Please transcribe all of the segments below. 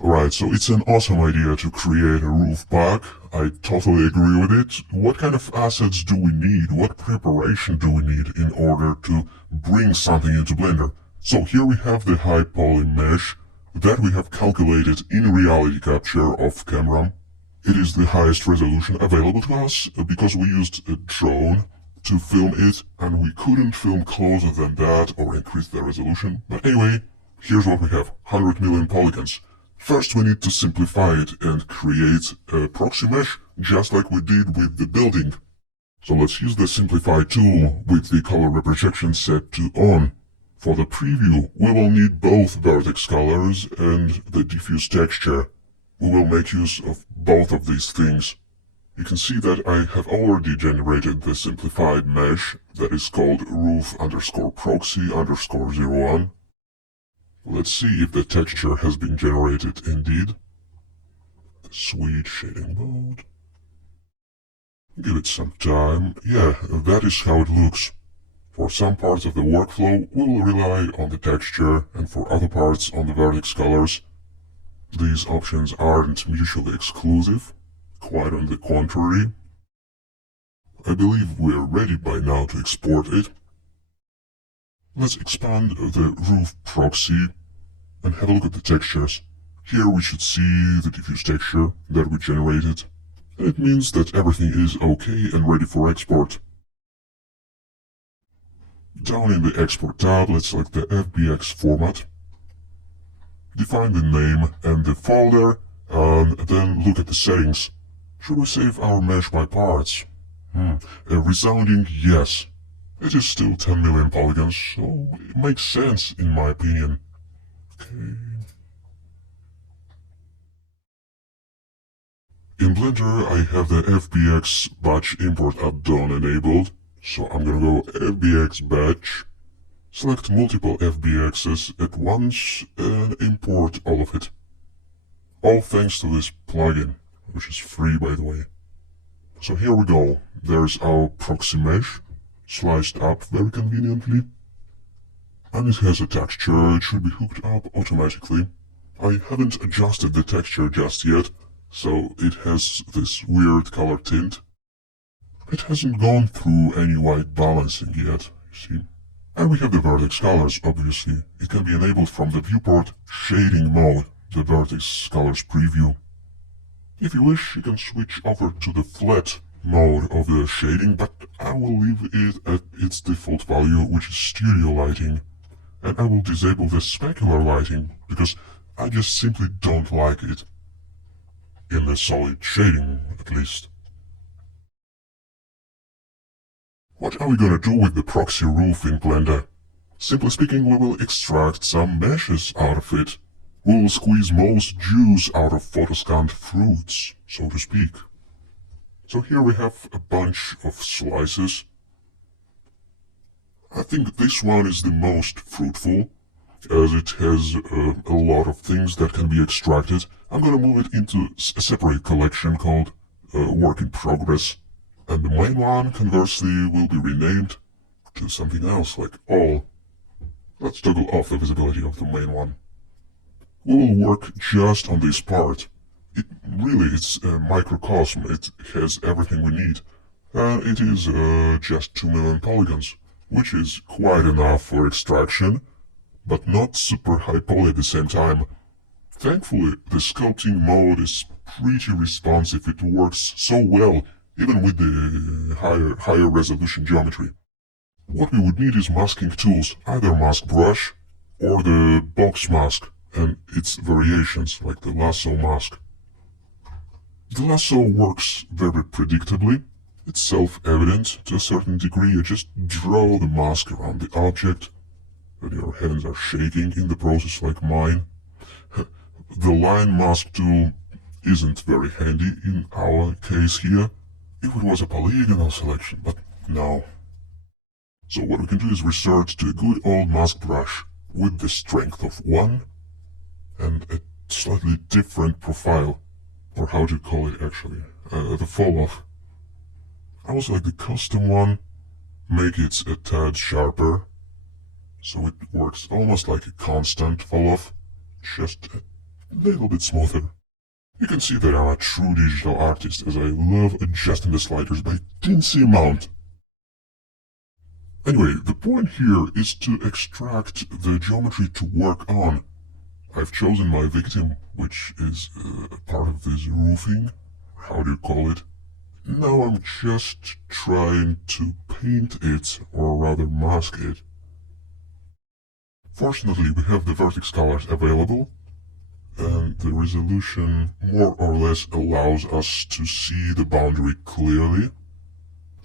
Right, so it's an awesome idea to create a roof pack. I totally agree with it. What kind of assets do we need? What preparation do we need in order to bring something into Blender? So here we have the high poly mesh that we have calculated in reality capture off camera. It is the highest resolution available to us because we used a drone to film it and we couldn't film closer than that or increase the resolution. But anyway, here's what we have, 100 million polygons. First we need to simplify it and create a proxy mesh just like we did with the building. So let's use the simplify tool with the color reprojection set to on. For the preview, we will need both vertex colors and the diffuse texture. We will make use of both of these things. You can see that I have already generated the simplified mesh that is called roof_proxy_01. Let's see if the texture has been generated indeed. Sweet shading mode. Give it some time. Yeah, that is how it looks. For some parts of the workflow, we will rely on the texture, and for other parts on the vertex colors. These options aren't mutually exclusive, quite on the contrary. I believe we're ready by now to export it. Let's expand the roof proxy and have a look at the textures. Here we should see the diffuse texture that we generated. It means that everything is okay and ready for export. Down in the export tab, let's select the FBX format. Define the name and the folder, and then look at the settings. Should we save our mesh by parts? A resounding yes. It is still 10 million polygons, so it makes sense in my opinion. Okay. In Blender, I have the FBX batch import add-on enabled, so I'm gonna go FBX batch, select multiple FBXs at once, and import all of it. All thanks to this plugin, which is free by the way. So here we go. There's our proxy mesh, sliced up very conveniently. And it has a texture, it should be hooked up automatically. I haven't adjusted the texture just yet, so it has this weird color tint. It hasn't gone through any white balancing yet, you see. And we have the vertex colors, obviously. It can be enabled from the viewport shading mode, the vertex colors preview. If you wish, you can switch over to the flat mode of the shading, but I will leave it at its default value, which is studio lighting. And I will disable the specular lighting, because I just simply don't like it. In the solid shading, at least. What are we gonna do with the proxy roof in Blender? Simply speaking, we will extract some meshes out of it. We will squeeze most juice out of photoscanned fruits, so to speak. So here we have a bunch of slices. I think this one is the most fruitful, as it has a lot of things that can be extracted. I'm gonna move it into a separate collection called Work in Progress. And the main one, conversely, will be renamed to something else, like All. Let's toggle off the visibility of the main one. We will work just on this part. It's a microcosm, it has everything we need. And it is just 2 million polygons, which is quite enough for extraction, but not super high poly at the same time. Thankfully, the sculpting mode is pretty responsive, it works so well, even with the higher resolution geometry. What we would need is masking tools, either mask brush or the box mask and its variations, like the lasso mask. The lasso works very predictably. It's self-evident to a certain degree. You just draw the mask around the object, and your hands are shaking in the process like mine. The line mask tool isn't very handy in our case here. If it was a polygonal selection, but no. So what we can do is resort to a good old mask brush with the strength of 1 and a slightly different profile, or how do you call it actually, the fall off. I also like the custom one, make it a tad sharper, so it works almost like a constant fall off, just a a little bit smoother. You can see that I'm a true digital artist as I love adjusting the sliders by teensy amount. Anyway, the point here is to extract the geometry to work on. I've chosen my victim, which is part of this roofing. How do you call it? Now I'm just trying to paint it, or rather mask it. Fortunately, we have the vertex colors available, and the resolution more or less allows us to see the boundary clearly.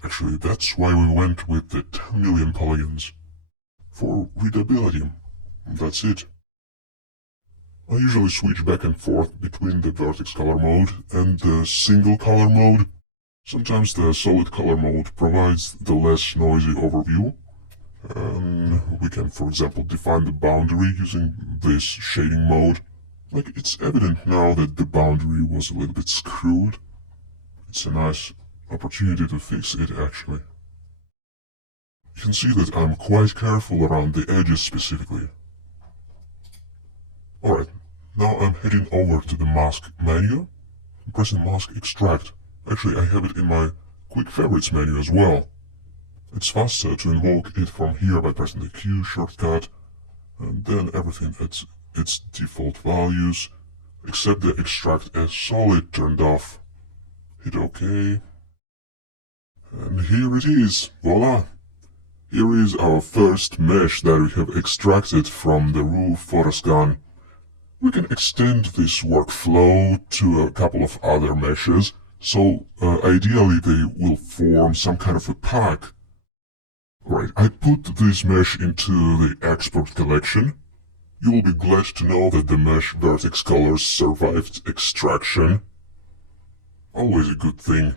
Actually, that's why we went with the 10 million polygons. For readability. That's it. I usually switch back and forth between the vertex color mode and the single color mode. Sometimes the solid color mode provides the less noisy overview. We can, for example, define the boundary using this shading mode. Like, it's evident now that the boundary was a little bit screwed. It's a nice opportunity to fix it, actually. You can see that I'm quite careful around the edges specifically. Alright, now I'm heading over to the mask menu, pressing mask extract. Actually, I have it in my quick favorites menu as well. It's faster to invoke it from here by pressing the Q shortcut, and then everything at its default values, except the extract as solid turned off. Hit OK. And here it is, voila! Here is our first mesh that we have extracted from the roof photoscan. We can extend this workflow to a couple of other meshes, so ideally they will form some kind of a pack. Right, I put this mesh into the export collection. You will be glad to know that the mesh vertex colors survived extraction. Always a good thing.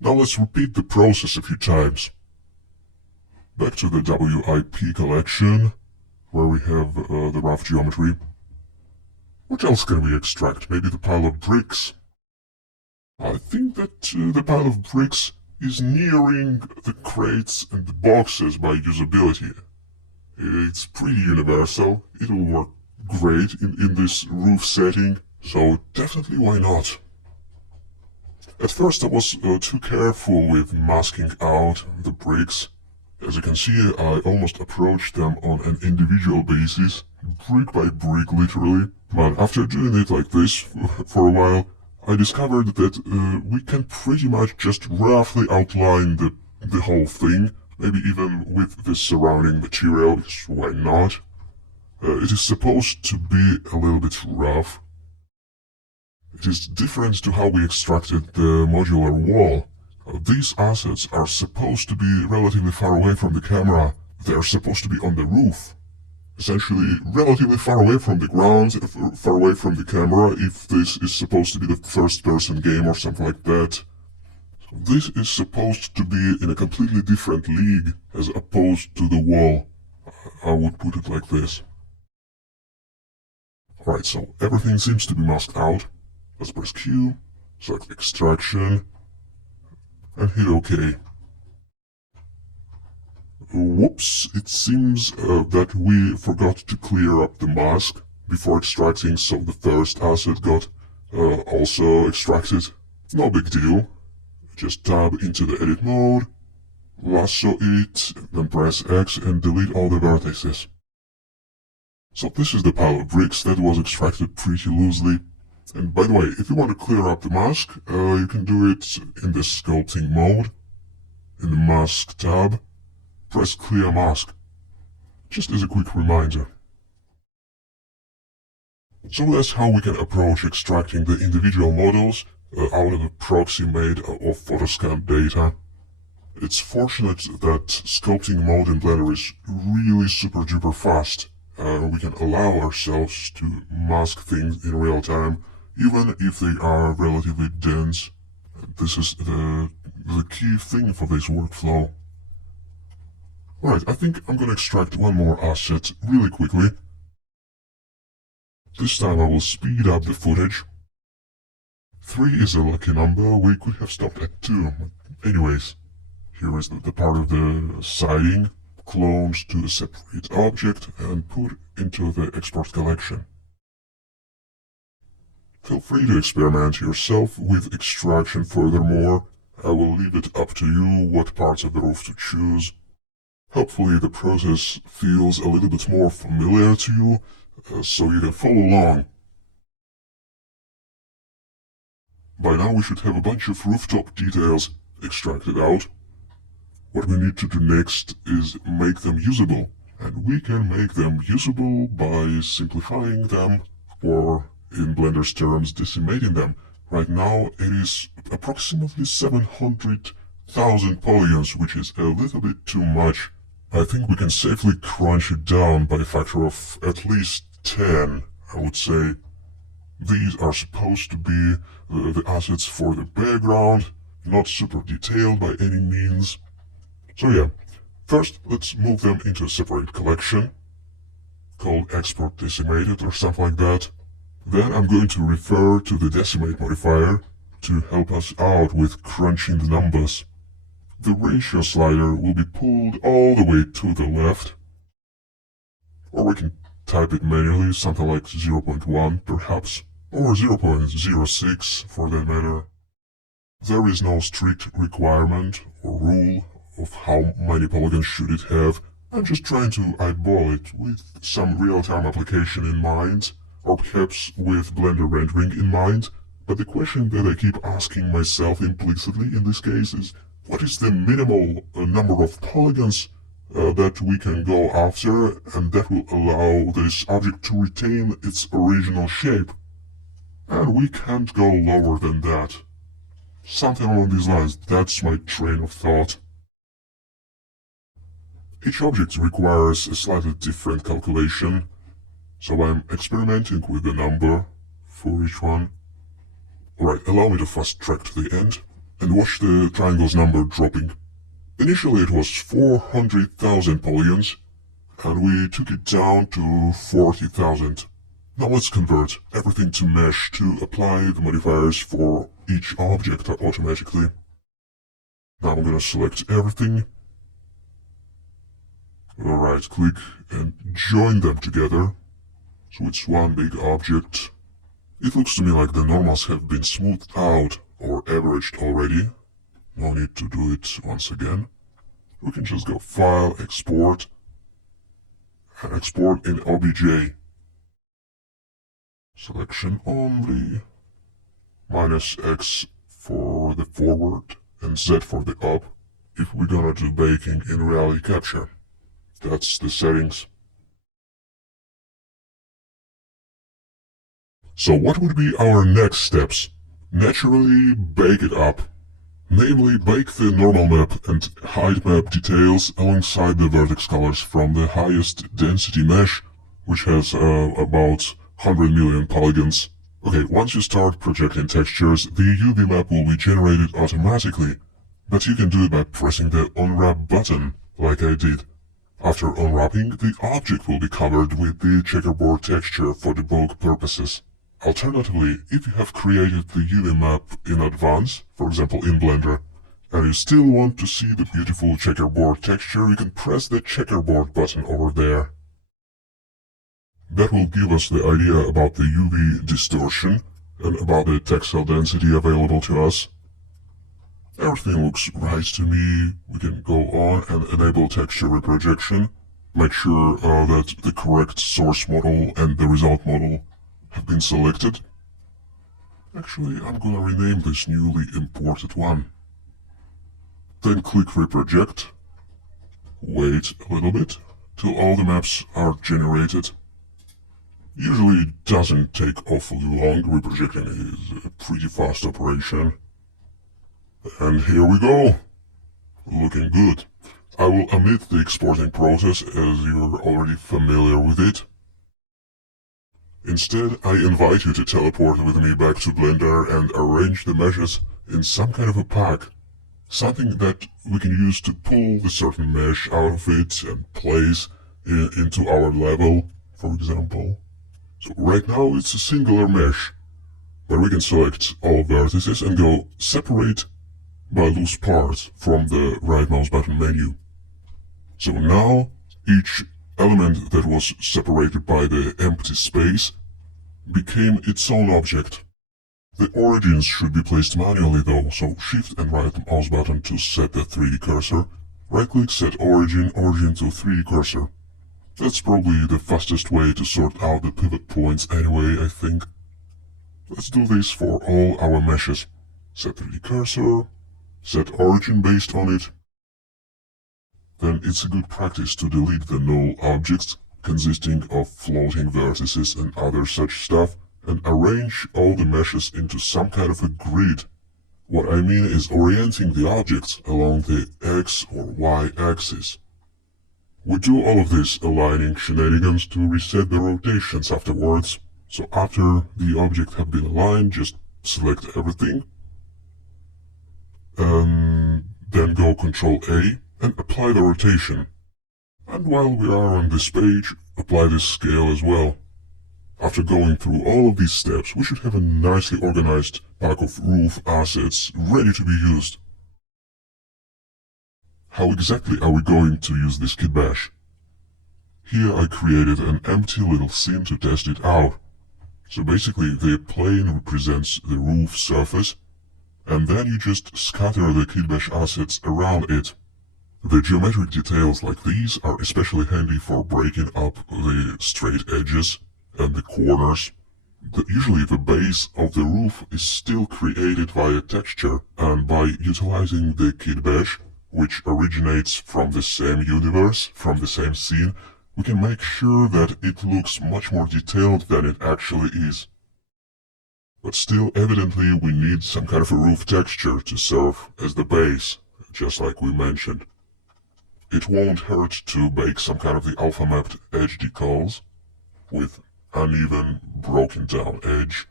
Now let's repeat the process a few times. Back to the WIP collection, where we have the rough geometry. What else can we extract? Maybe the pile of bricks? I think that the pile of bricks is nearing the crates and the boxes by usability. It's pretty universal, it'll work great in this roof setting, so definitely why not? At first I was too careful with masking out the bricks. As you can see, I almost approached them on an individual basis, brick by brick literally, but after doing it like this for a while, I discovered that we can pretty much just roughly outline the whole thing, maybe even with the surrounding material, because why not? It is supposed to be a little bit rough. It is different to how we extracted the modular wall. These assets are supposed to be relatively far away from the camera. They're supposed to be on the roof. Essentially, relatively far away from the ground, far away from the camera, if this is supposed to be the first-person game or something like that. This is supposed to be in a completely different league as opposed to the wall. I would put it like this. Alright, so everything seems to be masked out. Let's press Q, select extraction, and hit OK. Whoops, it seems that we forgot to clear up the mask before extracting, so the first asset got also extracted. No big deal. Just tab into the edit mode, lasso it, then press X and delete all the vertices. So this is the pile of bricks that was extracted pretty loosely. And by the way, if you want to clear up the mask, you can do it in the sculpting mode. In the mask tab, press clear mask. Just as a quick reminder. So that's how we can approach extracting the individual models out of a proxy made of photoscan data. It's fortunate that sculpting mode in Blender is really super duper fast. We can allow ourselves to mask things in real time, even if they are relatively dense. This is the key thing for this workflow. Alright, I think I'm gonna extract one more asset really quickly. This time I will speed up the footage. 3 is a lucky number, we could have stopped at 2. Anyways, here is the part of the siding, cloned to a separate object and put into the export collection. Feel free to experiment yourself with extraction furthermore. I will leave it up to you what parts of the roof to choose. Hopefully the process feels a little bit more familiar to you, so you can follow along. By now we should have a bunch of rooftop details extracted out. What we need to do next is make them usable, and we can make them usable by simplifying them, or in Blender's terms, decimating them. Right now it is approximately 700,000 polygons, which is a little bit too much. I think we can safely crunch it down by a factor of at least 10, I would say. These are supposed to be the assets for the background, not super detailed by any means. So yeah, first let's move them into a separate collection, called Export Decimated or something like that. Then I'm going to refer to the Decimate modifier to help us out with crunching the numbers. The ratio slider will be pulled all the way to the left, or we can type it manually, something like 0.1 perhaps, or 0.06 for that matter. There is no strict requirement or rule of how many polygons should it have. I'm just trying to eyeball it with some real-time application in mind, or perhaps with Blender rendering in mind. But the question that I keep asking myself implicitly in this case is, what is the minimal number of polygons that we can go after, and that will allow this object to retain its original shape? And we can't go lower than that. Something along these lines, that's my train of thought. Each object requires a slightly different calculation, so I'm experimenting with the number for each one. Alright, allow me to fast track to the end and watch the triangle's number dropping. Initially it was 400,000 polygons, and we took it down to 40,000. Now let's convert everything to mesh to apply the modifiers for each object automatically. Now I'm gonna select everything, right click and join them together, so it's one big object. It looks to me like the normals have been smoothed out or averaged already. No need to do it once again. We can just go File, Export, and export in OBJ. Selection only, -X for the forward and Z for the up, if we're gonna do baking in reality capture. That's the settings. So what would be our next steps? Naturally, bake it up. Namely, bake the normal map and height map details alongside the vertex colors from the highest density mesh, which has about 100 million polygons. Okay, once you start projecting textures, the UV map will be generated automatically, but you can do it by pressing the Unwrap button, like I did. After unwrapping, the object will be covered with the checkerboard texture for debug purposes. Alternatively, if you have created the UV map in advance, for example in Blender, and you still want to see the beautiful checkerboard texture, you can press the checkerboard button over there. That will give us the idea about the UV distortion and about the textile density available to us. Everything looks right to me. We can go on and enable texture reprojection. Make sure that the correct source model and the result model have been selected. Actually, I'm gonna rename this newly imported one. Then click Reproject. Wait a little bit till all the maps are generated. Usually it doesn't take awfully long. Reprojecting is a pretty fast operation. And here we go. Looking good. I will omit the exporting process as you're already familiar with it. Instead, I invite you to teleport with me back to Blender and arrange the meshes in some kind of a pack. Something that we can use to pull the certain mesh out of it and place into our level, for example. So right now it's a singular mesh, but we can select all vertices and go Separate by Loose Parts from the right mouse button menu. So now each element that was separated by the empty space became its own object. The origins should be placed manually though, so shift and right mouse button to set the 3D cursor, right click set origin, origin to 3D cursor. That's probably the fastest way to sort out the pivot points anyway, I think. Let's do this for all our meshes. Set 3D cursor, set origin based on it. Then it's a good practice to delete the null objects consisting of floating vertices and other such stuff, and arrange all the meshes into some kind of a grid. What I mean is orienting the objects along the X or Y axis. We do all of this aligning shenanigans to reset the rotations afterwards. So after the object have been aligned, just select everything, and then go Ctrl A and apply the rotation. And while we are on this page, apply this scale as well. After going through all of these steps, we should have a nicely organized pack of roof assets ready to be used. How exactly are we going to use this kit bash? Here I created an empty little scene to test it out. So basically the plane represents the roof surface, and then you just scatter the kit bash assets around it. The geometric details like these are especially handy for breaking up the straight edges and the corners. Usually the base of the roof is still created via texture, and by utilizing the kit bash, which originates from the same universe, from the same scene, we can make sure that it looks much more detailed than it actually is. But still, evidently, we need some kind of a roof texture to serve as the base, just like we mentioned. It won't hurt to bake some kind of the alpha-mapped edge decals with uneven, broken down edge.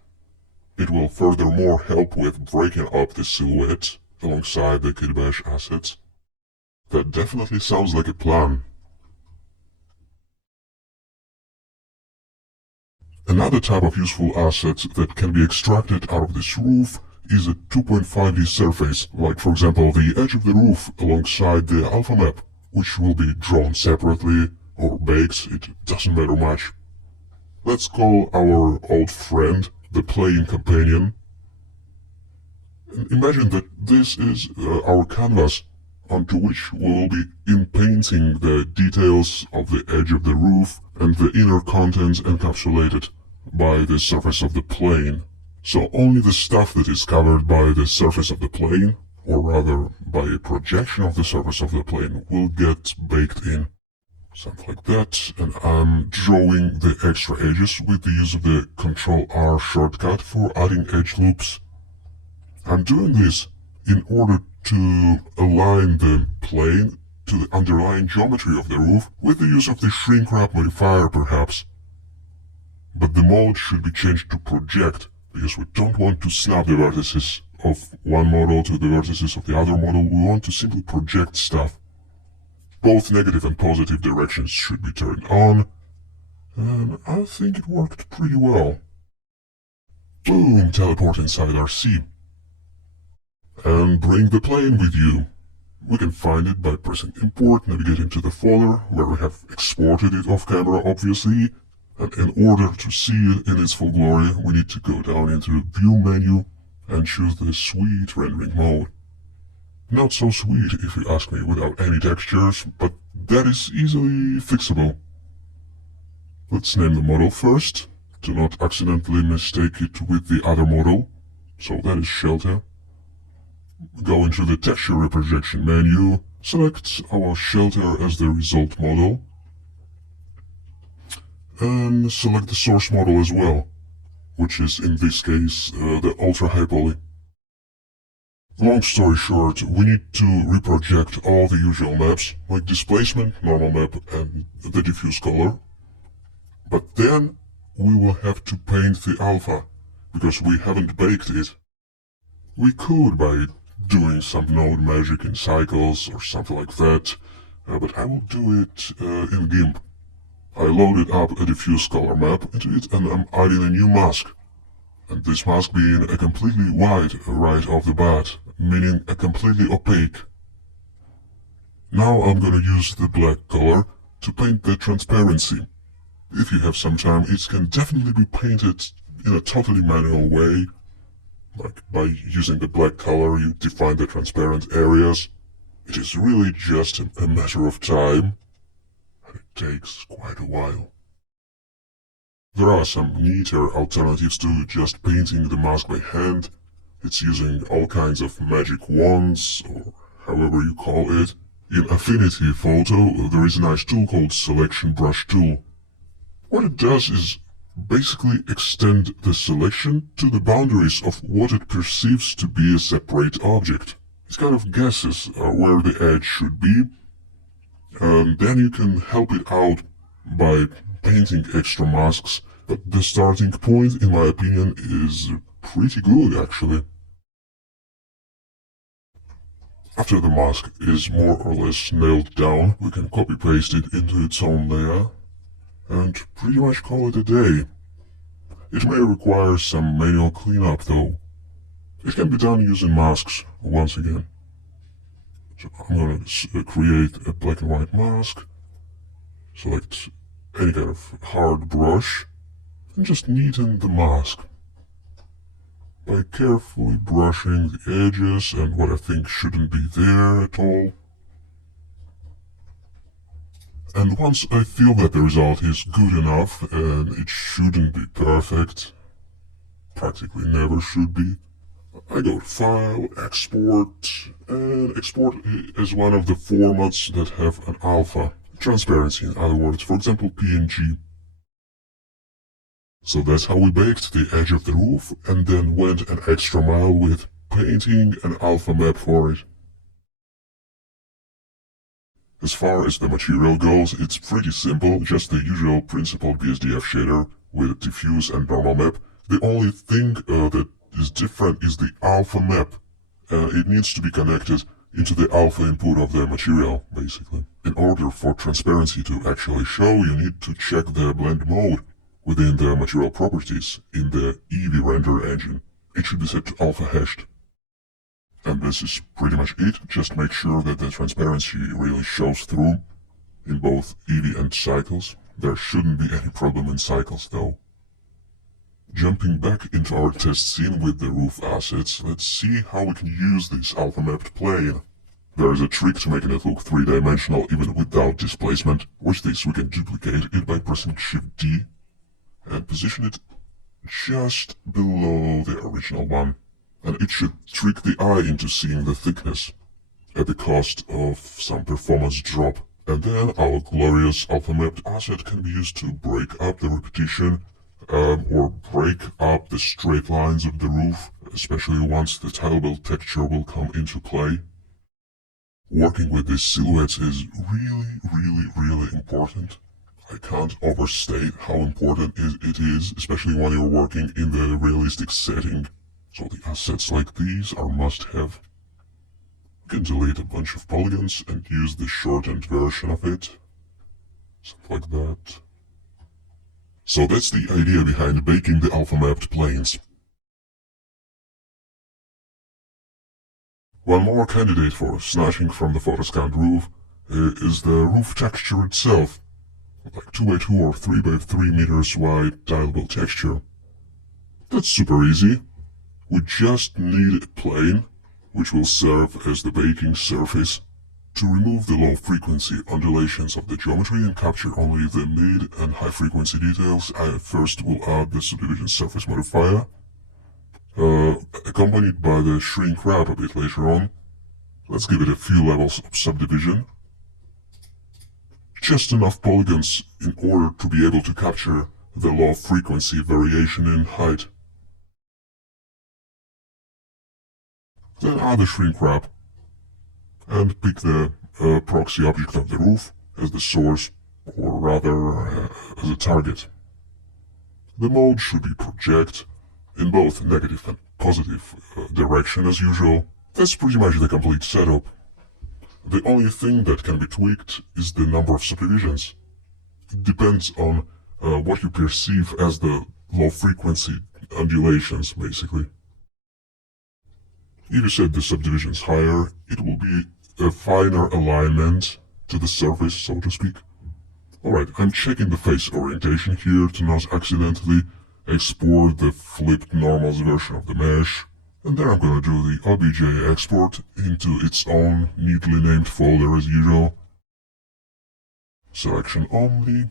It will furthermore help with breaking up the silhouette alongside the kit bash assets. That definitely sounds like a plan. Another type of useful asset that can be extracted out of this roof is a 2.5D surface, like for example the edge of the roof alongside the alpha map, which will be drawn separately or baked, it doesn't matter much. Let's call our old friend the plane companion. Imagine that this is our canvas onto which we will be inpainting the details of the edge of the roof and the inner contents encapsulated by the surface of the plane. So only the stuff that is covered by the surface of the plane, or rather by a projection of the surface of the plane, will get baked in. Something like that, and I'm drawing the extra edges with the use of the Ctrl-R shortcut for adding edge loops. I'm doing this in order to align the plane to the underlying geometry of the roof with the use of the shrink wrap modifier perhaps. But the mode should be changed to project, because we don't want to snap the vertices of one model to the vertices of the other model. We want to simply project stuff. Both negative and positive directions should be turned on, and I think it worked pretty well. Boom, teleport inside RC. And bring the plane with you. We can find it by pressing import, navigating to the folder where we have exported it off camera obviously, and in order to see it in its full glory we need to go down into the view menu and choose the sweet rendering mode. Not so sweet if you ask me, without any textures, but that is easily fixable. Let's name the model first, to not accidentally mistake it with the other model, so that is shelter. Go into the texture reprojection menu, select our shelter as the result model, and select the source model as well, which is in this case the ultra high poly. Long story short, we need to reproject all the usual maps, like displacement, normal map, and the diffuse color. But then we will have to paint the alpha, because we haven't baked it. We could by doing some node magic in cycles or something like that, but I will do it in GIMP. I loaded up a diffuse color map into it and I'm adding a new mask. And this mask being a completely white right off the bat, meaning a completely opaque. Now I'm gonna use the black color to paint the transparency. If you have some time, it can definitely be painted in a totally manual way, Like by using the black color you define the transparent areas. It is really just a matter of time, and it takes quite a while. There are some neater alternatives to just painting the mask by hand. It's using all kinds of magic wands, or however you call it. In Affinity Photo, there is a nice tool called Selection Brush Tool. What it does is basically extend the selection to the boundaries of what it perceives to be a separate object. It kind of guesses where the edge should be, and then you can help it out by painting extra masks, but the starting point, in my opinion, is pretty good actually. After the mask is more or less nailed down, we can copy-paste it into its own layer and pretty much call it a day. It may require some manual cleanup though. It can be done using masks once again. So I'm gonna create a black and white mask, select any kind of hard brush, and just neaten the mask by carefully brushing the edges and what I think shouldn't be there at all. And once I feel that the result is good enough, and it shouldn't be perfect, practically never should be, I go to File, Export, and export as one of the formats that have an alpha, transparency in other words, for example PNG. So that's how we baked the edge of the roof, and then went an extra mile with painting an alpha map for it. As far as the material goes, it's pretty simple, just the usual principled BSDF shader with diffuse and normal map. The only thing that is different is the alpha map. It needs to be connected into the alpha input of the material, basically. In order for transparency to actually show, you need to check the blend mode within the material properties in the Eevee render engine. It should be set to alpha hashed. And this is pretty much it. Just make sure that the transparency really shows through in both Eevee and Cycles. There shouldn't be any problem in Cycles though. Jumping back into our test scene with the roof assets, let's see how we can use this alpha mapped plane. There is a trick to making it look three-dimensional even without displacement. With this we can duplicate it by pressing Shift D and position it just below the original one. And it should trick the eye into seeing the thickness at the cost of some performance drop. And then our glorious alpha mapped asset can be used to break up the repetition or break up the straight lines of the roof, especially once the tile build texture will come into play. Working with these silhouettes is really important. I can't overstate how important it is, especially when you're working in the realistic setting. So the assets like these are must-have. You can delete a bunch of polygons and use the shortened version of it. Something like that. So that's the idea behind baking the alpha-mapped planes. One more candidate for snatching from the photoscanned roof is the roof texture itself. Like 2x2 or 3x3 meters wide tileable texture. That's super easy. We just need a plane, which will serve as the baking surface, to remove the low frequency undulations of the geometry and capture only the mid and high frequency details. I first will add the subdivision surface modifier, accompanied by the shrink wrap a bit later on. Let's give it a few levels of subdivision. Just enough polygons in order to be able to capture the low frequency variation in height. Then add the shrink wrap and pick the proxy object of the roof as the source, or rather as a target. The mode should be project in both negative and positive direction as usual. That's pretty much the complete setup. The only thing that can be tweaked is the number of subdivisions. It depends on what you perceive as the low frequency undulations, basically. If you set the subdivisions higher, it will be a finer alignment to the surface, so to speak. Alright, I'm checking the face orientation here to not accidentally export the flipped normals version of the mesh. And then I'm gonna do the obj export into its own neatly named folder as usual. Selection only.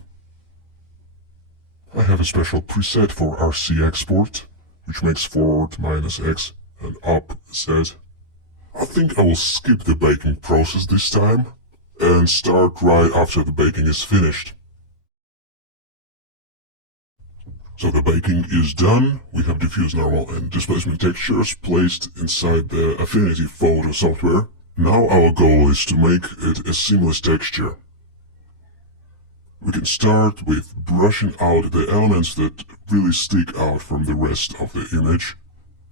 I have a special preset for RC export, which makes forward -X and up Z. I think I will skip the baking process this time and start right after the baking is finished. So the baking is done. We have diffuse, normal, and displacement textures placed inside the Affinity Photo software. Now our goal is to make it a seamless texture. We can start with brushing out the elements that really stick out from the rest of the image.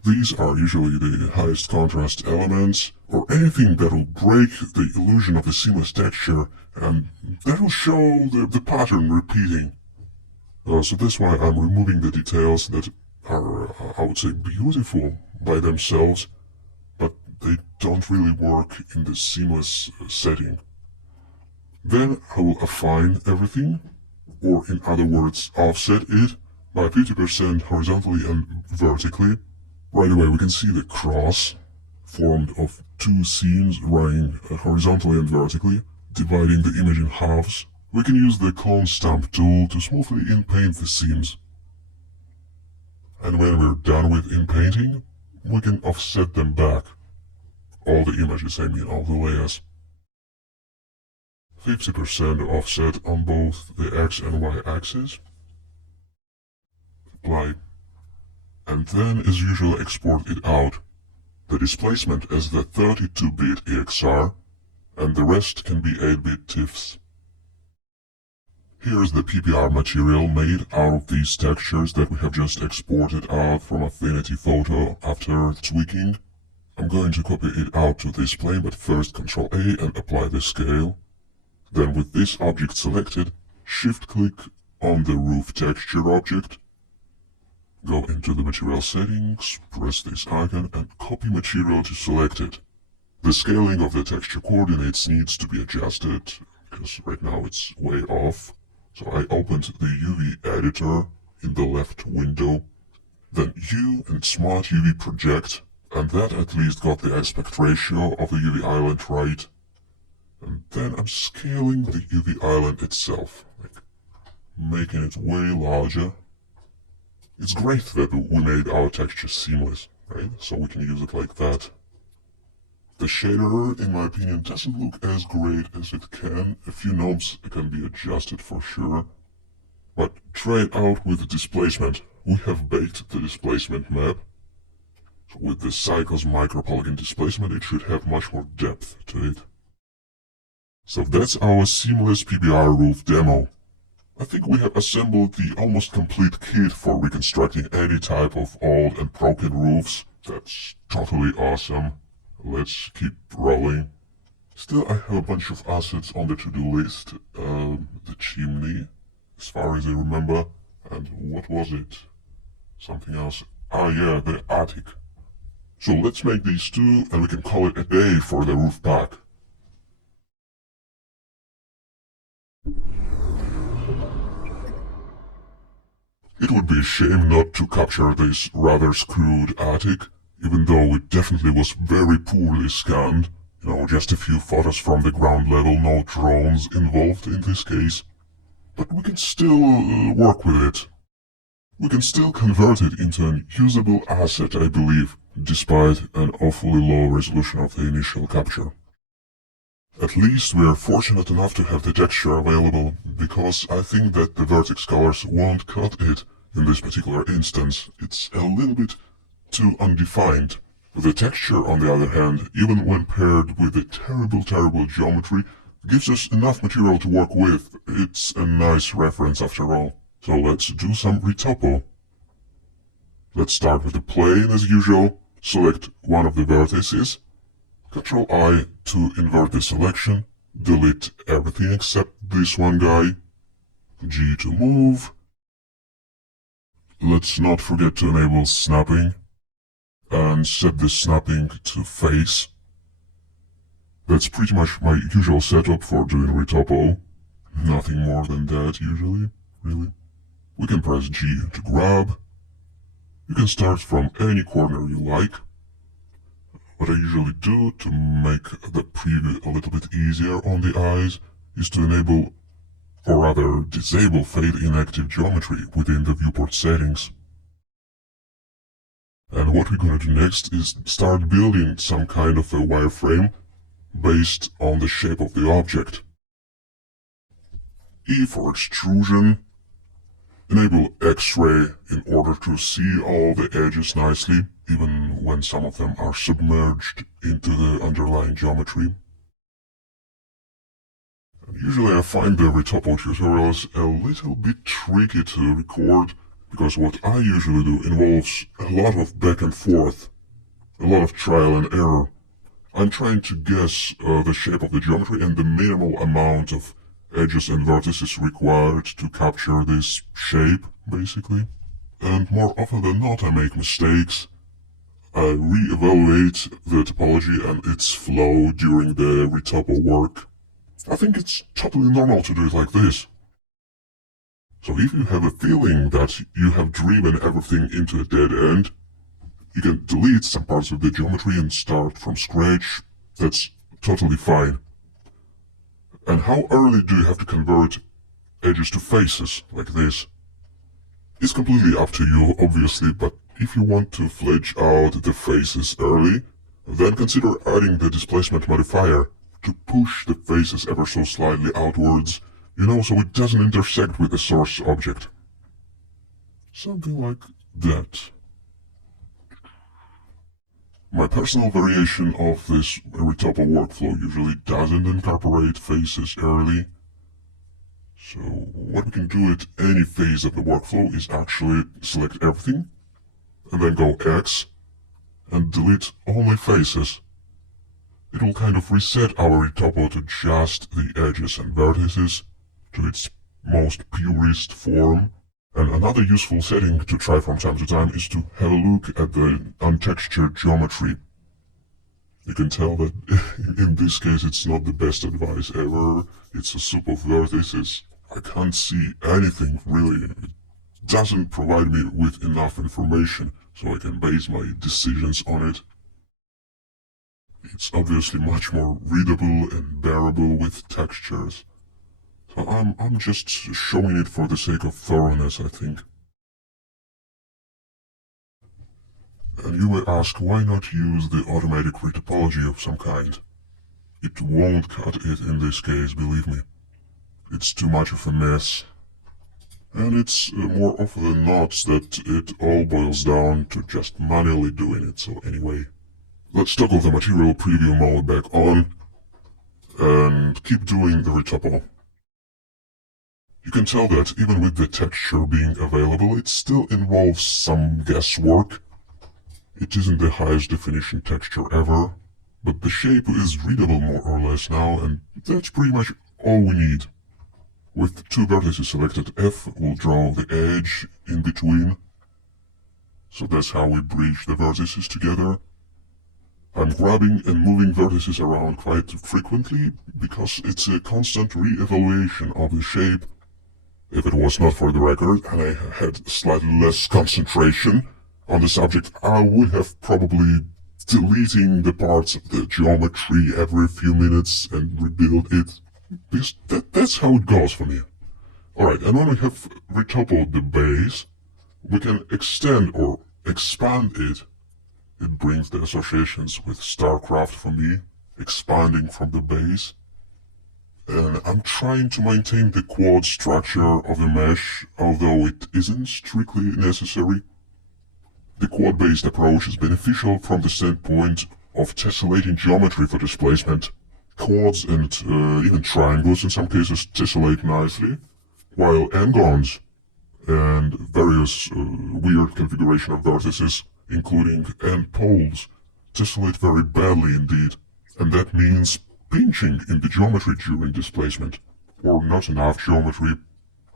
These are usually the highest contrast elements, or anything that will break the illusion of the seamless texture, and that will show the pattern repeating. So that's why I'm removing the details that are, I would say, beautiful by themselves, but they don't really work in the seamless setting. Then I will affine everything, or in other words, offset it by 50% horizontally and vertically. Right away we can see the cross formed of two seams running horizontally and vertically, dividing the image in halves. We can use the clone stamp tool to smoothly inpaint the seams. And when we're done with inpainting, we can offset them back. All the images, I mean all the layers. 50% offset on both the X and Y axis. Apply. And then, as usual, export it out. The displacement as the 32-bit EXR, and the rest can be 8-bit TIFFs. Here's the PPR material made out of these textures that we have just exported out from Affinity Photo after tweaking. I'm going to copy it out to this plane, but first Ctrl-A and apply the scale. Then with this object selected, shift-click on the roof texture object. Go into the material settings, press this icon and copy material to select it. The scaling of the texture coordinates needs to be adjusted, because right now it's way off. So I opened the UV editor in the left window, then U and Smart UV Project, and that at least got the aspect ratio of the UV island right. And then I'm scaling the UV island itself, like making it way larger. It's great that we made our texture seamless, right? So we can use it like that. The shader, in my opinion, doesn't look as great as it can. A few knobs can be adjusted for sure. But try it out with the displacement. We have baked the displacement map. So with the Cycles micropolygon displacement, it should have much more depth to it. So that's our seamless PBR roof demo. I think we have assembled the almost complete kit for reconstructing any type of old and broken roofs. That's totally awesome. Let's keep rolling. Still, I have a bunch of assets on the to-do list. The chimney, as far as I remember. And what was it? Something else. Ah yeah, the attic. So let's make these two and we can call it a day for the roof pack. It would be a shame not to capture this rather screwed attic, even though it definitely was very poorly scanned. You know, just a few photos from the ground level, no drones involved in this case. But we can still work with it. We can still convert it into an usable asset, I believe, despite an awfully low resolution of the initial capture. At least we are fortunate enough to have the texture available, because I think that the vertex colors won't cut it in this particular instance. It's a little bit too undefined. The texture, on the other hand, even when paired with the terrible geometry, gives us enough material to work with. It's a nice reference after all. So let's do some retopo. Let's start with the plane as usual. Select one of the vertices. Ctrl-I to invert the selection, delete everything except this one guy, G to move. Let's not forget to enable snapping, and set the snapping to face. That's pretty much my usual setup for doing retopo. Nothing more than that usually, really. We can press G to grab. You can start from any corner you like. What I usually do to make the preview a little bit easier on the eyes is to enable, or rather disable, fade inactive geometry within the viewport settings. And what we're gonna do next is start building some kind of a wireframe based on the shape of the object. E for extrusion. Enable X-ray in order to see all the edges nicely, even when some of them are submerged into the underlying geometry. And usually I find the retopo tutorials a little bit tricky to record, because what I usually do involves a lot of back and forth, a lot of trial and error. I'm trying to guess the shape of the geometry and the minimal amount of edges and vertices required to capture this shape, basically. And more often than not I make mistakes. I re-evaluate the topology and its flow during the retopo work. I think it's totally normal to do it like this. So if you have a feeling that you have driven everything into a dead end, you can delete some parts of the geometry and start from scratch. That's totally fine. And how early do you have to convert edges to faces, like this? It's completely up to you, obviously, but if you want to fledge out the faces early, then consider adding the displacement modifier to push the faces ever so slightly outwards, so it doesn't intersect with the source object. Something like that. My personal variation of this retopo workflow usually doesn't incorporate faces early. So what we can do at any phase of the workflow is actually select everything, and then go X, and delete only faces. It will kind of reset our retopo to just the edges and vertices, to its most purest form. And another useful setting to try from time to time is to have a look at the untextured geometry. You can tell that in this case it's not the best advice ever. It's a soup of vertices. I can't see anything really. It doesn't provide me with enough information so I can base my decisions on it. It's obviously much more readable and bearable with textures. So I'm just showing it for the sake of thoroughness, I think. And you may ask, why not use the automatic retopology of some kind? It won't cut it in this case, believe me. It's too much of a mess. And it's more often than not that it all boils down to just manually doing it, so anyway. Let's toggle the material preview mode back on, and keep doing the retopo. You can tell that even with the texture being available, it still involves some guesswork. It isn't the highest definition texture ever, but the shape is readable more or less now, and that's pretty much all we need. With two vertices selected, F will draw the edge in between. So that's how we bridge the vertices together. I'm grabbing and moving vertices around quite frequently because it's a constant re-evaluation of the shape. If it was not for the record and I had slightly less concentration on the subject, I would have probably deleting the parts of the geometry every few minutes and rebuild it. Because that's how it goes for me. Alright, and when we have retopoed the base, we can extend or expand it. It brings the associations with StarCraft for me, expanding from the base. And I'm trying to maintain the quad structure of the mesh, although it isn't strictly necessary. The quad-based approach is beneficial from the standpoint of tessellating geometry for displacement. Quads and even triangles in some cases tessellate nicely, while n-gons and various weird configuration of vertices, including end poles, tessellate very badly indeed, and that means pinching in the geometry during displacement, or not enough geometry,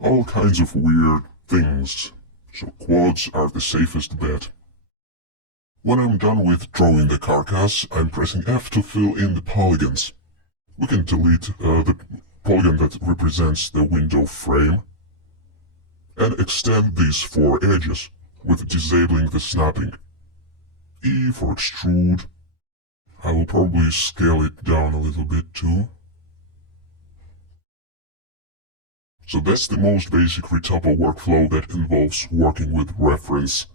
all kinds of weird things, so quads are the safest bet. When I'm done with drawing the carcass, I'm pressing F to fill in the polygons. We can delete the polygon that represents the window frame, and extend these four edges, with disabling the snapping. E for extrude. I will probably scale it down a little bit too. So that's the most basic retouple workflow that involves working with reference.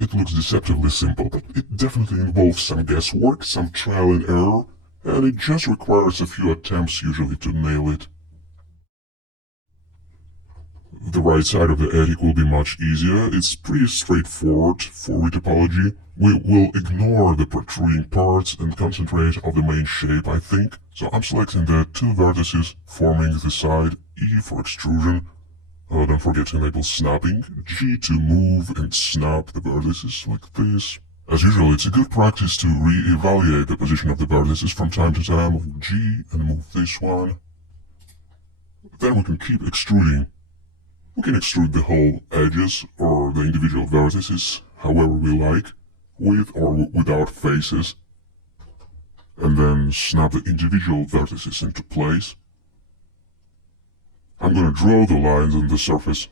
It looks deceptively simple, but it definitely involves some guesswork, some trial and error, and it just requires a few attempts usually to nail it. The right side of the attic will be much easier. It's pretty straightforward for retopology. We will ignore the protruding parts and concentrate on the main shape, I think. So I'm selecting the two vertices forming the side, E for extrusion. Don't forget to enable snapping, G to move and snap the vertices like this. As usual, it's a good practice to re-evaluate the position of the vertices from time to time with G and move this one. Then we can keep extruding. We can extrude the whole edges or the individual vertices however we like, with or without faces, and then snap the individual vertices into place. I'm gonna draw the lines on the surface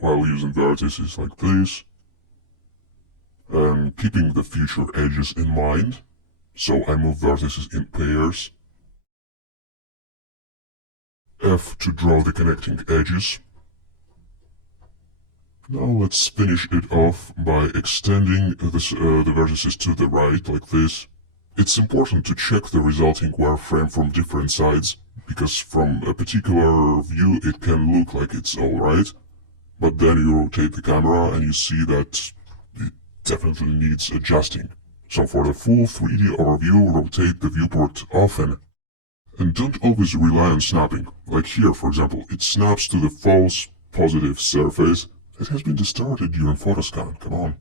while using vertices like this, and keeping the future edges in mind, so I move vertices in pairs. F to draw the connecting edges. Now let's finish it off by extending the vertices to the right, like this. It's important to check the resulting wireframe from different sides, because from a particular view it can look like it's alright, but then you rotate the camera and you see that it definitely needs adjusting. So for the full 3D overview, rotate the viewport often. And don't always rely on snapping. Like here, for example, it snaps to the false positive surface. It has been distorted during photoscan, come on.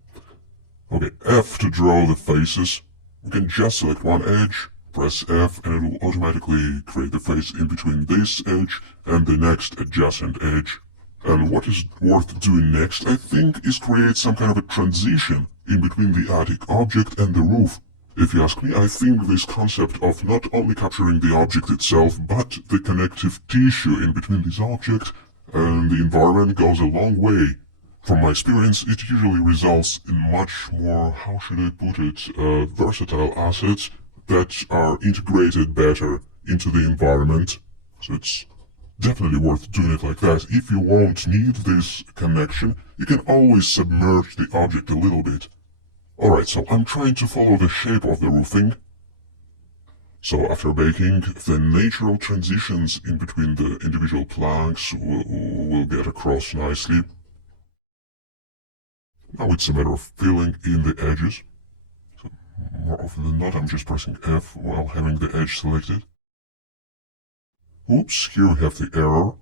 Okay, F to draw the faces. We can just select one edge, press F, and it will automatically create the face in between this edge and the next adjacent edge. And what is worth doing next, I think, is create some kind of a transition in between the attic object and the roof. If you ask me, I think this concept of not only capturing the object itself, but the connective tissue in between this object and the environment goes a long way. From my experience, it usually results in much more, how should I put it, versatile assets that are integrated better into the environment. So it's definitely worth doing it like that. If you won't need this connection, you can always submerge the object a little bit. Alright, so I'm trying to follow the shape of the roofing. So after baking, the natural transitions in between the individual planks will get across nicely. Now it's a matter of filling in the edges. So more often than not, I'm just pressing F while having the edge selected. Oops, here we have the error.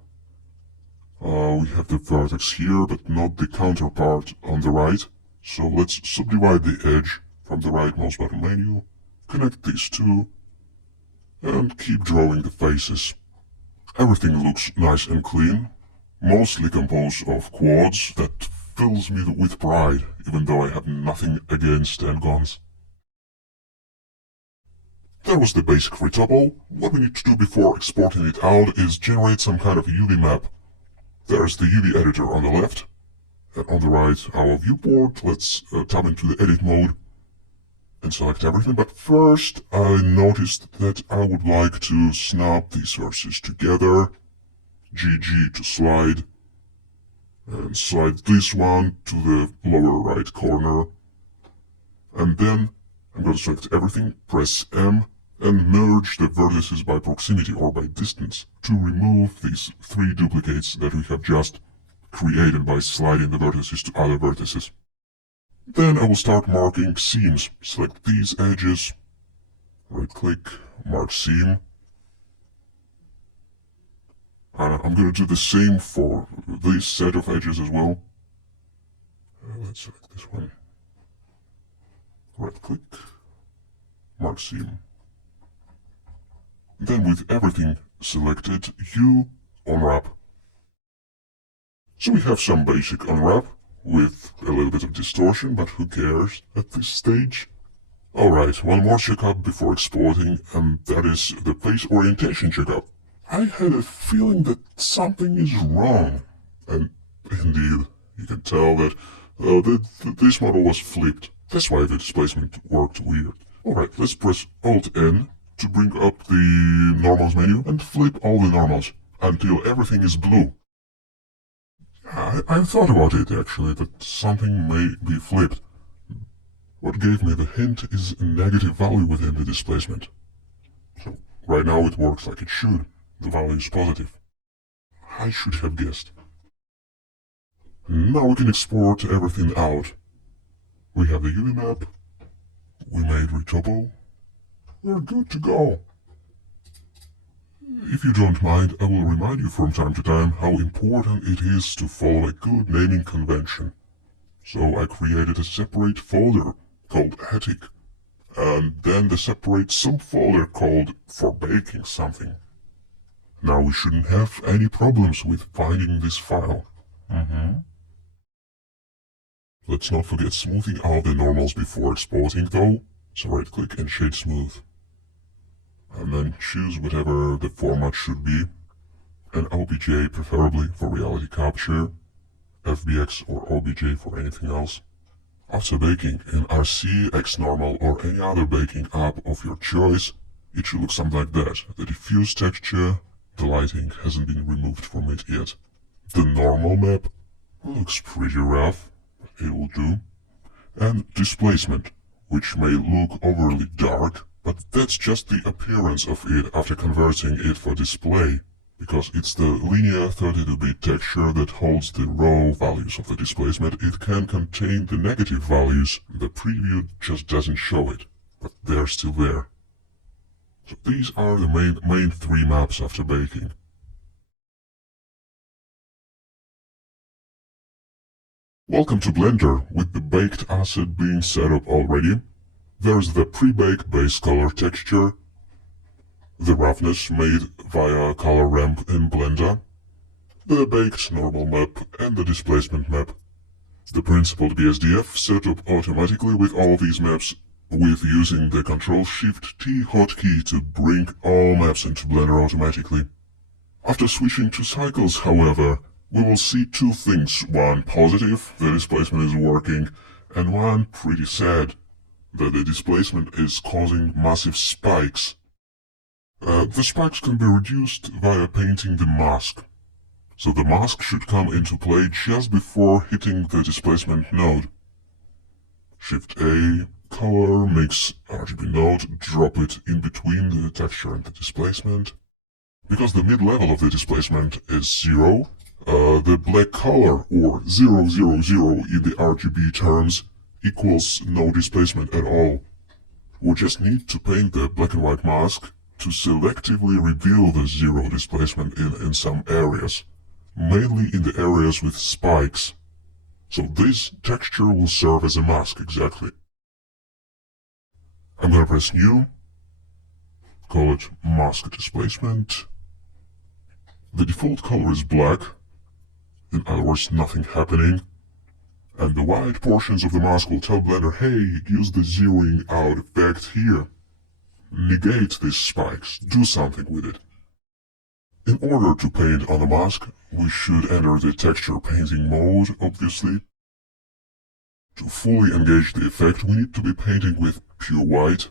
We have the vertex here, but not the counterpart on the right. So let's subdivide the edge from the rightmost bottom menu, connect these two, and keep drawing the faces. Everything looks nice and clean, mostly composed of quads that fills me with pride, even though I have nothing against endgons. That was the basic retouple. What we need to do before exporting it out is generate some kind of UV map. There's the UV editor on the left, and on the right our viewport. Let's tap into the edit mode and select everything, but first I noticed that I would like to snap these vertices together. GG to slide, and slide this one to the lower right corner, and then I'm going to select everything, press M, and merge the vertices by proximity or by distance to remove these three duplicates that we have just created by sliding the vertices to other vertices. Then I will start marking seams. Select these edges, right click, mark seam. And I'm going to do the same for this set of edges as well. Let's select this one. Right click, mark seam. Then with everything selected, you unwrap. So we have some basic unwrap with a little bit of distortion, but who cares at this stage? Alright, one more checkup before exporting, and that is the face orientation checkup. I had a feeling that something is wrong, and indeed, you can tell that this model was flipped. That's why the displacement worked weird. Alright, let's press Alt-N to bring up the normals menu and flip all the normals until everything is blue. I thought about it actually, that something may be flipped. What gave me the hint is a negative value within the displacement. So right now it works like it should. The value is positive. I should have guessed. Now we can export everything out. We have the UV map. We made Retopo. We're good to go. If you don't mind, I will remind you from time to time how important it is to follow a good naming convention. So I created a separate folder called Attic, and then the separate subfolder called For Baking Something. Now we shouldn't have any problems with finding this file. Let's not forget smoothing out the normals before exporting though, so right click and shade smooth. And then choose whatever the format should be, an OBJ preferably for reality capture, FBX or OBJ for anything else. After baking in RC, XNormal or any other baking app of your choice, it should look something like that. The diffuse texture, the lighting hasn't been removed from it yet. The normal map looks pretty rough, but it will do. And displacement, which may look overly dark, but that's just the appearance of it after converting it for display, because it's the linear 32-bit texture that holds the raw values of the displacement. It can contain the negative values, the preview just doesn't show it, but they're still there. So these are the main three maps after baking. Welcome to Blender, with the baked asset being set up already. There's the pre-baked base color texture, the roughness made via color ramp in Blender, the baked normal map and the displacement map. The principled BSDF set up automatically with all these maps with using the Ctrl-Shift-T hotkey to bring all maps into Blender automatically. After switching to cycles, however, we will see two things. One positive, the displacement is working, and one pretty sad, that the displacement is causing massive spikes. The spikes can be reduced via painting the mask. So the mask should come into play just before hitting the displacement node. Shift A, color, mix RGB node, drop it in between the texture and the displacement. Because the mid-level of the displacement is 0, the black color, or 000 in the RGB terms, equals no displacement at all. We just need to paint the black and white mask to selectively reveal the 0 displacement in some areas, mainly in the areas with spikes. So this texture will serve as a mask exactly. I'm gonna press New, call it Mask Displacement. The default color is black, in other words nothing happening. And the white portions of the mask will tell Blender, hey, use the zeroing out effect here. Negate these spikes, do something with it. In order to paint on the mask, we should enter the texture painting mode, obviously. To fully engage the effect, we need to be painting with pure white,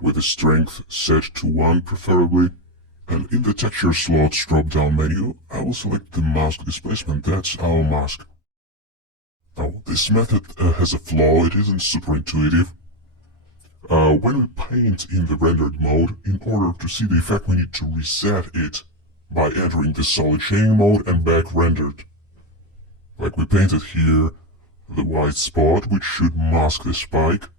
with the strength set to 1 preferably. And in the texture slots drop-down menu, I will select the mask displacement, that's our mask. Now, this method has a flaw, it isn't super intuitive. When we paint in the rendered mode, in order to see the effect we need to reset it by entering the solid shading mode and back rendered. Like we painted here, the white spot, which should mask the spike.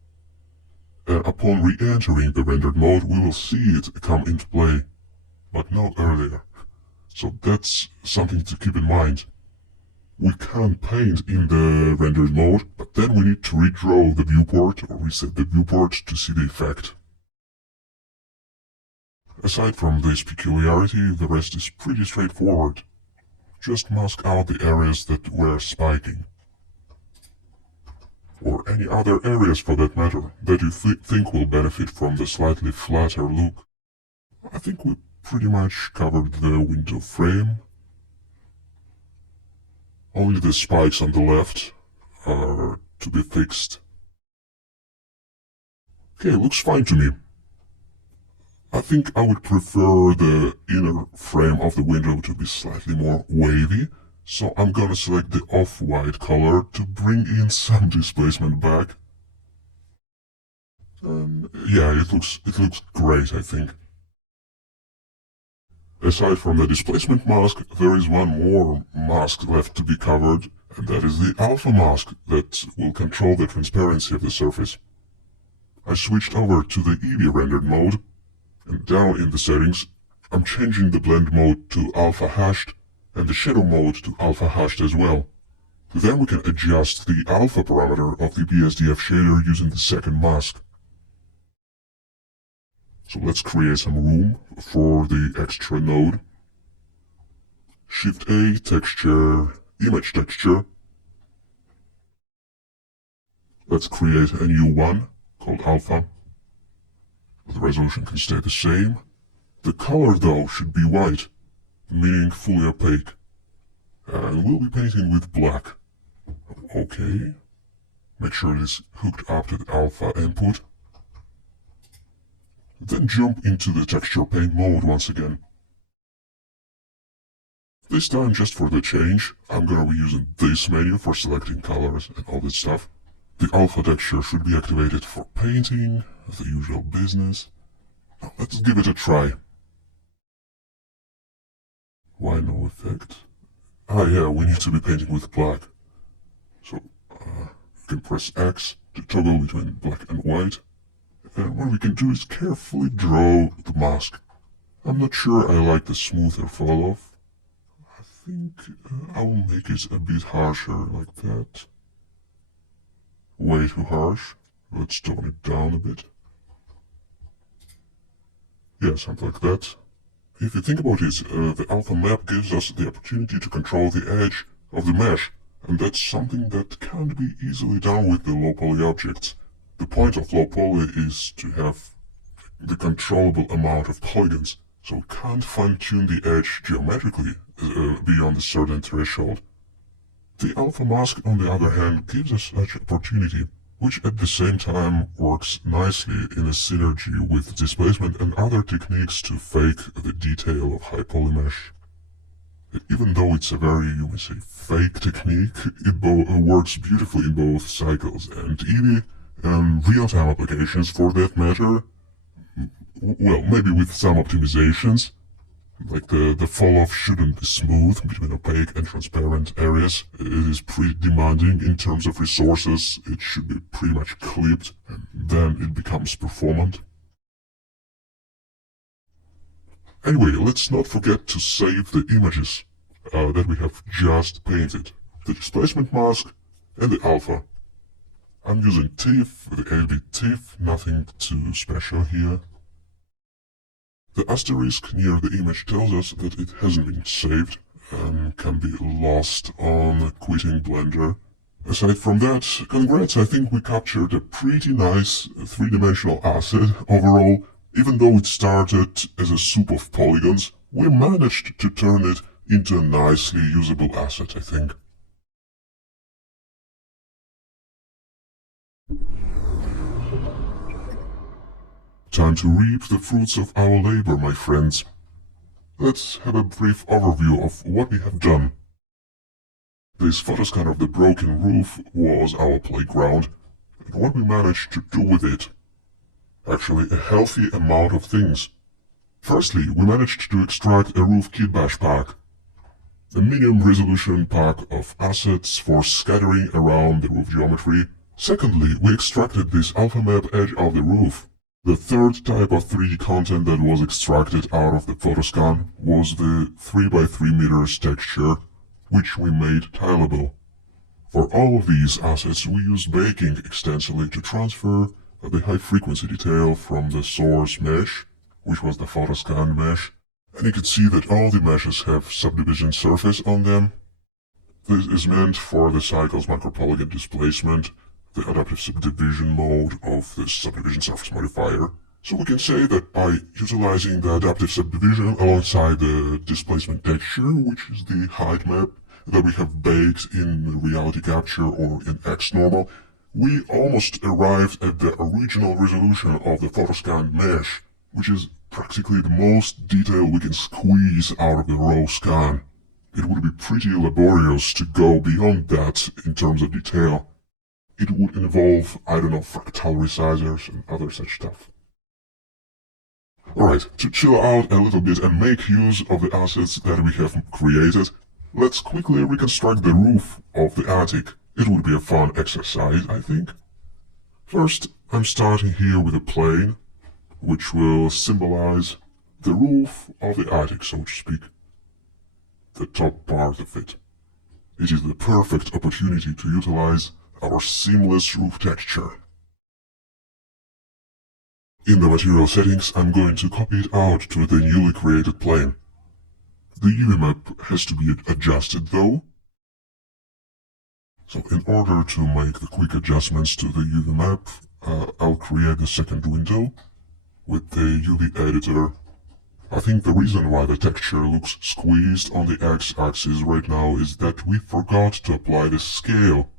Upon re-entering the rendered mode, we will see it come into play, but not earlier. So that's something to keep in mind. We can paint in the rendered mode, but then we need to redraw the viewport or reset the viewport to see the effect. Aside from this peculiarity, the rest is pretty straightforward. Just mask out the areas that were spiking. Or any other areas for that matter, that you think will benefit from the slightly flatter look. I think we pretty much covered the window frame. Only the spikes on the left are to be fixed. Okay, looks fine to me. I think I would prefer the inner frame of the window to be slightly more wavy, so I'm gonna select the off-white color to bring in some displacement back. Yeah, it looks great, I think. Aside from the displacement mask, there is one more mask left to be covered, and that is the alpha mask that will control the transparency of the surface. I switched over to the Eevee rendered mode, and down in the settings, I'm changing the blend mode to alpha hashed, and the shadow mode to alpha hashed as well. Then we can adjust the alpha parameter of the BSDF shader using the second mask. So let's create some room for the extra node. Shift A, texture, image texture. Let's create a new one called alpha. The resolution can stay the same. The color though should be white, meaning fully opaque. And we'll be painting with black. Okay. Make sure it is hooked up to the alpha input. Then jump into the texture paint mode once again. This time, just for the change, I'm gonna be using this menu for selecting colors and all that stuff. The alpha texture should be activated for painting, the usual business. Now, let's give it a try. Why no effect? Ah yeah, we need to be painting with black. So, you can press X to toggle between black and white. And what we can do is carefully draw the mask. I'm not sure I like the smoother fall off. I think I will make it a bit harsher like that. Way too harsh. Let's tone it down a bit. Yeah, something like that. If you think about it, the alpha map gives us the opportunity to control the edge of the mesh, and that's something that can't be easily done with the low poly objects. The point of low poly is to have the controllable amount of polygons, so we can't fine-tune the edge geometrically beyond a certain threshold. The alpha mask, on the other hand, gives us such opportunity, which at the same time works nicely in a synergy with displacement and other techniques to fake the detail of high poly mesh. Even though it's a very, you may say, fake technique, it works beautifully in both cycles and Eevee and real-time applications for that matter. Well, maybe with some optimizations, like the fall-off shouldn't be smooth between opaque and transparent areas. It is pretty demanding in terms of resources. It should be pretty much clipped, and then it becomes performant. Anyway, let's not forget to save the images that we have just painted. The displacement mask and the alpha. I'm using TIFF, the AB TIFF, nothing too special here. The asterisk near the image tells us that it hasn't been saved and can be lost on quitting Blender. Aside from that, congrats, I think we captured a pretty nice three-dimensional asset overall. Even though it started as a soup of polygons, we managed to turn it into a nicely usable asset, I think. Time to reap the fruits of our labor, my friends. Let's have a brief overview of what we have done. This photoscan of the broken roof was our playground, and what we managed to do with it. Actually, a healthy amount of things. Firstly, we managed to extract a roof kit bash pack. A medium resolution pack of assets for scattering around the roof geometry. Secondly, we extracted this alpha map edge of the roof. The third type of 3D content that was extracted out of the photoscan was the 3x3 meters texture, which we made tileable. For all of these assets, we used baking extensively to transfer the high-frequency detail from the source mesh, which was the photoscan mesh, and you can see that all the meshes have subdivision surface on them. This is meant for the cycle's micropolygon displacement, the adaptive subdivision mode of the subdivision surface modifier. So we can say that by utilizing the adaptive subdivision alongside the displacement texture, which is the height map that we have baked in reality capture or in XNormal, we almost arrived at the original resolution of the photoscan mesh, which is practically the most detail we can squeeze out of the raw scan. It would be pretty laborious to go beyond that in terms of detail. It would involve, I don't know, fractal resizers and other such stuff. Alright, to chill out a little bit and make use of the assets that we have created, let's quickly reconstruct the roof of the attic. It would be a fun exercise, I think. First, I'm starting here with a plane, which will symbolize the roof of the attic, so to speak. The top part of it. It is the perfect opportunity to utilize our seamless roof texture. In the material settings, I'm going to copy it out to the newly created plane. The UV map has to be adjusted though. So in order to make the quick adjustments to the UV map, I'll create the second window with the UV editor. I think the reason why the texture looks squeezed on the x-axis right now is that we forgot to apply the scale.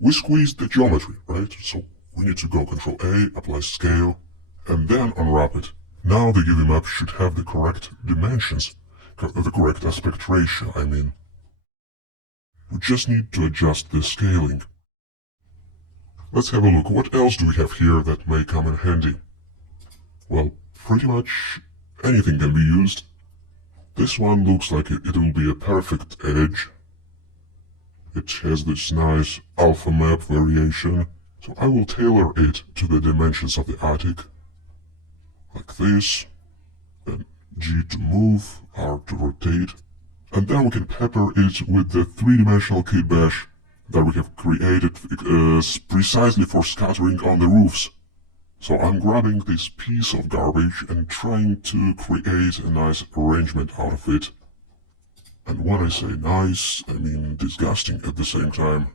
We squeezed the geometry, right? So we need to go Ctrl A, apply scale, and then unwrap it. Now the UV map should have the correct dimensions, the correct aspect ratio, I mean. We just need to adjust the scaling. Let's have a look. What else do we have here that may come in handy? Well, pretty much anything can be used. This one looks like it will be a perfect edge. It has this nice alpha map variation, so I will tailor it to the dimensions of the attic. Like this, then G to move, R to rotate, and then we can pepper it with the three-dimensional kit bash that we have created precisely for scattering on the roofs. So I'm grabbing this piece of garbage and trying to create a nice arrangement out of it. And when I say nice, I mean disgusting at the same time.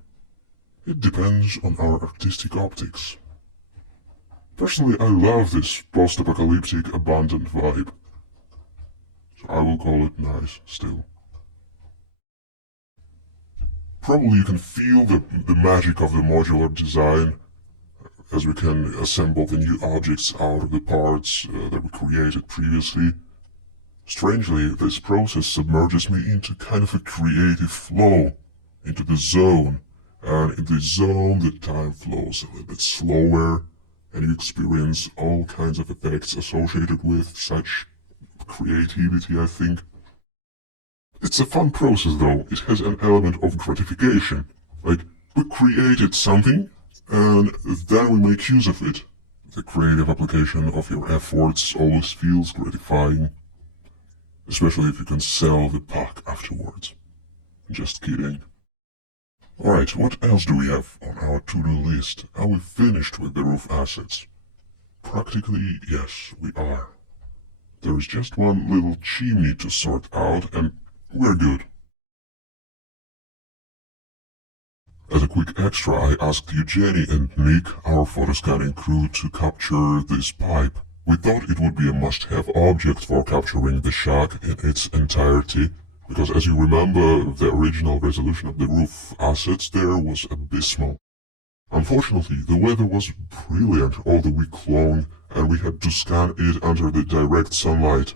It depends on our artistic optics. Personally, I love this post-apocalyptic abandoned vibe. So I will call it nice still. Probably you can feel the magic of the modular design as we can assemble the new objects out of the parts that we created previously. Strangely, this process submerges me into kind of a creative flow, into the zone, and in this zone the time flows a little bit slower, and you experience all kinds of effects associated with such creativity, I think. It's a fun process though. It has an element of gratification. Like, we created something, and then we make use of it. The creative application of your efforts always feels gratifying. Especially if you can sell the pack afterwards. Just kidding. Alright, what else do we have on our to-do list? Are we finished with the roof assets? Practically, yes, we are. There is just one little chimney to sort out, and we're good. As a quick extra, I asked Eugenie and Nick, our photoscanning crew, to capture this pipe. We thought it would be a must-have object for capturing the shack in its entirety, because as you remember, the original resolution of the roof assets there was abysmal. Unfortunately, the weather was brilliant all the week long, and we had to scan it under the direct sunlight.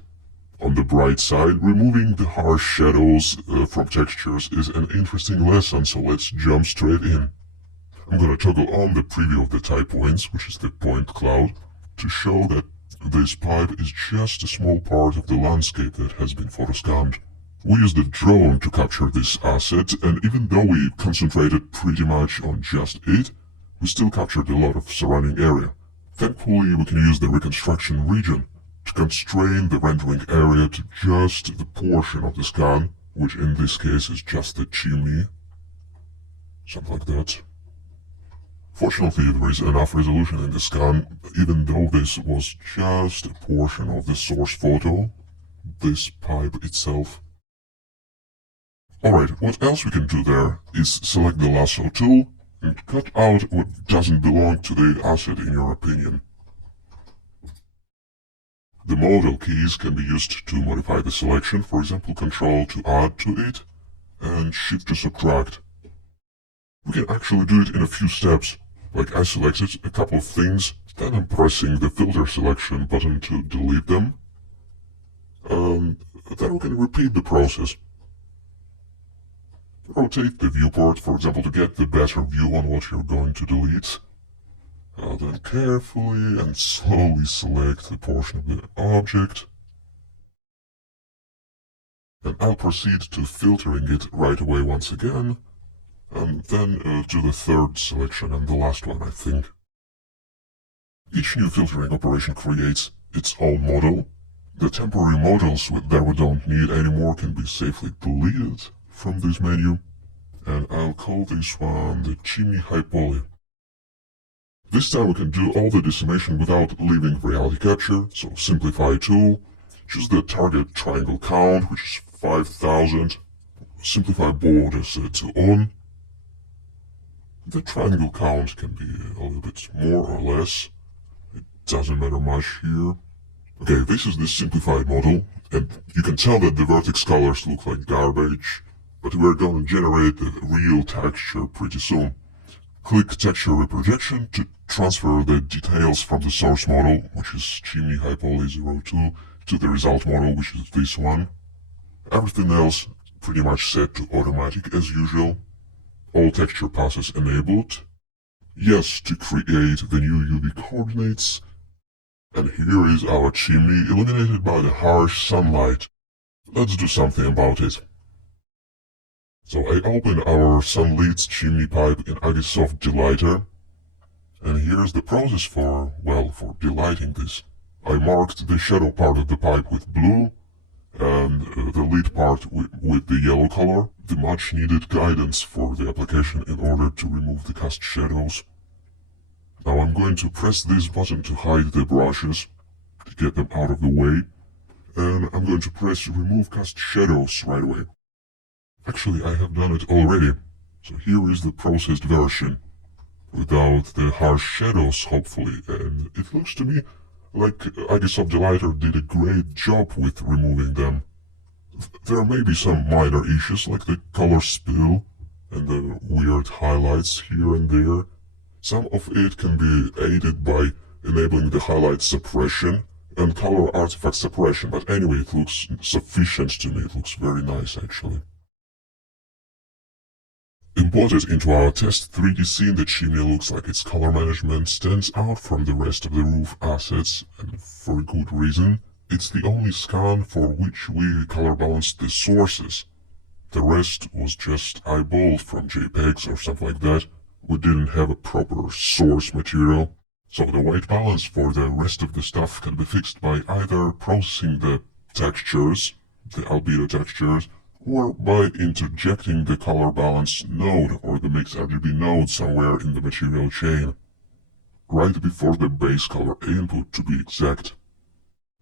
On the bright side, removing the harsh shadows from textures is an interesting lesson, so let's jump straight in. I'm gonna toggle on the preview of the type points, which is the point cloud, to show that this pipe is just a small part of the landscape that has been photoscanned. We used a drone to capture this asset, and even though we concentrated pretty much on just it, we still captured a lot of surrounding area. Thankfully, we can use the reconstruction region to constrain the rendering area to just the portion of the scan, which in this case is just the chimney. Something like that. Fortunately, there is enough resolution in the scan, even though this was just a portion of the source photo, this pipe itself. Alright, what else we can do there is select the lasso tool and cut out what doesn't belong to the asset in your opinion. The model keys can be used to modify the selection, for example Ctrl to add to it, and Shift to subtract. We can actually do it in a few steps. Like I selected a couple of things, then I'm pressing the filter selection button to delete them. Then we can repeat the process. Rotate the viewport, for example, to get the better view on what you're going to delete. Then carefully and slowly select the portion of the object. And I'll proceed to filtering it right away once again. And then do the third selection and the last one, I think. Each new filtering operation creates its own model. The temporary models that we don't need anymore can be safely deleted from this menu. And I'll call this one the chimney hyperbole. This time we can do all the decimation without leaving reality capture, so simplify tool, choose the target triangle count, which is 5000, simplify borders to on. The triangle count can be a little bit more or less, it doesn't matter much here. Okay, this is the simplified model, and you can tell that the vertex colors look like garbage, but we're gonna generate the real texture pretty soon. Click Texture Reprojection to transfer the details from the source model, which is chimney hyperbole 02, to the result model, which is this one. Everything else pretty much set to automatic as usual. All texture passes enabled. Yes to create the new UV coordinates. And here is our chimney illuminated by the harsh sunlight. Let's do something about it. So I open our sunlit chimney pipe in Agisoft Delighter, and here's the process for delighting this. I marked the shadow part of the pipe with blue, and the lid part with the yellow color, the much needed guidance for the application in order to remove the cast shadows. Now I'm going to press this button to hide the brushes, to get them out of the way, and I'm going to press remove cast shadows right away. Actually, I have done it already, so here is the processed version, without the harsh shadows, hopefully, and it looks to me like Agisoft Delighter did a great job with removing them. There may be some minor issues, like the color spill, and the weird highlights here and there. Some of it can be aided by enabling the highlight suppression and color artifact suppression, but anyway, it looks sufficient to me, it looks very nice actually. Imported into our test 3D scene, the chimney looks like its color management stands out from the rest of the roof assets, and for a good reason. It's the only scan for which we color balanced the sources. The rest was just eyeballed from JPEGs or something like that. We didn't have a proper source material. So the white balance for the rest of the stuff can be fixed by either processing the textures, the albedo textures, or by interjecting the color balance node or the mix RGB node somewhere in the material chain, right before the base color input to be exact.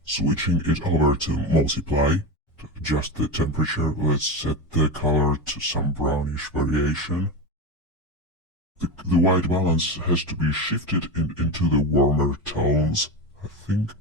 Switching it over to multiply, to adjust the temperature, let's set the color to some brownish variation. The white balance has to be shifted into the warmer tones, I think.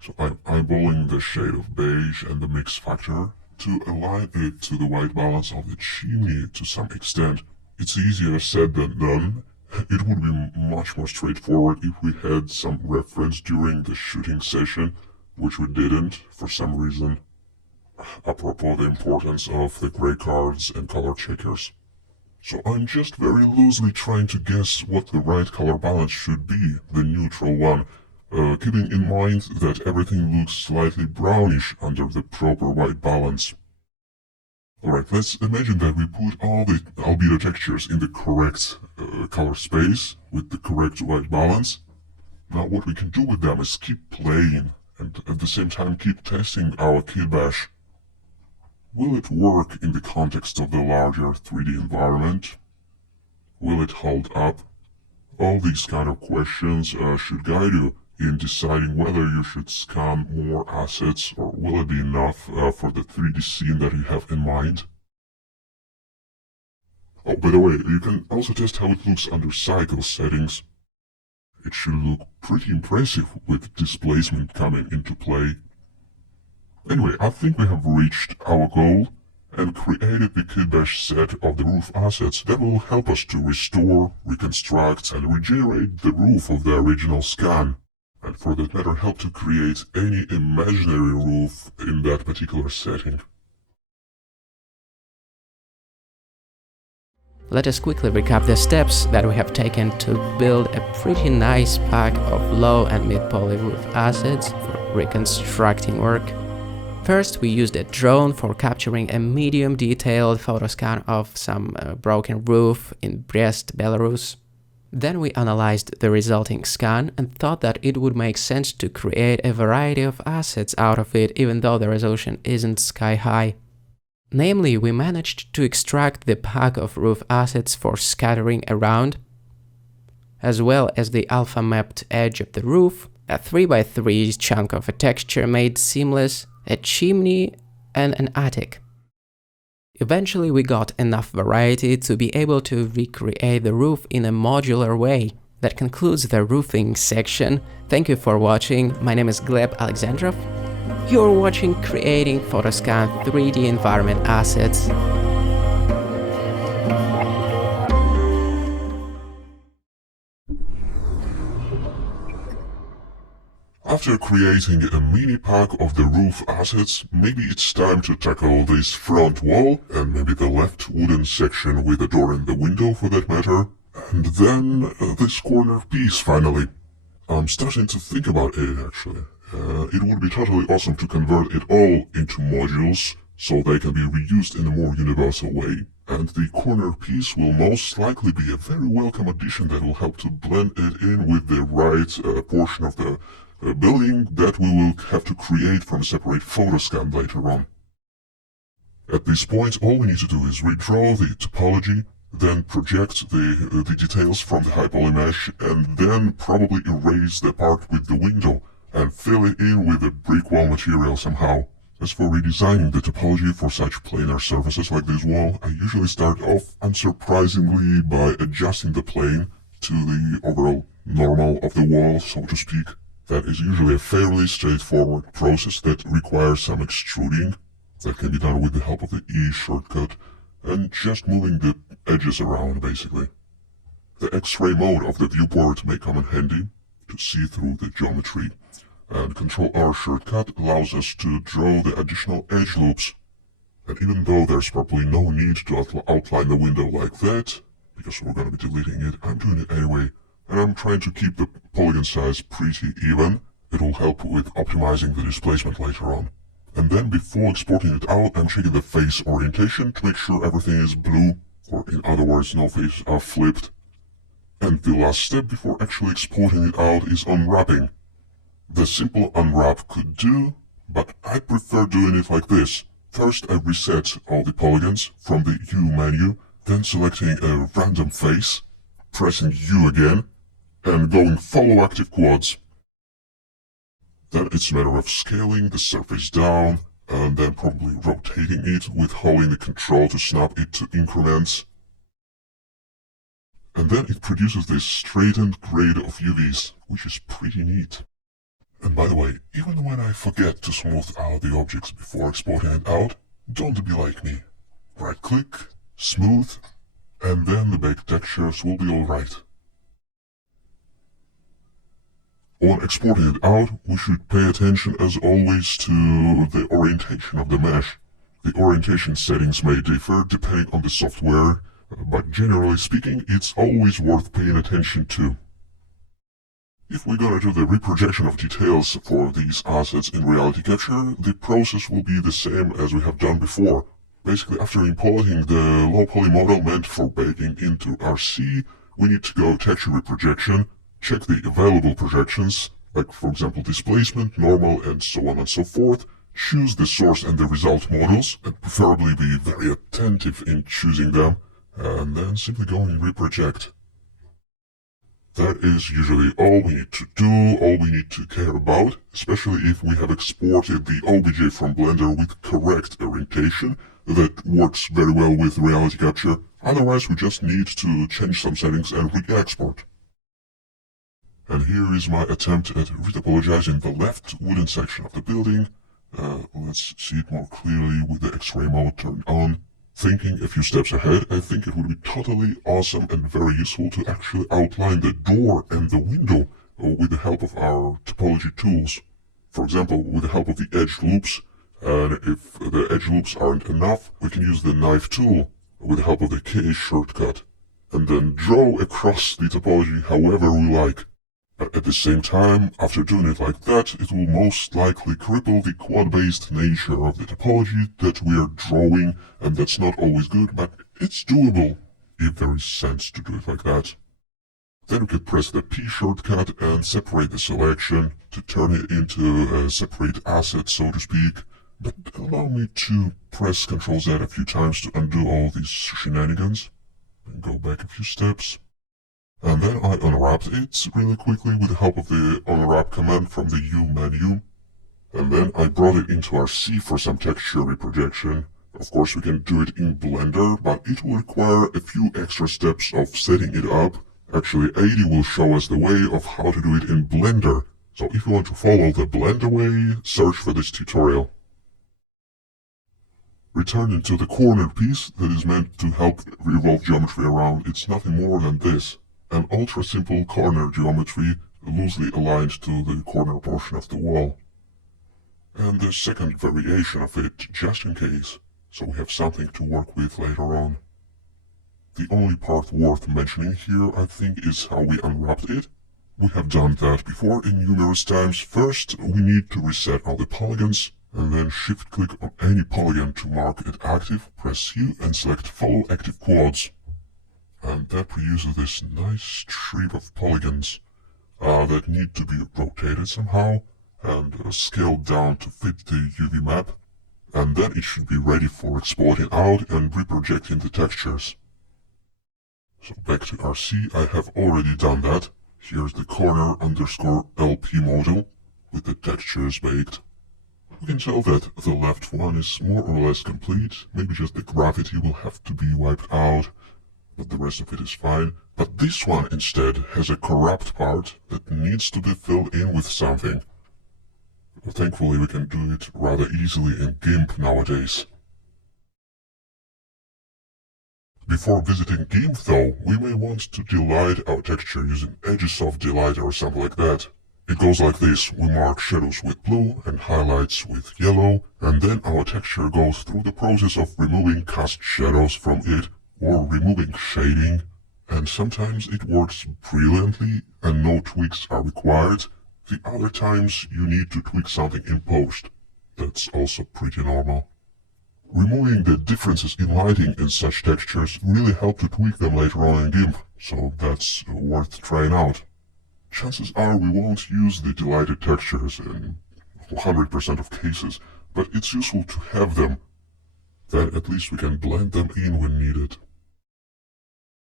So I'm eyeballing the shade of beige and the mix factor to align it to the white balance of the chimney to some extent. It's easier said than done. It would be much more straightforward if we had some reference during the shooting session, which we didn't for some reason. Apropos the importance of the gray cards and color checkers. So I'm just very loosely trying to guess what the right color balance should be, the neutral one, keeping in mind that everything looks slightly brownish under the proper white balance. Alright, let's imagine that we put all the albedo textures in the correct color space with the correct white balance. Now what we can do with them is keep playing and at the same time keep testing our kitbash. Will it work in the context of the larger 3D environment? Will it hold up? All these kind of questions should guide you in deciding whether you should scan more assets or will it be enough for the 3D scene that you have in mind. Oh, by the way, you can also test how it looks under cycle settings. It should look pretty impressive with displacement coming into play. Anyway, I think we have reached our goal, and created the KitBash set of the roof assets that will help us to restore, reconstruct, and regenerate the roof of the original scan, and for that matter help to create any imaginary roof in that particular setting. Let us quickly recap the steps that we have taken to build a pretty nice pack of low and mid poly roof assets for reconstructing work. First, we used a drone for capturing a medium detailed photo scan of some broken roof in Brest, Belarus. Then we analyzed the resulting scan and thought that it would make sense to create a variety of assets out of it even though the resolution isn't sky high. Namely, we managed to extract the pack of roof assets for scattering around, as well as the alpha mapped edge of the roof, a 3x3 chunk of a texture made seamless, a chimney, and an attic. Eventually we got enough variety to be able to recreate the roof in a modular way. That concludes the roofing section. Thank you for watching. My name is Gleb Alexandrov. You're watching Creating Photoscan 3D Environment Assets. After creating a mini pack of the roof assets, maybe it's time to tackle this front wall and maybe the left wooden section with a door in the window for that matter, and then this corner piece finally. I'm starting to think about it actually. It would be totally awesome to convert it all into modules so they can be reused in a more universal way, and the corner piece will most likely be a very welcome addition that will help to blend it in with the right portion of the building that we will have to create from a separate photo scan later on. At this point, all we need to do is redraw the topology, then project the details from the high poly mesh, and then probably erase the part with the window and fill it in with a brick wall material somehow. As for redesigning the topology for such planar surfaces like this wall, I usually start off unsurprisingly by adjusting the plane to the overall normal of the wall, so to speak. That is usually a fairly straightforward process that requires some extruding. That can be done with the help of the E shortcut and just moving the edges around basically. The X-ray mode of the viewport may come in handy to see through the geometry, and Ctrl-R shortcut allows us to draw the additional edge loops. And even though there's probably no need to outline the window like that, because we're going to be deleting it, I'm doing it anyway. And I'm trying to keep the polygon size pretty even. It'll help with optimizing the displacement later on. And then before exporting it out, I'm checking the face orientation to make sure everything is blue, or in other words, no faces are flipped. And the last step before actually exporting it out is unwrapping. The simple unwrap could do, but I prefer doing it like this. First I reset all the polygons from the U menu, then selecting a random face, pressing U again, and going follow active quads. Then it's a matter of scaling the surface down, and then probably rotating it with holding the control to snap it to increments. And then it produces this straightened grade of UVs, which is pretty neat. And by the way, even when I forget to smooth out the objects before exporting it out, don't be like me. Right click, smooth, and then the baked textures will be alright. On exporting it out, we should pay attention as always to the orientation of the mesh. The orientation settings may differ depending on the software, but generally speaking, it's always worth paying attention to. If we're gonna do the reprojection of details for these assets in reality capture, the process will be the same as we have done before. Basically, after importing the low poly model meant for baking into RC, we need to go texture reprojection, check the available projections, like for example displacement, normal, and so on and so forth, choose the source and the result models, and preferably be very attentive in choosing them, and then simply go and reproject. That is usually all we need to do, all we need to care about, especially if we have exported the OBJ from Blender with correct orientation. That works very well with reality capture. Otherwise, we just need to change some settings and re-export. And here is my attempt at retopologizing the left wooden section of the building, Let's see it more clearly with the X-ray mode turned on. Thinking a few steps ahead, I think it would be totally awesome and very useful to actually outline the door and the window with the help of our topology tools. For example, with the help of the edge loops, and if the edge loops aren't enough, we can use the knife tool with the help of the K shortcut, and then draw across the topology however we like. At the same time, after doing it like that, it will most likely cripple the quad-based nature of the topology that we are drawing, and that's not always good, but it's doable, if there is sense to do it like that. Then we could press the P shortcut and separate the selection to turn it into a separate asset, so to speak. But allow me to press Ctrl Z a few times to undo all these shenanigans. And go back a few steps. And then I unwrapped it really quickly with the help of the unwrap command from the U menu. And then I brought it into our C for some texture reprojection. Of course we can do it in Blender, but it will require a few extra steps of setting it up. Actually, 80 will show us the way of how to do it in Blender. So if you want to follow the Blender way, search for this tutorial. Returning to the corner piece that is meant to help revolve geometry around, it's nothing more than this. An ultra-simple corner geometry loosely aligned to the corner portion of the wall. And the second variation of it, just in case, so we have something to work with later on. The only part worth mentioning here, I think, is how we unwrapped it. We have done that before in numerous times. First, we need to reset all the polygons, and then shift-click on any polygon to mark it active, press U and select Follow Active Quads. And that produces this nice strip of polygons that need to be rotated somehow and scaled down to fit the UV map. And then it should be ready for exporting out and reprojecting the textures. So back to RC, I have already done that. Here's the corner underscore LP model with the textures baked. We can tell that the left one is more or less complete, maybe just the gravity will have to be wiped out, but the rest of it is fine. But this one instead has a corrupt part that needs to be filled in with something. Thankfully we can do it rather easily in GIMP nowadays. Before visiting GIMP though, we may want to delight our texture using Edgesoft Delighter or something like that. It goes like this: we mark shadows with blue and highlights with yellow, and then our texture goes through the process of removing cast shadows from it, or removing shading, and sometimes it works brilliantly and no tweaks are required. The other times you need to tweak something in post. That's also pretty normal. Removing the differences in lighting in such textures really help to tweak them later on in GIMP, so that's worth trying out. Chances are we won't use the delighted textures in 100% of cases, but it's useful to have them. Then at least we can blend them in when needed.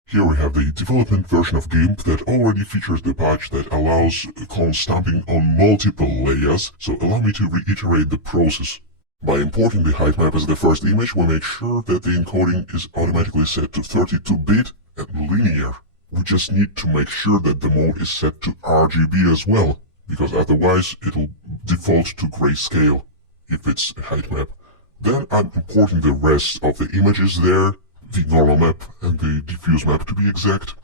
Here we have the development version of GIMP that already features the patch that allows clone stamping on multiple layers, so allow me to reiterate the process. By importing the height map as the first image, we make sure that the encoding is automatically set to 32-bit and linear. We just need to make sure that the mode is set to RGB as well, because otherwise it'll default to grayscale if it's a height map. Then I'm importing the rest of the images there, the normal map and the diffuse map to be exact.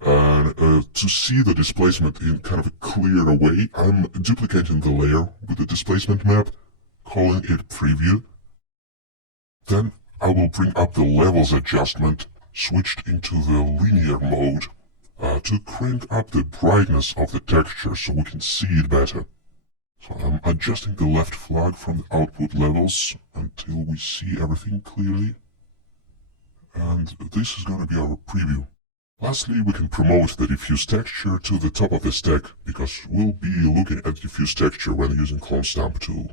And to see the displacement in kind of a clearer way, I'm duplicating the layer with the displacement map, calling it preview. Then I will bring up the levels adjustment, switched into the linear mode, to crank up the brightness of the texture so we can see it better. So I'm adjusting the left flag from the output levels until we see everything clearly. And this is gonna be our preview. Lastly, we can promote the diffuse texture to the top of the stack, because we'll be looking at diffuse texture when using Clone Stamp tool.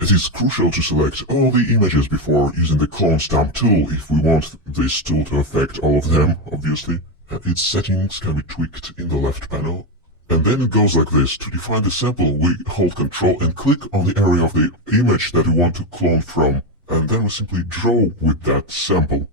It is crucial to select all the images before using the Clone Stamp tool if we want this tool to affect all of them, obviously. Its settings can be tweaked in the left panel. And then it goes like this. To define the sample, we hold Ctrl and click on the area of the image that we want to clone from, and then we simply draw with that sample.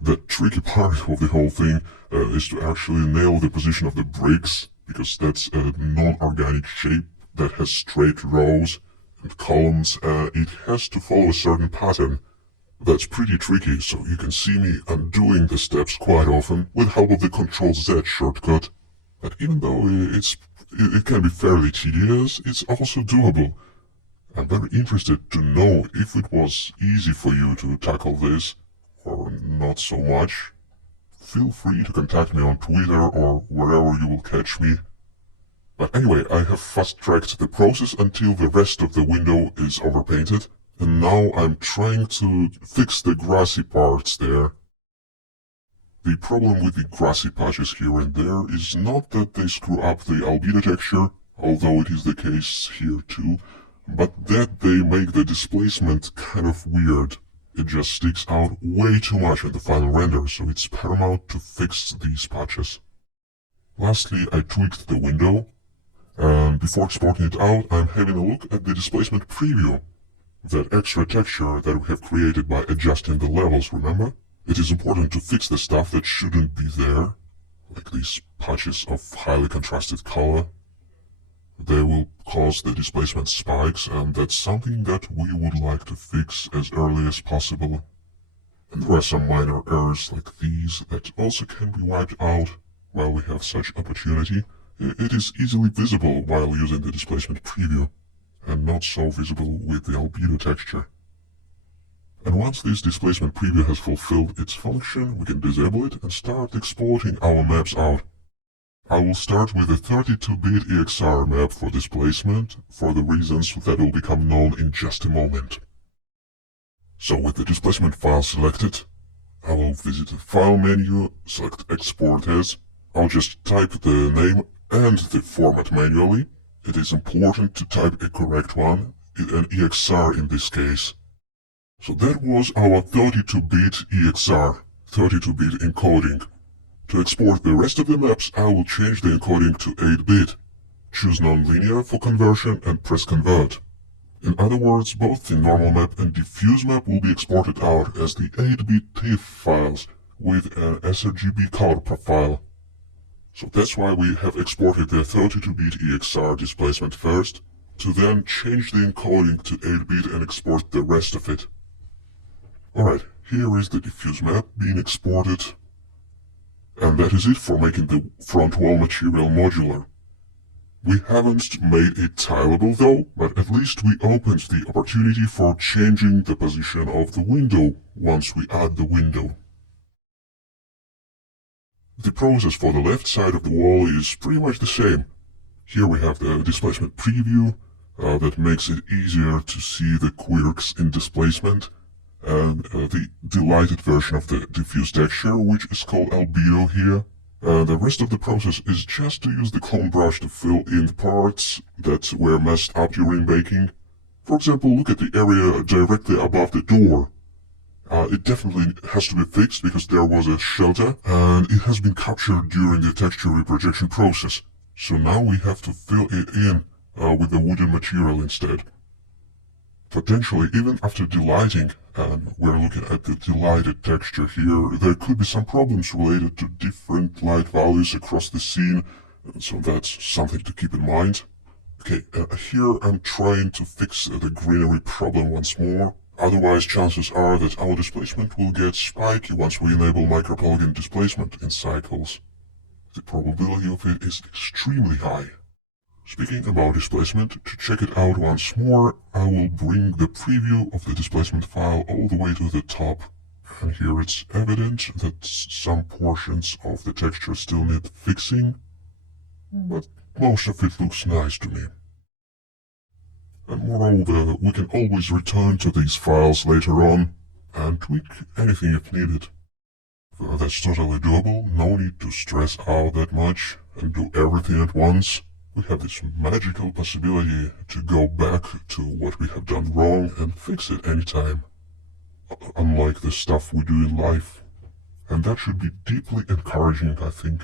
The tricky part of the whole thing is to actually nail the position of the bricks, because that's a non-organic shape that has straight rows. and columns, it has to follow a certain pattern. That's pretty tricky, so you can see me undoing the steps quite often with help of the Ctrl-Z shortcut. But even though it can be fairly tedious, it's also doable. I'm very interested to know if it was easy for you to tackle this, or not so much. Feel free to contact me on Twitter or wherever you will catch me. But anyway, I have fast-tracked the process until the rest of the window is overpainted, and now I'm trying to fix the grassy parts there. The problem with the grassy patches here and there is not that they screw up the albedo texture, although it is the case here too, but that they make the displacement kind of weird. It just sticks out way too much in the final render, so it's paramount to fix these patches. Lastly, I tweaked the window, and before exporting it out, I'm having a look at the displacement preview. That extra texture that we have created by adjusting the levels, remember? It is important to fix the stuff that shouldn't be there, like these patches of highly contrasted color. They will cause the displacement spikes, and that's something that we would like to fix as early as possible. And there are some minor errors like these that also can be wiped out while we have such opportunity. It is easily visible while using the displacement preview, and not so visible with the albedo texture. And once this displacement preview has fulfilled its function, we can disable it and start exporting our maps out. I will start with a 32-bit EXR map for displacement, for the reasons that will become known in just a moment. So with the displacement file selected, I will visit the File menu, select Export As. I'll just type the name and the format manually. It is important to type a correct one, an EXR in this case. So that was our 32-bit EXR, 32-bit encoding. To export the rest of the maps, I will change the encoding to 8-bit. Choose nonlinear for conversion and press Convert. In other words, both the normal map and diffuse map will be exported out as the 8-bit TIFF files with an sRGB color profile. So that's why we have exported the 32-bit EXR displacement first, to then change the encoding to 8-bit and export the rest of it. Alright, here is the diffuse map being exported. And that is it for making the front wall material modular. We haven't made it tileable though, but at least we opened the opportunity for changing the position of the window once we add the window. The process for the left side of the wall is pretty much the same. Here we have the displacement preview that makes it easier to see the quirks in displacement, and the delighted version of the diffuse texture, which is called albedo here. The rest of the process is just to use the clone brush to fill in parts that were messed up during baking. For example, look at the area directly above the door. It definitely has to be fixed because there was a shelter, and it has been captured during the texture reprojection process. So now we have to fill it in with the wooden material instead. Potentially, even after delighting, and we're looking at the delighted texture here, there could be some problems related to different light values across the scene, so that's something to keep in mind. Okay, here I'm trying to fix the greenery problem once more. Otherwise, chances are that our displacement will get spiky once we enable micropolygon displacement in cycles. The probability of it is extremely high. Speaking about displacement, to check it out once more, I will bring the preview of the displacement file all the way to the top. And here it's evident that some portions of the texture still need fixing, but most of it looks nice to me. And moreover, we can always return to these files later on and tweak anything if needed. That's totally doable, no need to stress out that much and do everything at once. We have this magical possibility to go back to what we have done wrong and fix it anytime. Unlike the stuff we do in life. And that should be deeply encouraging, I think.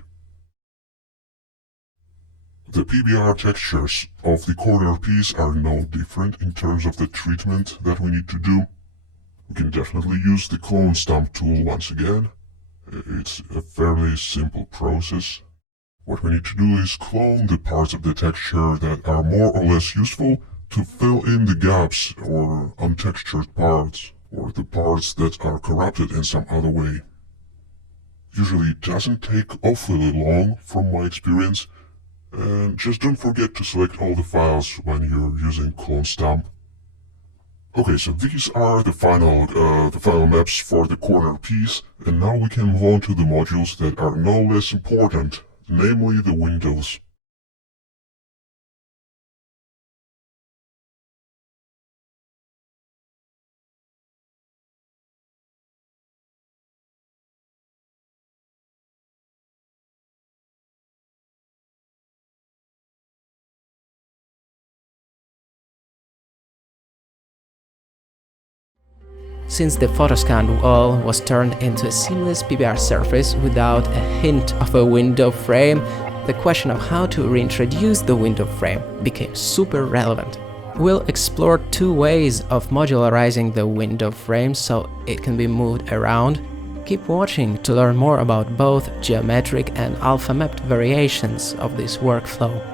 The PBR textures of the corner piece are no different in terms of the treatment that we need to do. We can definitely use the clone stamp tool once again. It's a fairly simple process. What we need to do is clone the parts of the texture that are more or less useful to fill in the gaps or untextured parts, or the parts that are corrupted in some other way. Usually it doesn't take awfully long from my experience, and just don't forget to select all the files when you're using clone stamp. Okay, so these are the final maps for the corner piece, and now we can move on to the modules that are no less important, namely the windows. Since the photoscanned wall was turned into a seamless PBR surface without a hint of a window frame, the question of how to reintroduce the window frame became super relevant. We'll explore two ways of modularizing the window frame so it can be moved around. Keep watching to learn more about both geometric and alpha-mapped variations of this workflow.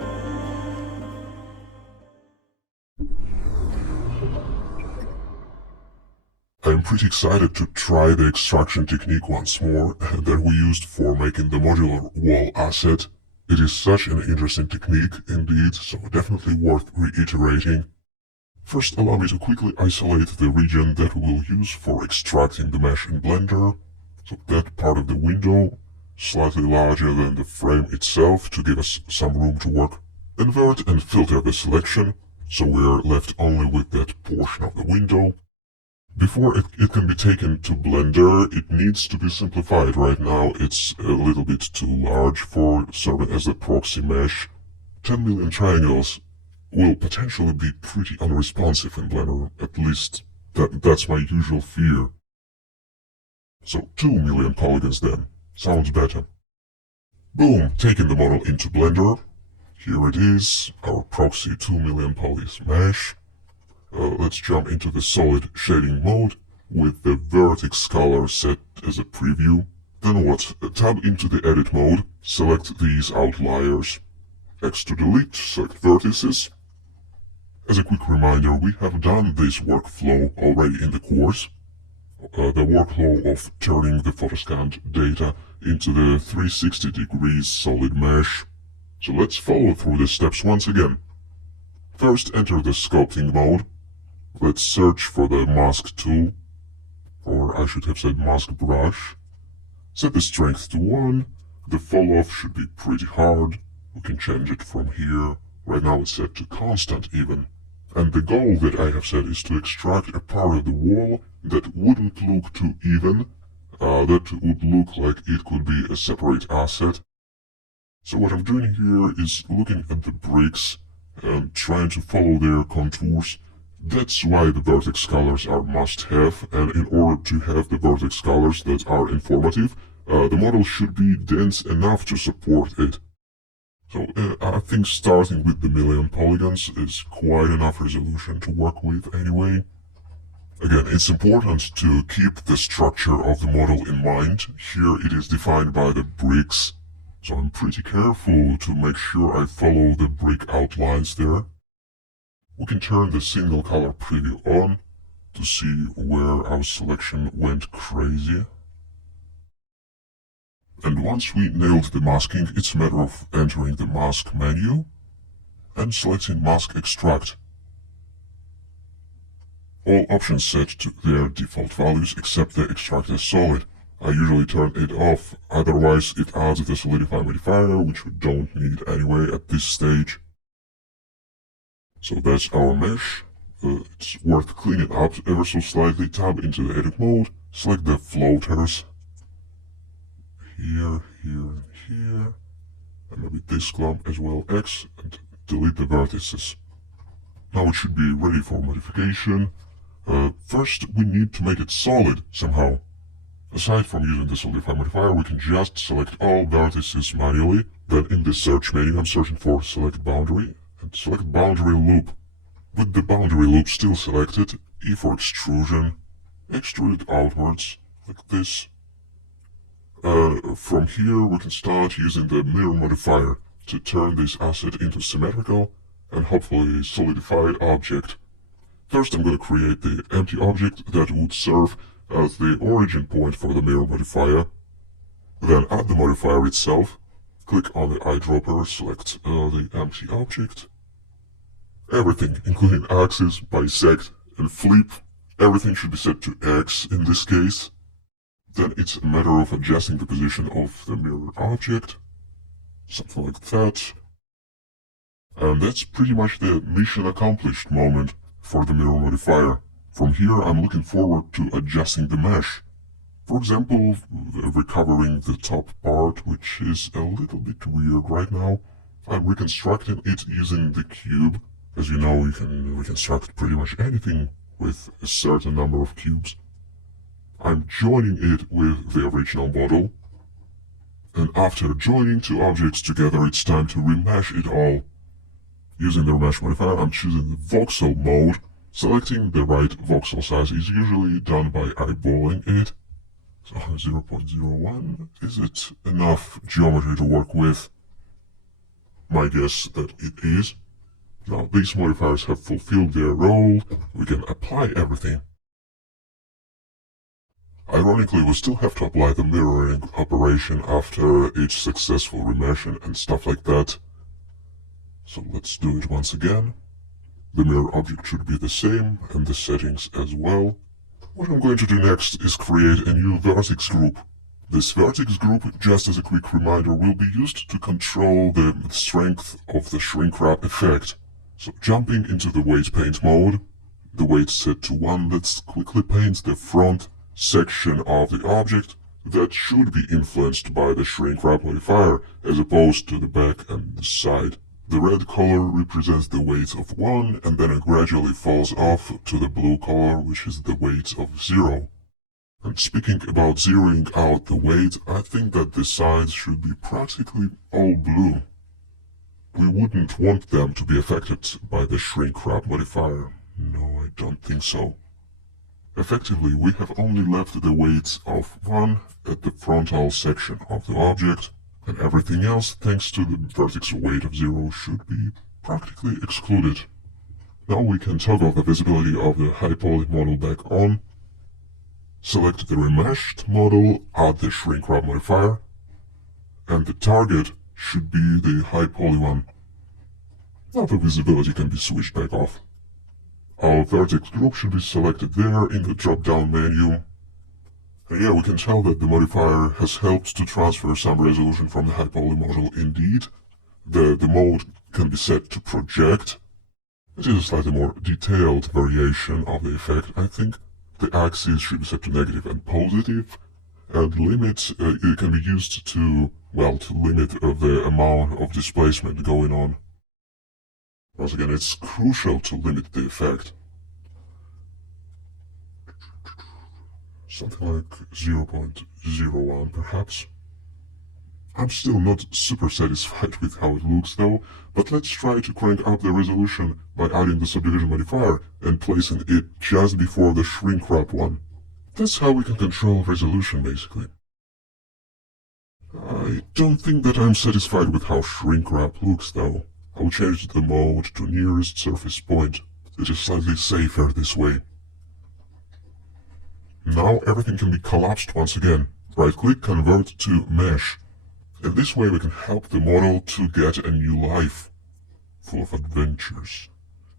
I'm pretty excited to try the extraction technique once more that we used for making the modular wall asset. It is such an interesting technique indeed, so definitely worth reiterating. First, allow me to quickly isolate the region that we will use for extracting the mesh in Blender. So that part of the window, slightly larger than the frame itself to give us some room to work. Invert and filter the selection, so we're left only with that portion of the window. Before it can be taken to Blender, it needs to be simplified. Right now it's a little bit too large for serving as a proxy mesh. 10 million triangles will potentially be pretty unresponsive in Blender, at least that's my usual fear. So 2 million polygons then, sounds better. Boom, taking the model into Blender. Here it is, our proxy 2 million polys mesh. Let's jump into the solid shading mode with the vertex color set as a preview. Then what? Tab into the edit mode, select these outliers. X to delete, select vertices. As a quick reminder, we have done this workflow already in the course. The workflow of turning the photoscanned data into the 360 degrees solid mesh. So let's follow through the steps once again. First, enter the sculpting mode. Let's search for the mask tool, or I should have said mask brush. Set the strength to 1. The fall off should be pretty hard. We can change it from here. Right now it's set to constant even. And the goal that I have set is to extract a part of the wall that wouldn't look too even, that would look like it could be a separate asset. So what I'm doing here is looking at the bricks and trying to follow their contours. That's why the vertex colors are must-have, and in order to have the vertex colors that are informative, the model should be dense enough to support it. So I think starting with the million polygons is quite enough resolution to work with anyway. Again, it's important to keep the structure of the model in mind. Here it is defined by the bricks, so I'm pretty careful to make sure I follow the brick outlines there. We can turn the single color preview on to see where our selection went crazy. And once we nailed the masking, it's a matter of entering the mask menu and selecting mask extract. All options set to their default values except the extract as solid. I usually turn it off, otherwise it adds the solidify modifier, which we don't need anyway at this stage. So that's our mesh. It's worth cleaning up ever so slightly. Tab into the edit mode, select the floaters. Here, here, and here. And maybe this clump as well, X, and delete the vertices. Now it should be ready for modification. First we need to make it solid somehow. Aside from using the solidify modifier, we can just select all vertices manually. Then in the search menu, I'm searching for select boundary. And select boundary loop. With the boundary loop still selected, E for extrusion, extrude it outwards, like this. From here we can start using the mirror modifier to turn this asset into symmetrical, and hopefully solidified object. First I'm going to create the empty object that would serve as the origin point for the mirror modifier. Then add the modifier itself. Click on the eyedropper, select the empty object. Everything, including axis, bisect, and flip, everything should be set to X in this case. Then it's a matter of adjusting the position of the mirror object. Something like that. And that's pretty much the mission accomplished moment for the mirror modifier. From here I'm looking forward to adjusting the mesh. For example, recovering the top part, which is a little bit weird right now. I'm reconstructing it using the cube. As you know, you can reconstruct pretty much anything with a certain number of cubes. I'm joining it with the original model. And after joining two objects together, it's time to remesh it all. Using the remesh modifier, I'm choosing the voxel mode. Selecting the right voxel size is usually done by eyeballing it. So 0.01, is it enough geometry to work with? My guess that it is. Now these modifiers have fulfilled their role, we can apply everything. Ironically, we still have to apply the mirroring operation after each successful remeshing and stuff like that. So let's do it once again. The mirror object should be the same, and the settings as well. What I'm going to do next is create a new vertex group. This vertex group, just as a quick reminder, will be used to control the strength of the shrink wrap effect. So jumping into the weight paint mode, the weight set to 1, let's quickly paint the front section of the object that should be influenced by the shrink wrap modifier as opposed to the back and the side. The red color represents the weight of 1 and then it gradually falls off to the blue color, which is the weight of 0. And speaking about zeroing out the weight, I think that the sides should be practically all blue. We wouldn't want them to be affected by the shrink wrap modifier. No, I don't think so. Effectively, we have only left the weights of 1 at the frontal section of the object, and everything else, thanks to the vertex weight of 0, should be practically excluded. Now we can toggle the visibility of the high poly model back on, select the remeshed model, add the shrink wrap modifier, and the target should be the high poly one. Now the visibility can be switched back off. Our vertex group should be selected there in the drop-down menu. And yeah, we can tell that the modifier has helped to transfer some resolution from the high poly model indeed. The mode can be set to project. It is a slightly more detailed variation of the effect, I think. The axis should be set to negative and positive, and limit it can be used to, well, to limit the amount of displacement going on. Once again, it's crucial to limit the effect. Something like 0.01 perhaps. I'm still not super satisfied with how it looks though, but let's try to crank up the resolution by adding the subdivision modifier and placing it just before the shrink wrap one. That's how we can control resolution basically. I don't think that I'm satisfied with how shrink wrap looks though. I'll change the mode to nearest surface point. It is slightly safer this way. Now everything can be collapsed once again. Right-click, convert to mesh. And this way we can help the model to get a new life, full of adventures.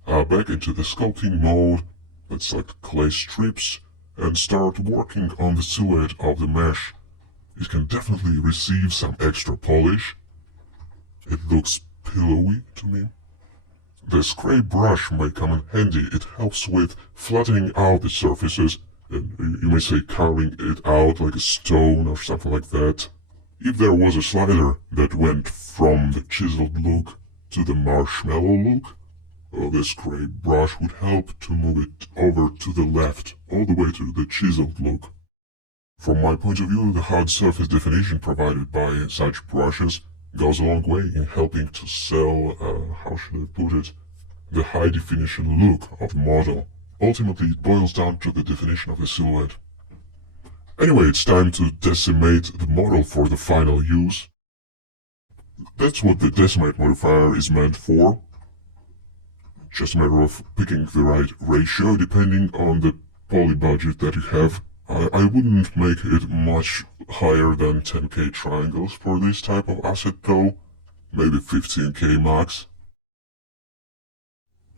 Back into the sculpting mode, let's select clay strips and start working on the silhouette of the mesh. It can definitely receive some extra polish. It looks pillowy to me. The spray brush might come in handy. It helps with flattening out the surfaces, and you may say carving it out like a stone or something like that. If there was a slider that went from the chiseled look to the marshmallow look, the spray brush would help to move it over to the left, all the way to the chiseled look. From my point of view, the hard surface definition provided by such brushes goes a long way in helping to sell, how should I put it, the high definition look of the model. Ultimately, it boils down to the definition of the silhouette. Anyway, it's time to decimate the model for the final use. That's what the decimate modifier is meant for. just a matter of picking the right ratio depending on the poly budget that you have. I wouldn't make it much higher than 10k triangles for this type of asset though, maybe 15k max.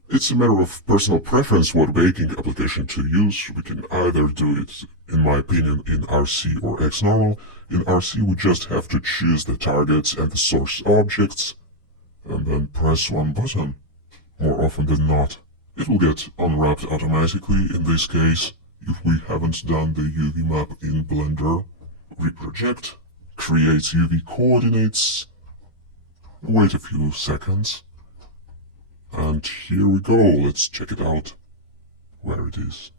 It's a matter of personal preference what baking application to use. We can either do it, in my opinion, in RC or XNormal. In RC we just have to choose the targets and the source objects, and then press one button. More often than not, it will get unwrapped automatically in this case, if we haven't done the UV map in Blender. Reproject, create UV coordinates, wait a few seconds, and here we go. Let's check it out. Where it is.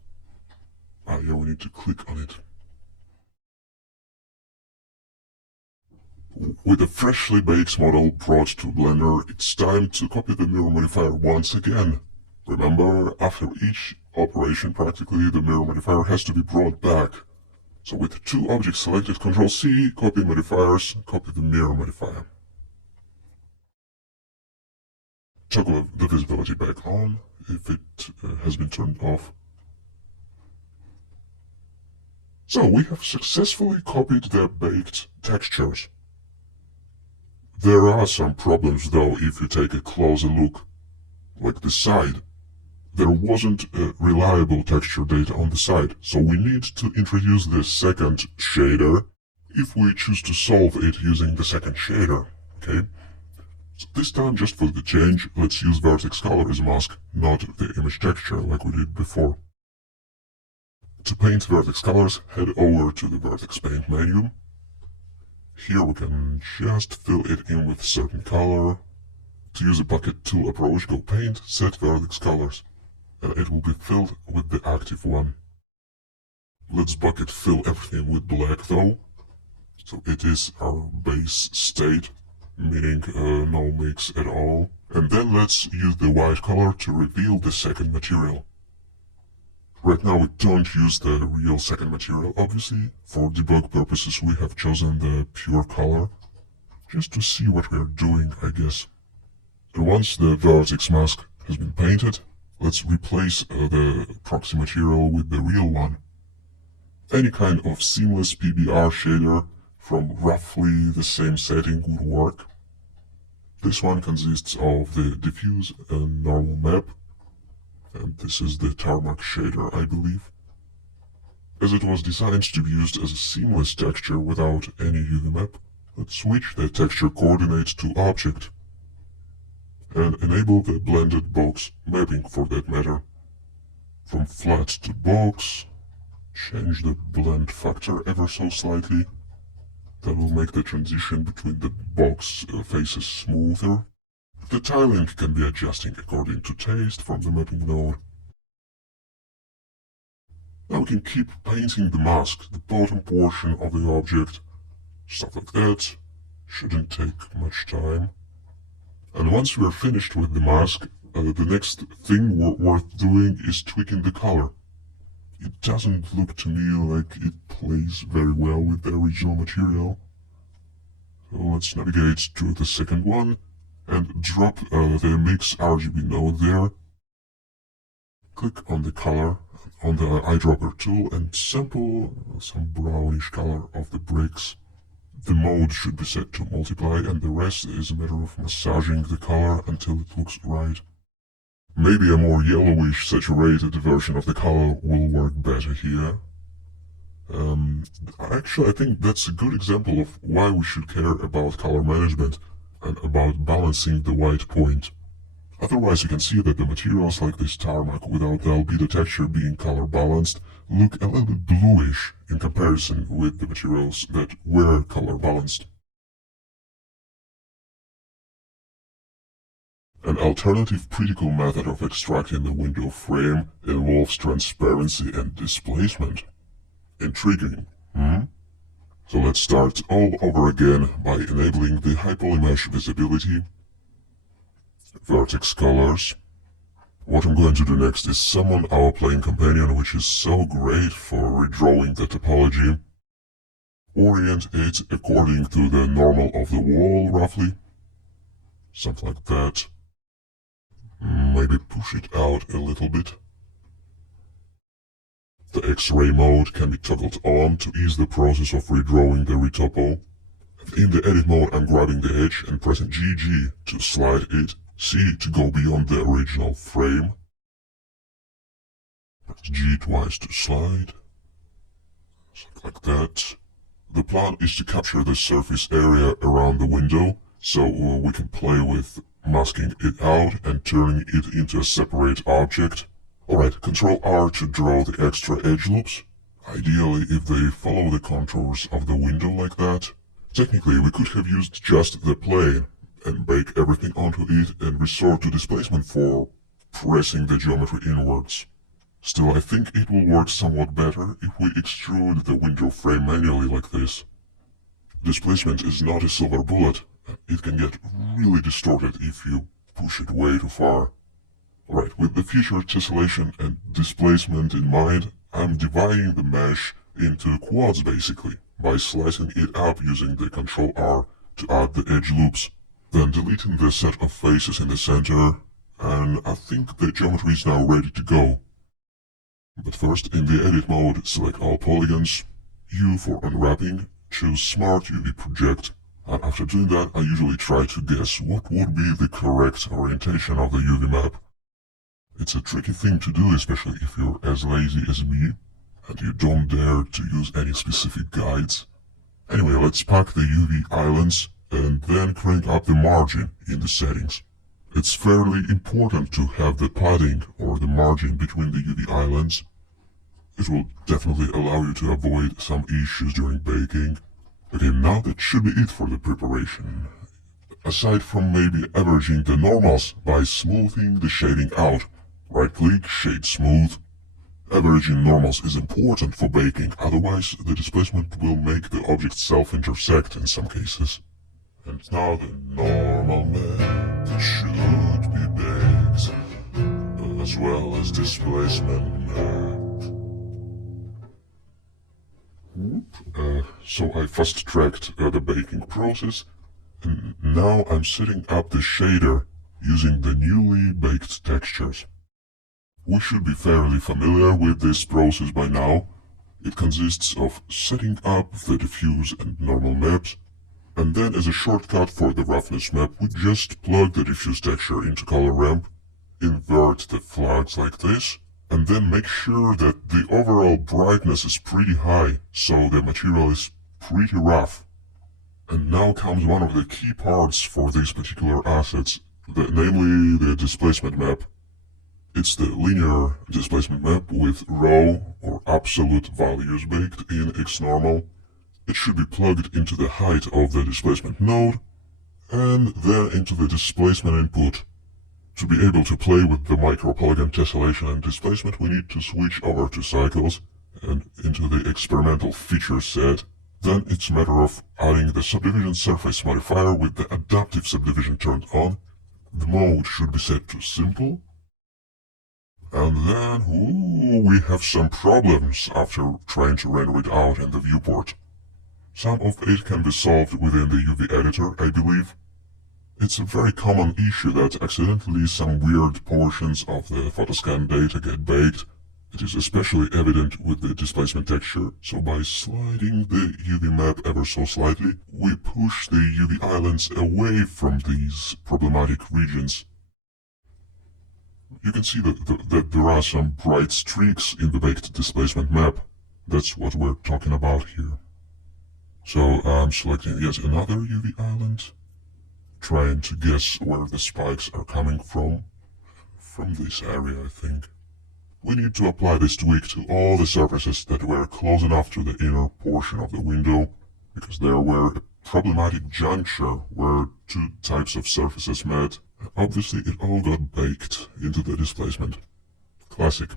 Yeah, we need to click on it. With a freshly baked model brought to Blender, it's time to copy the mirror modifier once again. Remember, after each operation practically, the mirror modifier has to be brought back. So with two objects selected, Ctrl-C, copy modifiers, copy the mirror modifier. Toggle the visibility back on if it has been turned off. So we have successfully copied the baked textures. There are some problems though if you take a closer look, like the side. There wasn't reliable texture data on the side, so we need to introduce the second shader if we choose to solve it using the second shader, okay? So this time, just for the change, let's use vertex color as a mask, not the image texture like we did before. To paint vertex colors, head over to the vertex paint menu. Here we can just fill it in with a certain color. To use a bucket tool approach, go paint, set vertex colors, and it will be filled with the active one. Let's bucket fill everything with black though, so it is our base state, meaning no mix at all. And then let's use the white color to reveal the second material. Right now we don't use the real second material, obviously. For debug purposes we have chosen the pure color, just to see what we are doing, I guess. And once the vertex mask has been painted, let's replace the proxy material with the real one. Any kind of seamless PBR shader from roughly the same setting would work. This one consists of the diffuse and normal map, and this is the tarmac shader, I believe. As it was designed to be used as a seamless texture without any UV map, let's switch the texture coordinate to object and enable the blended box mapping for that matter. From flat to box, change the blend factor ever so slightly. That will make the transition between the box faces smoother. The tiling can be adjusting according to taste from the mapping node. Now we can keep painting the mask, the bottom portion of the object, stuff like that. Shouldn't take much time. And once we are finished with the mask, the next thing worth doing is tweaking the color. It doesn't look to me like it plays very well with the original material. So let's navigate to the second one and drop the mix RGB node there. Click on the color on the eyedropper tool and sample some brownish color of the bricks. The mode should be set to multiply, and the rest is a matter of massaging the color until it looks right. Maybe a more yellowish saturated version of the color will work better here. Actually, I think that's a good example of why we should care about color management and about balancing the white point. Otherwise, you can see that the materials like this tarmac without the albedo texture being color balanced look a little bit bluish in comparison with the materials that were color balanced. An alternative pretty cool method of extracting the window frame involves transparency and displacement. Intriguing, hmm? So let's start all over again by enabling the high poly mesh visibility, vertex colors. What I'm going to do next is summon our plane companion, which is so great for redrawing the topology. Orient it according to the normal of the wall, roughly. Something like that. maybe push it out a little bit. The X-ray mode can be toggled on to ease the process of redrawing the retopo. In the edit mode, I'm grabbing the edge and pressing GG to slide it, C to go beyond the original frame. Press G twice to slide. Something like that. The plan is to capture the surface area around the window, so we can play with masking it out and turning it into a separate object. Alright, Ctrl R to draw the extra edge loops. Ideally, if they follow the contours of the window like that. Technically, we could have used just the plane and bake everything onto it and resort to displacement for pressing the geometry inwards. Still, I think it will work somewhat better if we extrude the window frame manually like this. Displacement is not a silver bullet. It can get really distorted if you push it way too far. Alright, with the future tessellation and displacement in mind, I'm dividing the mesh into quads basically, by slicing it up using the Ctrl R to add the edge loops, then deleting the set of faces in the center, and I think the geometry is now ready to go. But first, in the edit mode, select all polygons, U for unwrapping, choose Smart UV Project, and after doing that, I usually try to guess what would be the correct orientation of the UV map. It's a tricky thing to do, especially if you're as lazy as me, and you don't dare to use any specific guides. Anyway, let's pack the UV islands, and then crank up the margin in the settings. It's fairly important to have the padding or the margin between the UV islands. It will definitely allow you to avoid some issues during baking. Okay, now that should be it for the preparation. Aside from maybe averaging the normals by smoothing the shading out. Right-click, shade smooth. Averaging normals is important for baking, otherwise the displacement will make the object self-intersect in some cases. And now the normal map should be baked, as well as displacement map. So I fast-tracked the baking process, and now I'm setting up the shader using the newly baked textures. We should be fairly familiar with this process by now. It consists of setting up the diffuse and normal maps, and then as a shortcut for the roughness map, we just plug the diffuse texture into color ramp, invert the flags like this, and then make sure that the overall brightness is pretty high, so the material is pretty rough. And now comes one of the key parts for these particular assets, namely the displacement map. It's the linear displacement map with raw or absolute values baked in XNormal. It should be plugged into the height of the displacement node, and then into the displacement input. To be able to play with the micropolygon tessellation and displacement, we need to switch over to cycles and into the experimental feature set. Then it's a matter of adding the subdivision surface modifier with the adaptive subdivision turned on. The mode should be set to simple. And then, we have some problems after trying to render it out in the viewport. Some of it can be solved within the UV editor, I believe. It's a very common issue that accidentally some weird portions of the photoscan data get baked. It is especially evident with the displacement texture, so by sliding the UV map ever so slightly, we push the UV islands away from these problematic regions. You can see that there are some bright streaks in the baked displacement map. That's what we're talking about here. So I'm selecting yet another UV island, trying to guess where the spikes are coming from. From this area, I think. We need to apply this tweak to all the surfaces that were close enough to the inner portion of the window, because there were a problematic juncture where two types of surfaces met. Obviously, it all got baked into the displacement. Classic.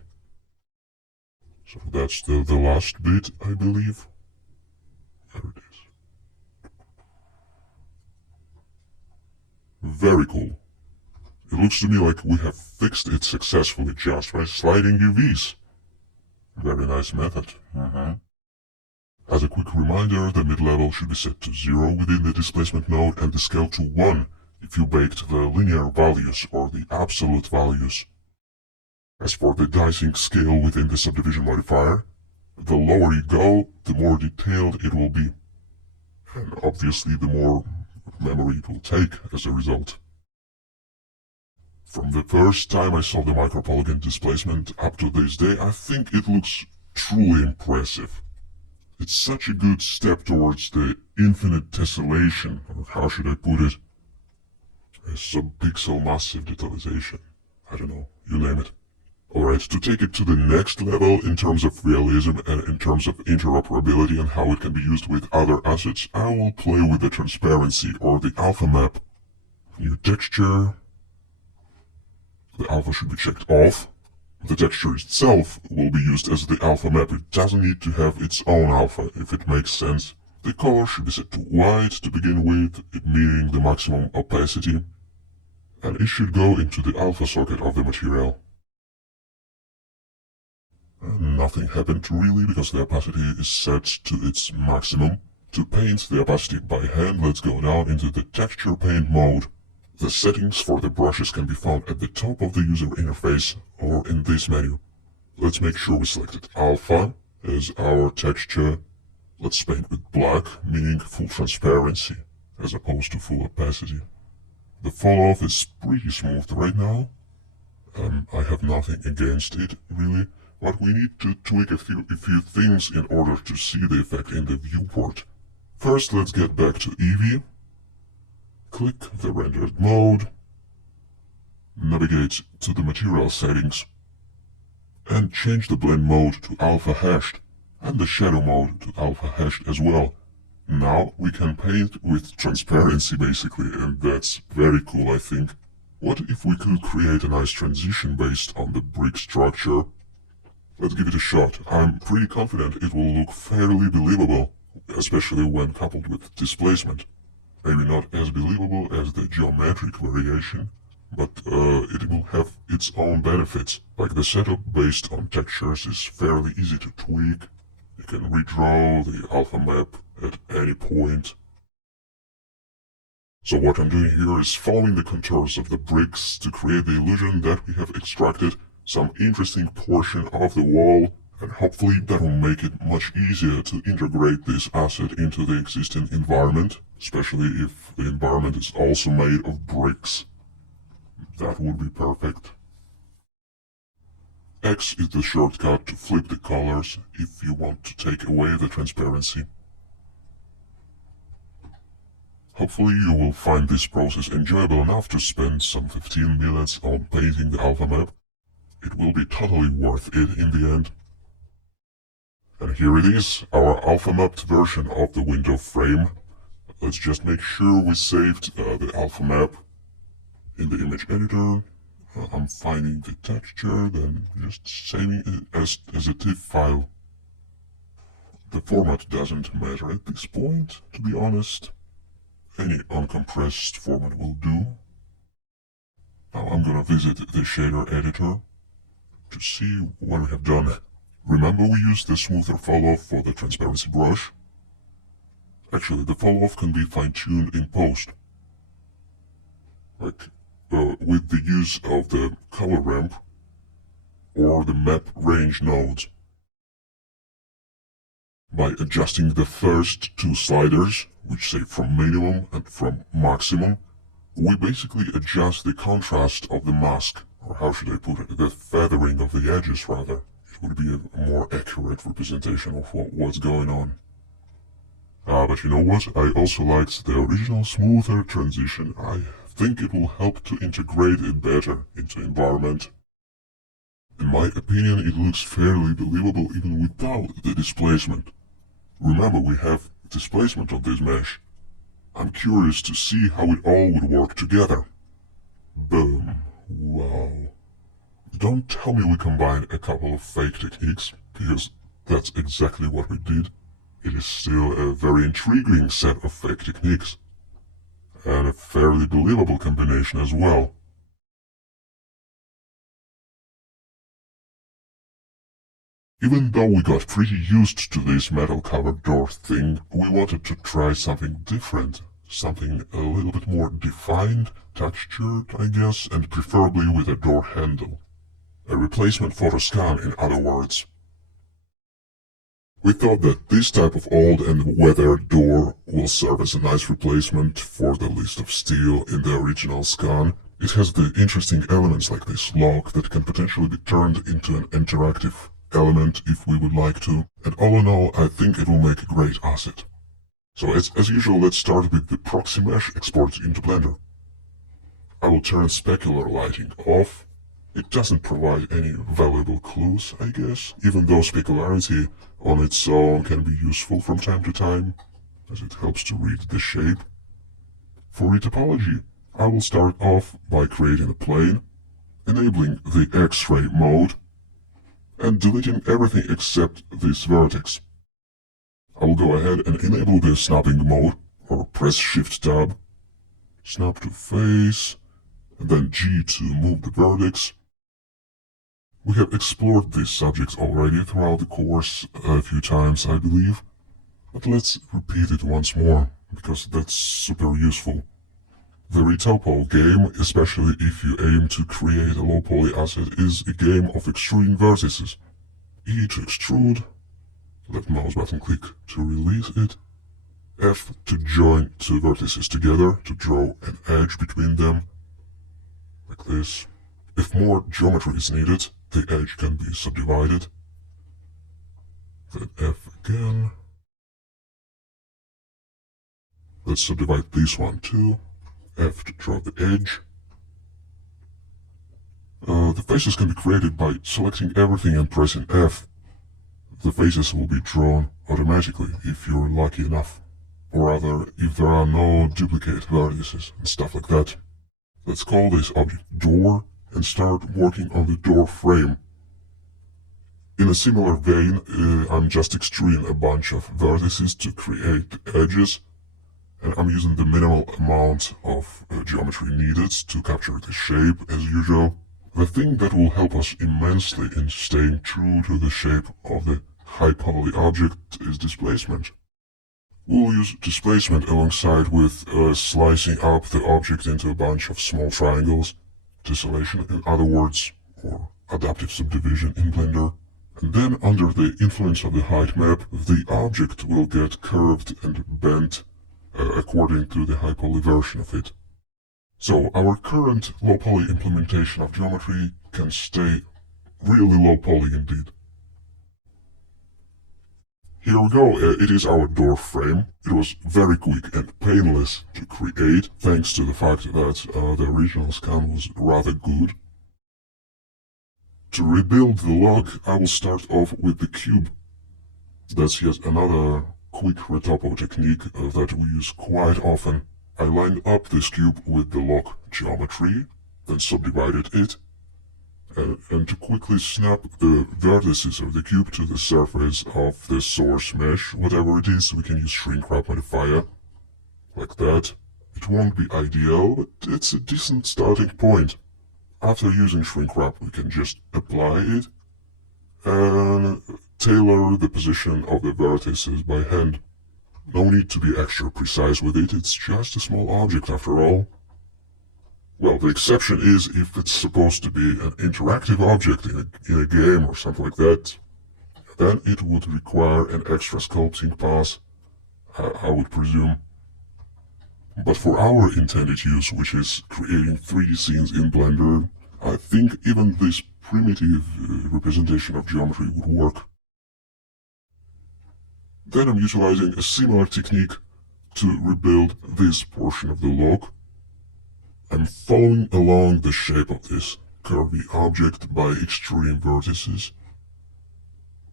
So that's the last bit, I believe. There it is. Very cool. It looks to me like we have fixed it successfully just by sliding UVs. Very nice method. As a quick reminder, the mid-level should be set to 0 within the displacement node and the scale to 1 if you baked the linear values or the absolute values. As for the dicing scale within the subdivision modifier, the lower you go, the more detailed it will be. And obviously the more memory it will take as a result. From the first time I saw the micropolygon displacement up to this day, I think it looks truly impressive. It's such a good step towards the infinite tessellation, or how should I put it? A sub-pixel massive detalization. I don't know, you name it. Alright, to take it to the next level in terms of realism and in terms of interoperability and how it can be used with other assets, I will play with the transparency or the alpha map. New texture. The alpha should be checked off. The texture itself will be used as the alpha map. It doesn't need to have its own alpha, if it makes sense. The color should be set to white to begin with, meaning the maximum opacity. And it should go into the alpha socket of the material. Nothing happened really because the opacity is set to its maximum. To paint the opacity by hand, let's go down into the texture paint mode. The settings for the brushes can be found at the top of the user interface or in this menu. Let's make sure we selected alpha as our texture. Let's paint with black, meaning full transparency as opposed to full opacity. The fall off is pretty smooth right now. I have nothing against it really. But we need to tweak a few things in order to see the effect in the viewport. First, let's get back to Eevee. Click the rendered mode. Navigate to the material settings. And change the blend mode to alpha hashed. And the shadow mode to alpha hashed as well. Now we can paint with transparency basically, and that's very cool I think. What if we could create a nice transition based on the brick structure? Let's give it a shot. I'm pretty confident it will look fairly believable, especially when coupled with displacement. Maybe not as believable as the geometric variation, but it will have its own benefits. Like the setup based on textures is fairly easy to tweak. You can redraw the alpha map at any point. So what I'm doing here is following the contours of the bricks to create the illusion that we have extracted some interesting portion of the wall, and hopefully that will make it much easier to integrate this asset into the existing environment, especially if the environment is also made of bricks. That would be perfect. X is the shortcut to flip the colors if you want to take away the transparency. Hopefully you will find this process enjoyable enough to spend some 15 minutes on painting the alpha map. It will be totally worth it in the end. And here it is, our alpha mapped version of the window frame. Let's just make sure we saved the alpha map in the image editor. I'm finding the texture, then just saving it as a TIFF file. The format doesn't matter at this point, to be honest. Any uncompressed format will do. Now I'm gonna visit the shader editor to see what we have done. Remember we used the smoother fall-off for the transparency brush? Actually, the fall-off can be fine-tuned in post. Like, with the use of the color ramp or the map range nodes. By adjusting the first two sliders, which say from minimum and from maximum, we basically adjust the contrast of the mask, or how should I put it, the feathering of the edges rather. It would be a more accurate representation of what's going on. But you know what, I also liked the original smoother transition. I think it will help to integrate it better into the environment. In my opinion, it looks fairly believable even without the displacement. Remember, we have displacement of this mesh. I'm curious to see how it all would work together. Boom. Wow. Don't tell me we combined a couple of fake techniques, because that's exactly what we did. It is still a very intriguing set of fake techniques. And a fairly believable combination as well. Even though we got pretty used to this metal-covered door thing, we wanted to try something different, something a little bit more defined, textured, I guess, and preferably with a door handle. A replacement photo scan, in other words. We thought that this type of old and weathered door will serve as a nice replacement for the list of steel in the original scan. It has the interesting elements like this lock that can potentially be turned into an interactive element if we would like to, and all in all, I think it will make a great asset. So as usual, let's start with the proxy mesh export into Blender. I will turn specular lighting off. It doesn't provide any valuable clues, I guess, even though specularity on its own can be useful from time to time, as it helps to read the shape. For retopology, I will start off by creating a plane, enabling the X-ray mode, and deleting everything except this vertex. I will go ahead and enable the snapping mode, or press Shift-Tab, snap to face, and then G to move the vertex. We have explored these subjects already throughout the course a few times, I believe, but let's repeat it once more, because that's super useful. The retopo game, especially if you aim to create a low poly asset, is a game of extruding vertices. E to extrude, left mouse button click to release it, F to join two vertices together to draw an edge between them, like this. If more geometry is needed, the edge can be subdivided. Then F again. Let's subdivide this one too. F to draw the edge. The faces can be created by selecting everything and pressing F. The faces will be drawn automatically if you're lucky enough. Or rather, if there are no duplicate vertices and stuff like that. Let's call this object door and start working on the door frame. In a similar vein, I'm just extruding a bunch of vertices to create edges, and I'm using the minimal amount of geometry needed to capture the shape as usual. The thing that will help us immensely in staying true to the shape of the high poly object is displacement. We'll use displacement alongside with slicing up the object into a bunch of small triangles, tessellation in other words, or adaptive subdivision in Blender. And then under the influence of the height map, the object will get curved and bent according to the high poly version of it. So our current low poly implementation of geometry can stay really low poly indeed. Here we go, it is our door frame. It was very quick and painless to create, thanks to the fact that the original scan was rather good. To rebuild the log, I will start off with the cube. That's yet another quick retopo technique that we use quite often. I lined up this cube with the log geometry, then subdivided it, and to quickly snap the vertices of the cube to the surface of the source mesh, whatever it is, we can use shrink wrap modifier, like that. It won't be ideal, but it's a decent starting point. After using shrink wrap, we can just apply it and tailor the position of the vertices by hand. No need to be extra precise with it, it's just a small object after all. Well, the exception is if it's supposed to be an interactive object in a game or something like that. Then it would require an extra sculpting pass, I would presume. But for our intended use, which is creating 3D scenes in Blender, I think even this primitive representation of geometry would work. Then I'm utilizing a similar technique to rebuild this portion of the log. I'm following along the shape of this curvy object by extruding vertices.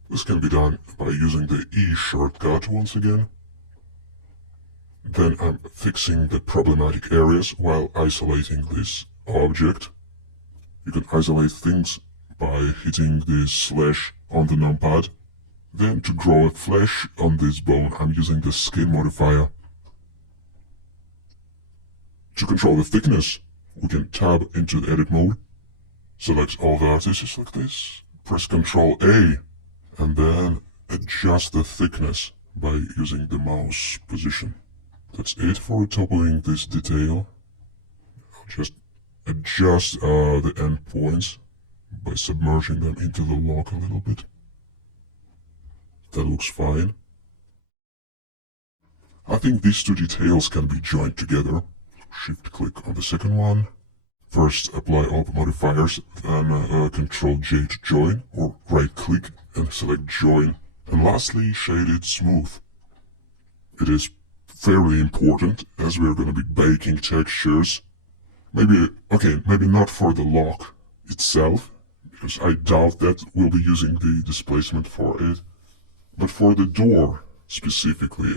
This can be done by using the E shortcut once again. Then I'm fixing the problematic areas while isolating this object. You can isolate things by hitting the slash on the numpad. Then to draw a flesh on this bone, I'm using the skin modifier. To control the thickness, we can tab into the edit mode, select all vertices like this, press Ctrl A, and then adjust the thickness by using the mouse position. That's it for toppling this detail. I'll just adjust the endpoints by submerging them into the lock a little bit. That looks fine. I think these two details can be joined together. Shift-click on the second one. First, apply all the modifiers, then Ctrl-J to join, or right-click and select join. And lastly, shade it smooth. It is fairly important, as we are going to be baking textures. Maybe not for the lock itself, because I doubt that we'll be using the displacement for it. But for the door, specifically,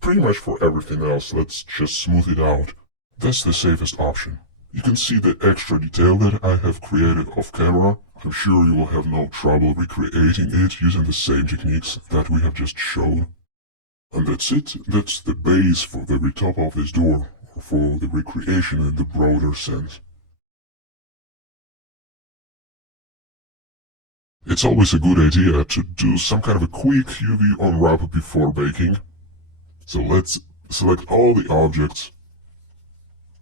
pretty much for everything else, let's just smooth it out. That's the safest option. You can see the extra detail that I have created off camera. I'm sure you will have no trouble recreating it using the same techniques that we have just shown. And that's it. That's the base for the very top of this door, or for the recreation in the broader sense. It's always a good idea to do some kind of a quick UV unwrap before baking. So let's select all the objects,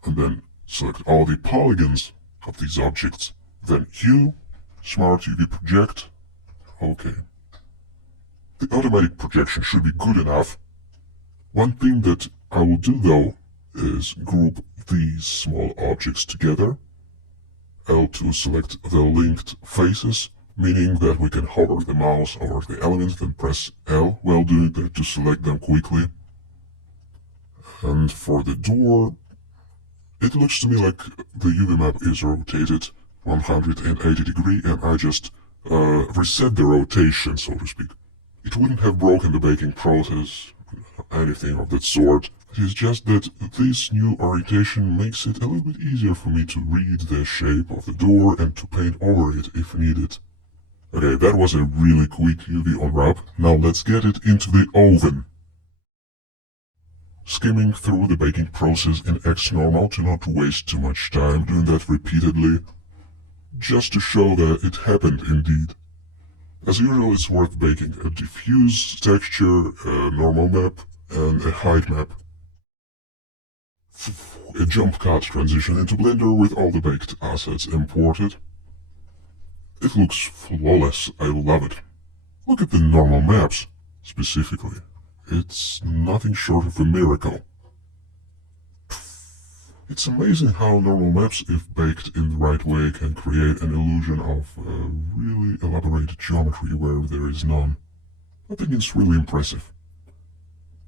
and then select all the polygons of these objects. Then Smart UV Project. Okay. The automatic projection should be good enough. One thing that I will do though is group these small objects together. L to select the linked faces, meaning that we can hover the mouse over the elements, then press L while doing that to select them quickly. And for the door, it looks to me like the UV map is rotated 180 degrees, and I just reset the rotation, so to speak. It wouldn't have broken the baking process, anything of that sort. It is just that this new orientation makes it a little bit easier for me to read the shape of the door and to paint over it if needed. Okay, that was a really quick UV unwrap. Now let's get it into the oven. Skimming through the baking process in X normal to not waste too much time doing that repeatedly, just to show that it happened indeed. As usual, it's worth baking a diffuse texture, a normal map, and a height map. A jump cut transition into Blender with all the baked assets imported. It looks flawless, I love it. Look at the normal maps, specifically. It's nothing short of a miracle. It's amazing how normal maps, if baked in the right way, can create an illusion of really elaborate geometry where there is none. I think it's really impressive.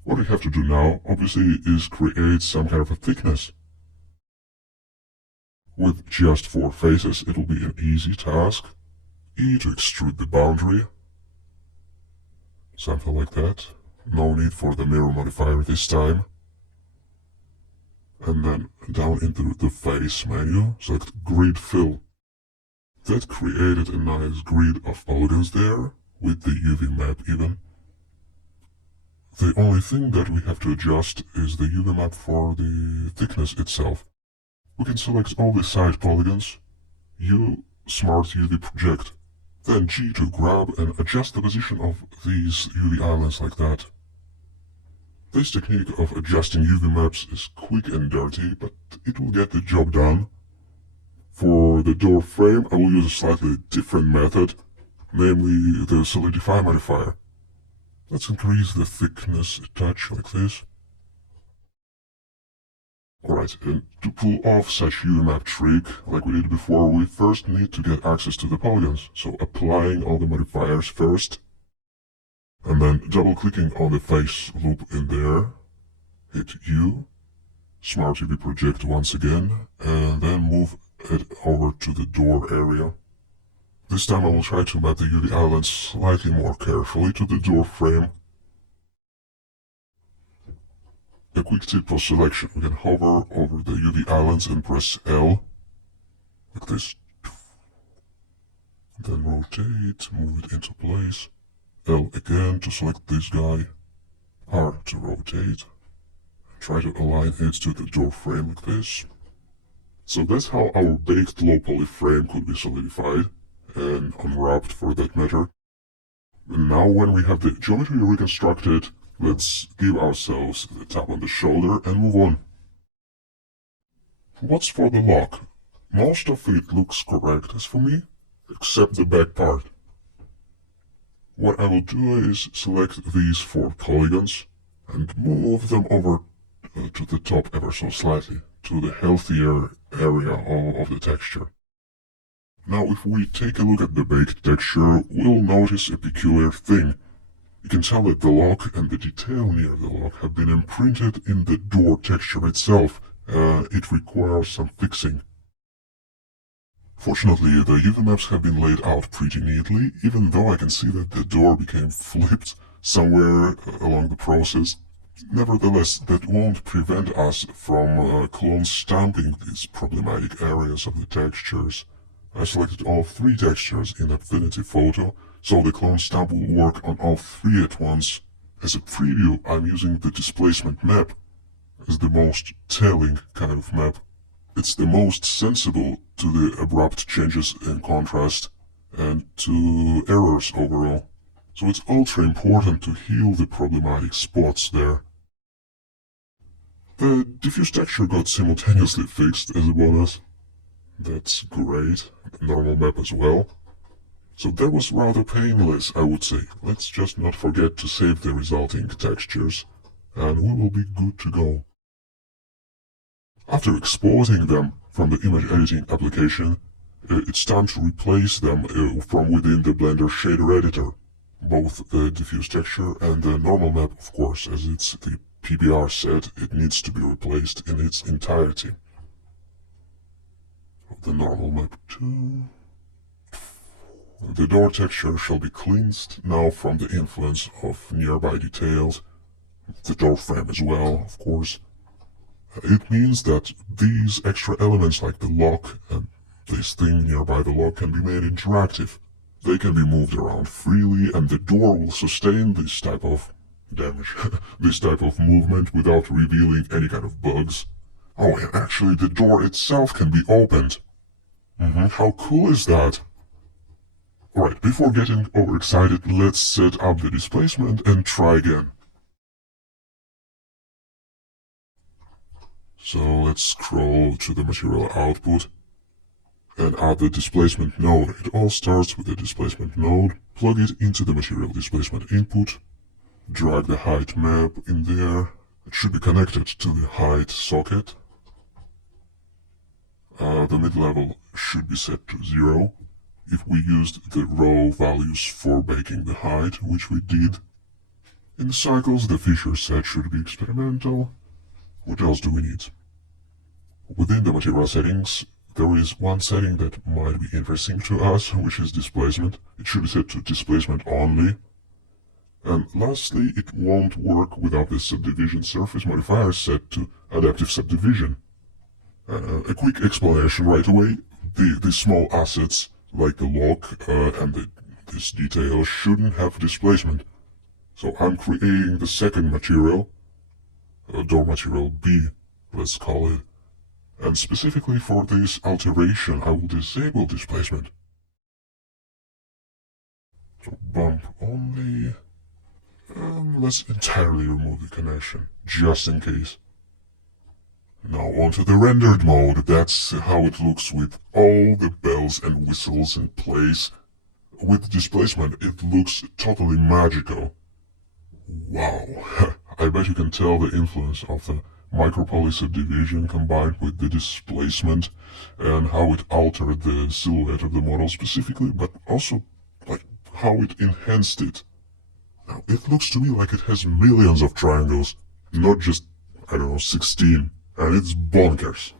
What we have to do now, obviously, is create some kind of a thickness. With just 4 faces, it'll be an easy task. E to extrude the boundary. Something like that. No need for the mirror modifier this time. And then down into the face menu, select Grid Fill. That created a nice grid of polygons there, with the UV map even. The only thing that we have to adjust is the UV map for the thickness itself. We can select all the side polygons, Smart UV Project, then G to grab and adjust the position of these UV islands like that. This technique of adjusting UV maps is quick and dirty, but it will get the job done. For the door frame, I will use a slightly different method, namely the Solidify modifier. Let's increase the thickness a touch like this. Alright, and to pull off such UV map trick, like we did before, we first need to get access to the polygons, so applying all the modifiers first. And then double-clicking on the face loop in there, hit U, Smart UV Project once again, and then move it over to the door area. This time I will try to map the UV islands slightly more carefully to the door frame. A quick tip for selection, we can hover over the UV islands and press L, like this. Then rotate, move it into place. L again to select this guy, R to rotate, try to align it to the door frame like this. So that's how our baked low poly frame could be solidified, and unwrapped for that matter. And now when we have the geometry reconstructed, Let's give ourselves a tap on the shoulder and move on. What's for the lock? Most of it looks correct as for me, except the back part. What I will do is select these 4 polygons and move them over to the top ever so slightly, to the healthier area of the texture. Now if we take a look at the baked texture, we'll notice a peculiar thing. You can tell that the lock and the detail near the lock have been imprinted in the door texture itself. It requires some fixing. Fortunately, the UV maps have been laid out pretty neatly, even though I can see that the door became flipped somewhere along the process. Nevertheless, that won't prevent us from clone stamping these problematic areas of the textures. I selected all 3 textures in Affinity Photo, so the clone stamp will work on all 3 at once. As a preview, I'm using the displacement map as the most telling kind of map. It's the most sensible to the abrupt changes in contrast and to errors overall. So it's ultra important to heal the problematic spots there. The diffuse texture got simultaneously fixed as a bonus. That's great. Normal map as well. So that was rather painless, I would say. Let's just not forget to save the resulting textures, and we will be good to go. After exporting them from the image editing application, it's time to replace them from within the Blender shader editor. Both the diffuse texture and the normal map, of course, as it's the PBR set, it needs to be replaced in its entirety. The normal map too. The door texture shall be cleansed now from the influence of nearby details. The door frame as well, of course. It means that these extra elements like the lock and this thing nearby the lock can be made interactive. They can be moved around freely and the door will sustain this type of damage, this type of movement without revealing any kind of bugs. Oh, and actually the door itself can be opened. How cool is that? Alright, before getting overexcited, let's set up the displacement and try again. So let's scroll to the material output and add the displacement node. It all starts with the displacement node. Plug it into the material displacement input. Drag the height map in there. It should be connected to the height socket. The mid-level should be set to 0. If we used the raw values for baking the height, which we did. In the cycles, the feature set should be experimental. What else do we need? Within the material settings, there is one setting that might be interesting to us, which is displacement. It should be set to displacement only. And lastly, it won't work without the subdivision surface modifier set to adaptive subdivision. A quick explanation right away. The small assets like the lock and this detail shouldn't have displacement. So I'm creating the second material, door material B, let's call it. And specifically for this alteration, I will disable displacement. So bump only. Let's entirely remove the connection, just in case. Now onto the rendered mode. That's how it looks with all the bells and whistles in place. With displacement, it looks totally magical. Wow. I bet you can tell the influence of the micropoly subdivision combined with the displacement and how it altered the silhouette of the model specifically, but also like how it enhanced it. Now, it looks to me like it has millions of triangles, not just, I don't know, 16. And it's bonkers.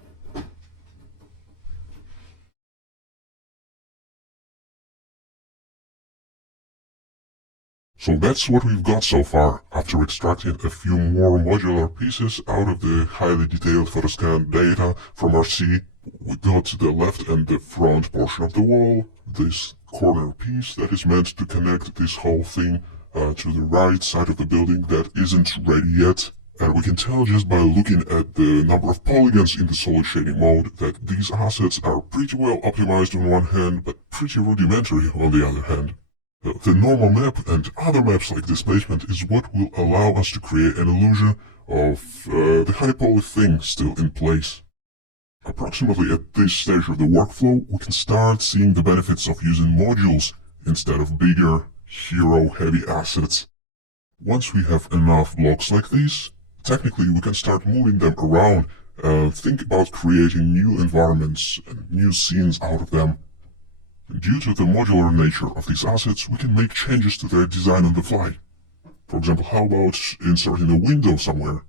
So that's what we've got so far. After extracting a few more modular pieces out of the highly detailed photoscan data from RC, we got to the left and the front portion of the wall, this corner piece that is meant to connect this whole thing to the right side of the building that isn't ready yet. And we can tell just by looking at the number of polygons in the solid shading mode that these assets are pretty well optimized on one hand, but pretty rudimentary on the other hand. The normal map and other maps like displacement is what will allow us to create an illusion of the high poly thing still in place. Approximately at this stage of the workflow, we can start seeing the benefits of using modules instead of bigger, hero-heavy assets. Once we have enough blocks like these, technically we can start moving them around and think about creating new environments and new scenes out of them. Due to the modular nature of these assets, we can make changes to their design on the fly. For example, how about inserting a window somewhere?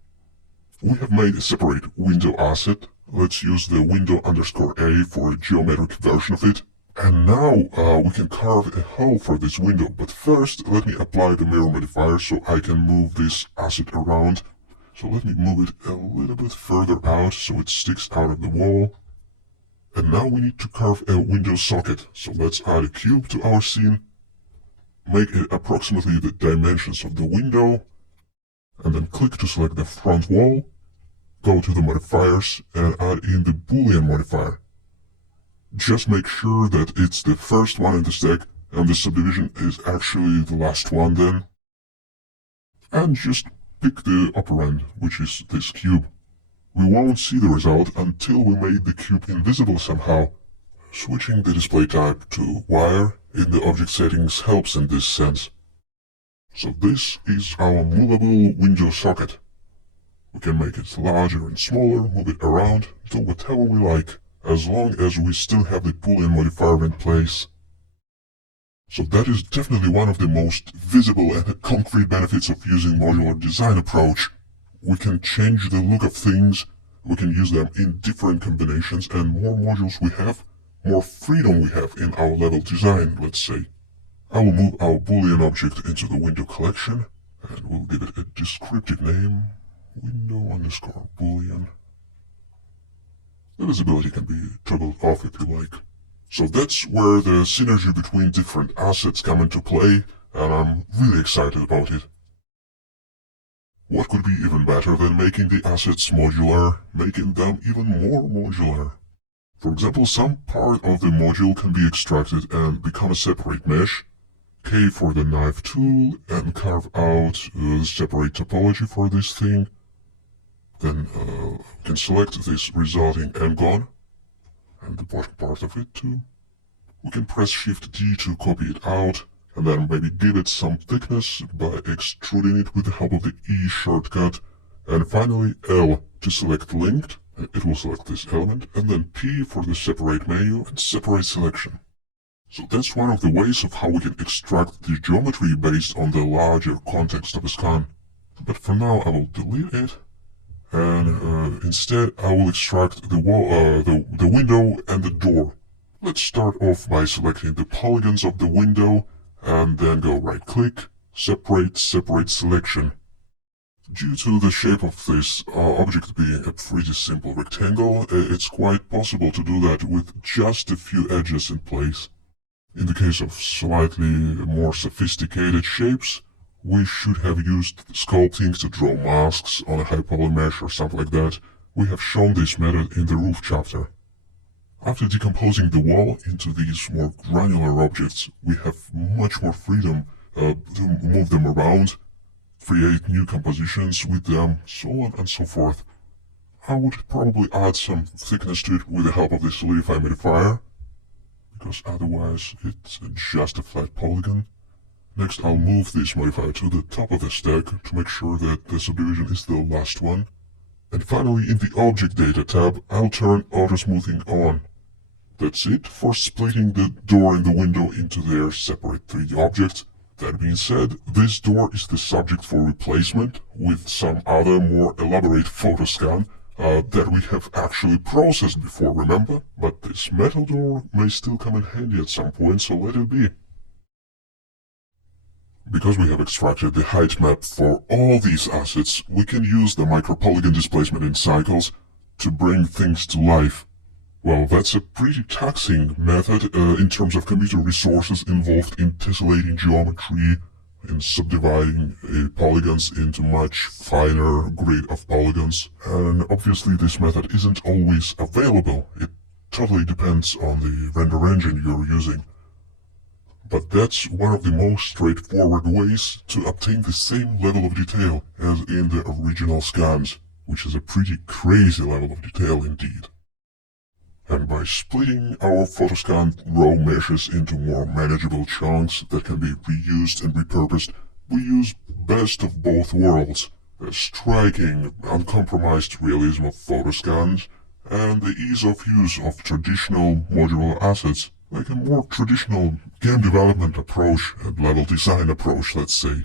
We have made a separate window asset. Let's use the window_A for a geometric version of it. And now we can carve a hole for this window, but first let me apply the mirror modifier so I can move this asset around. So let me move it a little bit further out so it sticks out of the wall. And now we need to carve a window socket, so let's add a cube to our scene, make it approximately the dimensions of the window, and then click to select the front wall, go to the modifiers and add in the Boolean modifier. Just make sure that it's the first one in the stack and the subdivision is actually the last one then. And just pick the operand, which is this cube. We won't see the result until we made the cube invisible somehow. Switching the display type to wire in the object settings helps in this sense. So this is our movable window socket. We can make it larger and smaller, move it around, do whatever we like, as long as we still have the Boolean modifier in place. So that is definitely one of the most visible and concrete benefits of using modular design approach. We can change the look of things, we can use them in different combinations, and more modules we have, more freedom we have in our level design, let's say. I will move our Boolean object into the window collection, and we'll give it a descriptive name, window_Boolean. The visibility can be toggled off if you like. So that's where the synergy between different assets come into play, and I'm really excited about it. What could be even better than making the assets modular, making them even more modular? For example, some part of the module can be extracted and become a separate mesh, K for the knife tool, and carve out a separate topology for this thing. Then we can select this resulting n-gon, and the bottom part of it too. We can press Shift D to copy it out, and then maybe give it some thickness by extruding it with the help of the E shortcut, and finally L to select linked, and it will select this element, and then P for the separate menu and separate selection. So that's one of the ways of how we can extract the geometry based on the larger context of a scan. But for now I will delete it, and instead I will extract the wall, the window and the door. Let's start off by selecting the polygons of the window, and then go right click, separate selection. Due to the shape of this object being a pretty simple rectangle, it's quite possible to do that with just a few edges in place. In the case of slightly more sophisticated shapes, we should have used sculpting to draw masks on a high poly mesh or something like that. We have shown this method in the roof chapter. After decomposing the wall into these more granular objects, we have much more freedom to move them around, create new compositions with them, so on and so forth. I would probably add some thickness to it with the help of the solidify modifier, because otherwise it's just a flat polygon. Next I'll move this modifier to the top of the stack to make sure that the subdivision is the last one. And finally in the object data tab I'll turn auto smoothing on. That's it for splitting the door and the window into their separate 3D objects. That being said, this door is the subject for replacement with some other more elaborate photo scan that we have actually processed before, remember? But this metal door may still come in handy at some point, so let it be. Because we have extracted the height map for all these assets, we can use the micropolygon displacement in cycles to bring things to life. Well, that's a pretty taxing method in terms of computer resources involved in tessellating geometry, in subdividing polygons into much finer grid of polygons. And obviously this method isn't always available. It totally depends on the render engine you're using. But that's one of the most straightforward ways to obtain the same level of detail as in the original scans, which is a pretty crazy level of detail indeed. And by splitting our photoscan raw meshes into more manageable chunks that can be reused and repurposed, we use best of both worlds, the striking, uncompromised realism of photoscans, and the ease of use of traditional modular assets, like a more traditional game development approach and level design approach, let's say.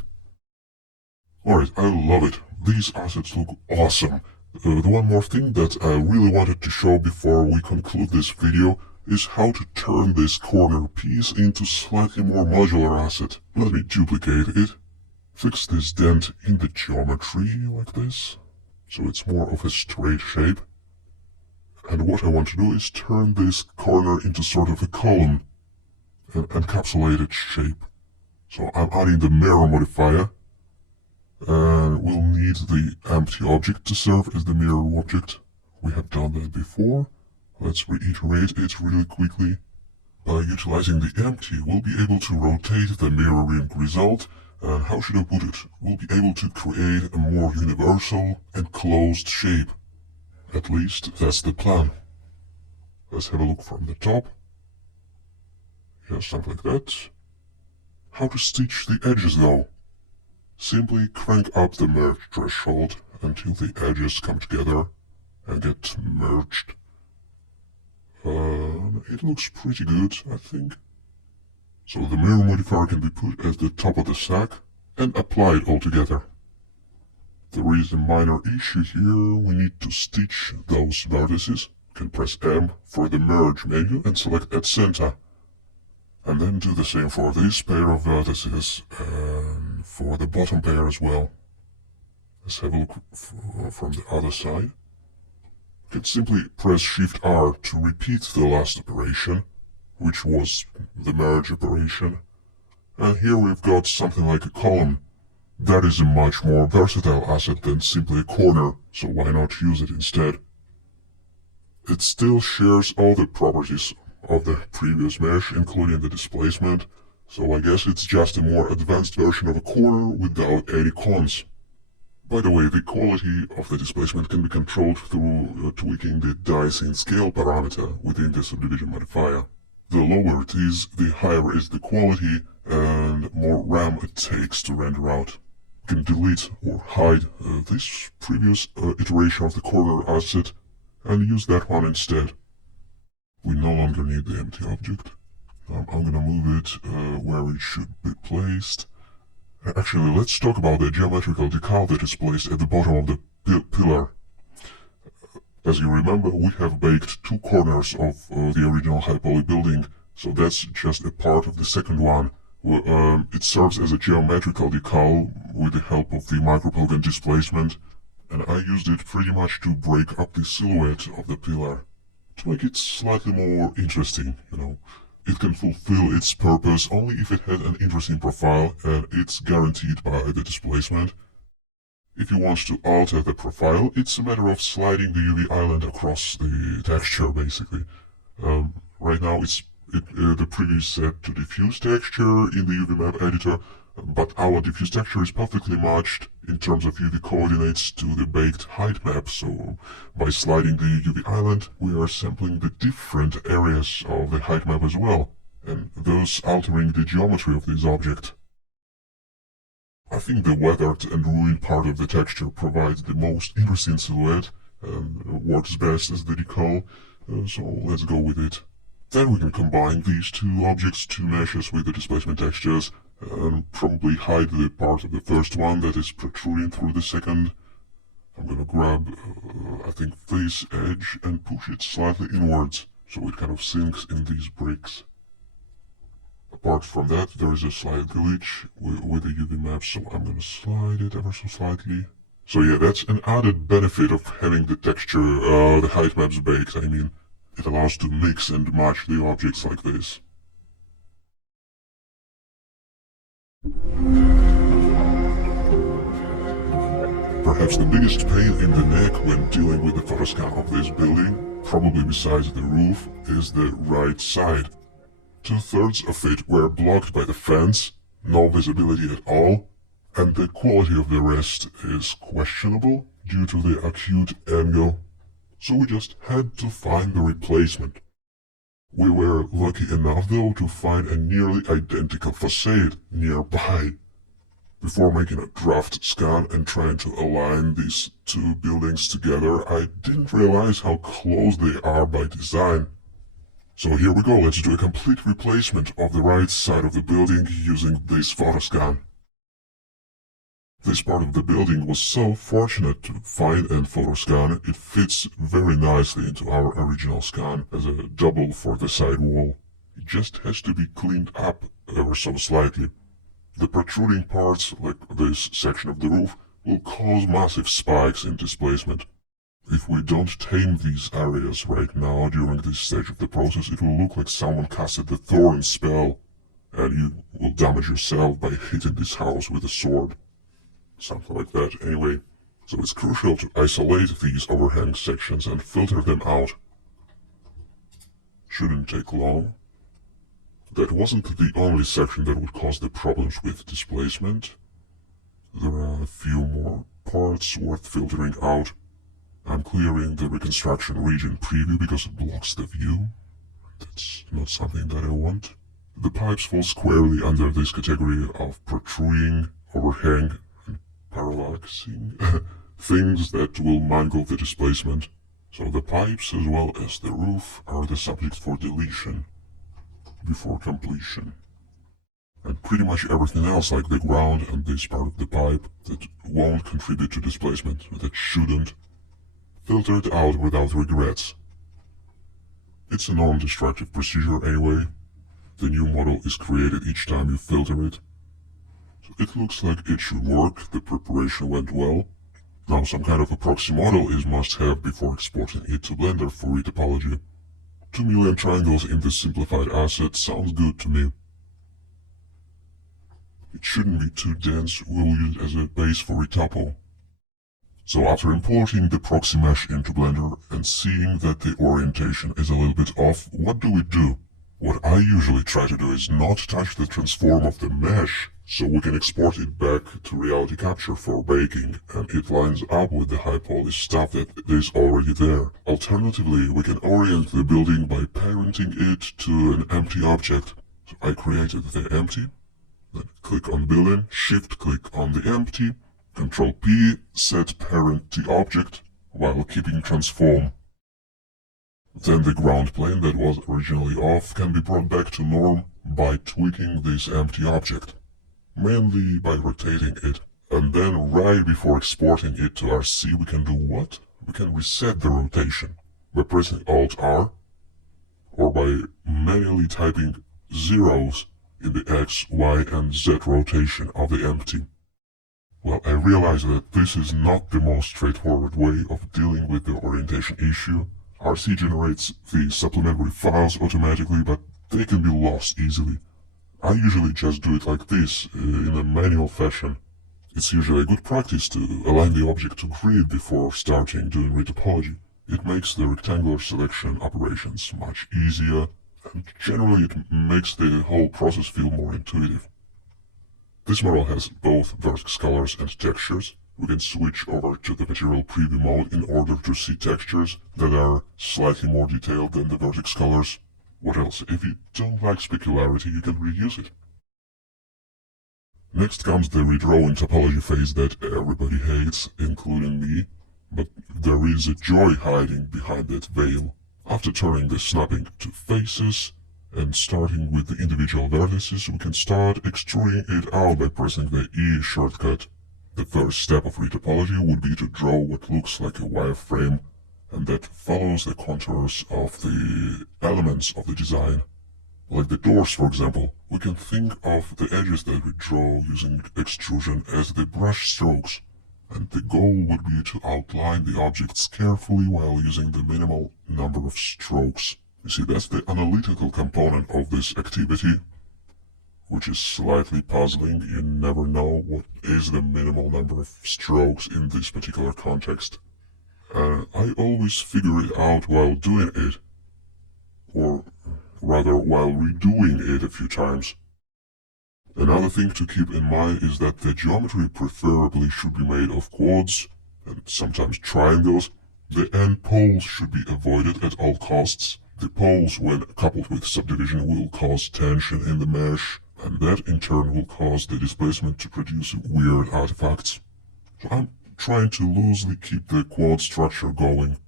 Alright, I love it. These assets look awesome. The one more thing that I really wanted to show before we conclude this video is how to turn this corner piece into slightly more modular asset. Let me duplicate it. Fix this dent in the geometry like this, so it's more of a straight shape. And what I want to do is turn this corner into sort of a column, an encapsulated shape. So I'm adding the mirror modifier, and we'll need the empty object to serve as the mirror object. We have done that before. Let's reiterate it really quickly. By utilizing the empty, we'll be able to rotate the mirroring result, and how should I put it? We'll be able to create a more universal and closed shape. At least, that's the plan. Let's have a look from the top. Yeah, something like that. How to stitch the edges though? Simply crank up the merge threshold until the edges come together and get merged. It looks pretty good, I think. So the mirror modifier can be put at the top of the stack and applied altogether. There is a minor issue here. We need to stitch those vertices. You can press M for the merge menu and select at center. And then do the same for this pair of vertices and for the bottom pair as well. Let's have a look from the other side. You can simply press Shift R to repeat the last operation, which was the merge operation. And here we've got something like a column. That is a much more versatile asset than simply a corner, so why not use it instead? It still shares all the properties of the previous mesh, including the displacement, so I guess it's just a more advanced version of a corner without any cons. By the way, the quality of the displacement can be controlled through tweaking the dice in scale parameter within the subdivision modifier. The lower it is, the higher is the quality and more RAM it takes to render out. You can delete or hide this previous iteration of the corner asset and use that one instead. We no longer need the empty object. I'm gonna move it where it should be placed. Actually, let's talk about the geometrical decal that is placed at the bottom of the pillar. As you remember, we have baked two corners of the original high poly building, so that's just a part of the second one. It serves as a geometrical decal with the help of the micropolygon displacement, and I used it pretty much to break up the silhouette of the pillar, to make it slightly more interesting, you know. It can fulfill its purpose only if it had an interesting profile, and it's guaranteed by the displacement. If you want to alter the profile, it's a matter of sliding the UV island across the texture, basically. Right now the preview is set to diffuse texture in the UV map editor, but our diffuse texture is perfectly matched in terms of UV coordinates to the baked height map, so by sliding the UV island, we are sampling the different areas of the height map as well, and thus altering the geometry of this object. I think the weathered and ruined part of the texture provides the most interesting silhouette and works best as the decal, so let's go with it. Then we can combine these two objects, two meshes with the displacement textures, and probably hide the part of the first one that is protruding through the second. I'm gonna grab, I think, this edge and push it slightly inwards, so it kind of sinks in these bricks. Apart from that, there is a slight glitch with the UV map, so I'm gonna slide it ever so slightly. So yeah, that's an added benefit of having the texture, the height maps baked. I mean, it allows to mix and match the objects like this. Perhaps the biggest pain in the neck when dealing with the photoscan of this building, probably besides the roof, is the right side. 2/3 of it were blocked by the fence, no visibility at all, and the quality of the rest is questionable due to the acute angle, so we just had to find the replacement. We were lucky enough though to find a nearly identical facade nearby. Before making a draft scan and trying to align these two buildings together, I didn't realize how close they are by design. So here we go, let's do a complete replacement of the right side of the building using this photo scan. This part of the building was so fortunate to find and photo scan, it fits very nicely into our original scan as a double for the side wall. It just has to be cleaned up ever so slightly. The protruding parts, like this section of the roof, will cause massive spikes in displacement. If we don't tame these areas right now during this stage of the process, it will look like someone casted the Thorn spell, and you will damage yourself by hitting this house with a sword. Something like that, anyway. So it's crucial to isolate these overhang sections and filter them out. Shouldn't take long. That wasn't the only section that would cause the problems with displacement. There are a few more parts worth filtering out. I'm clearing the reconstruction region preview because it blocks the view. That's not something that I want. The pipes fall squarely under this category of protruding, overhang, and parallaxing things that will mangle the displacement. So the pipes as well as the roof are the subject for deletion before completion. And pretty much everything else like the ground and this part of the pipe that won't contribute to displacement, that shouldn't, filtered out without regrets. It's a non-destructive procedure anyway. The new model is created each time you filter it. So it looks like it should work, the preparation went well. Now some kind of a proxy model is must-have before exporting it to Blender for retopology. 2 million triangles in this simplified asset sounds good to me. It shouldn't be too dense, we'll use it as a base for retopo. So after importing the proxy mesh into Blender and seeing that the orientation is a little bit off, what do? What I usually try to do is not touch the transform of the mesh, so we can export it back to reality capture for baking, and it lines up with the high poly stuff that is already there. Alternatively, we can orient the building by parenting it to an empty object. So I created the empty, then click on building, shift click on the empty, Ctrl P, set parent the object, while keeping transform. Then the ground plane that was originally off can be brought back to norm by tweaking this empty object, mainly by rotating it. And then right before exporting it to RC we can do what? We can reset the rotation by pressing Alt-R, or by manually typing zeros in the X, Y, and Z rotation of the empty. Well, I realize that this is not the most straightforward way of dealing with the orientation issue. RC generates the supplementary files automatically, but they can be lost easily. I usually just do it like this, in a manual fashion. It's usually a good practice to align the object to grid before starting doing retopology. It makes the rectangular selection operations much easier, and generally it makes the whole process feel more intuitive. This model has both vertex colors and textures. We can switch over to the material preview mode in order to see textures that are slightly more detailed than the vertex colors. What else? If you don't like specularity, you can reuse it. Next comes the redrawing topology phase that everybody hates, including me, but there is a joy hiding behind that veil. After turning the snapping to faces, and starting with the individual vertices, we can start extruding it out by pressing the E shortcut. The first step of retopology would be to draw what looks like a wireframe, and that follows the contours of the elements of the design. Like the doors, for example, we can think of the edges that we draw using extrusion as the brush strokes, and the goal would be to outline the objects carefully while using the minimal number of strokes. You see, that's the analytical component of this activity, which is slightly puzzling. You never know what is the minimal number of strokes in this particular context. I always figure it out while doing it, or rather while redoing it a few times. Another thing to keep in mind is that the geometry preferably should be made of quads and sometimes triangles. The end poles should be avoided at all costs. The poles, when coupled with subdivision, will cause tension in the mesh, and that in turn will cause the displacement to produce weird artifacts. So I'm trying to loosely keep the quad structure going.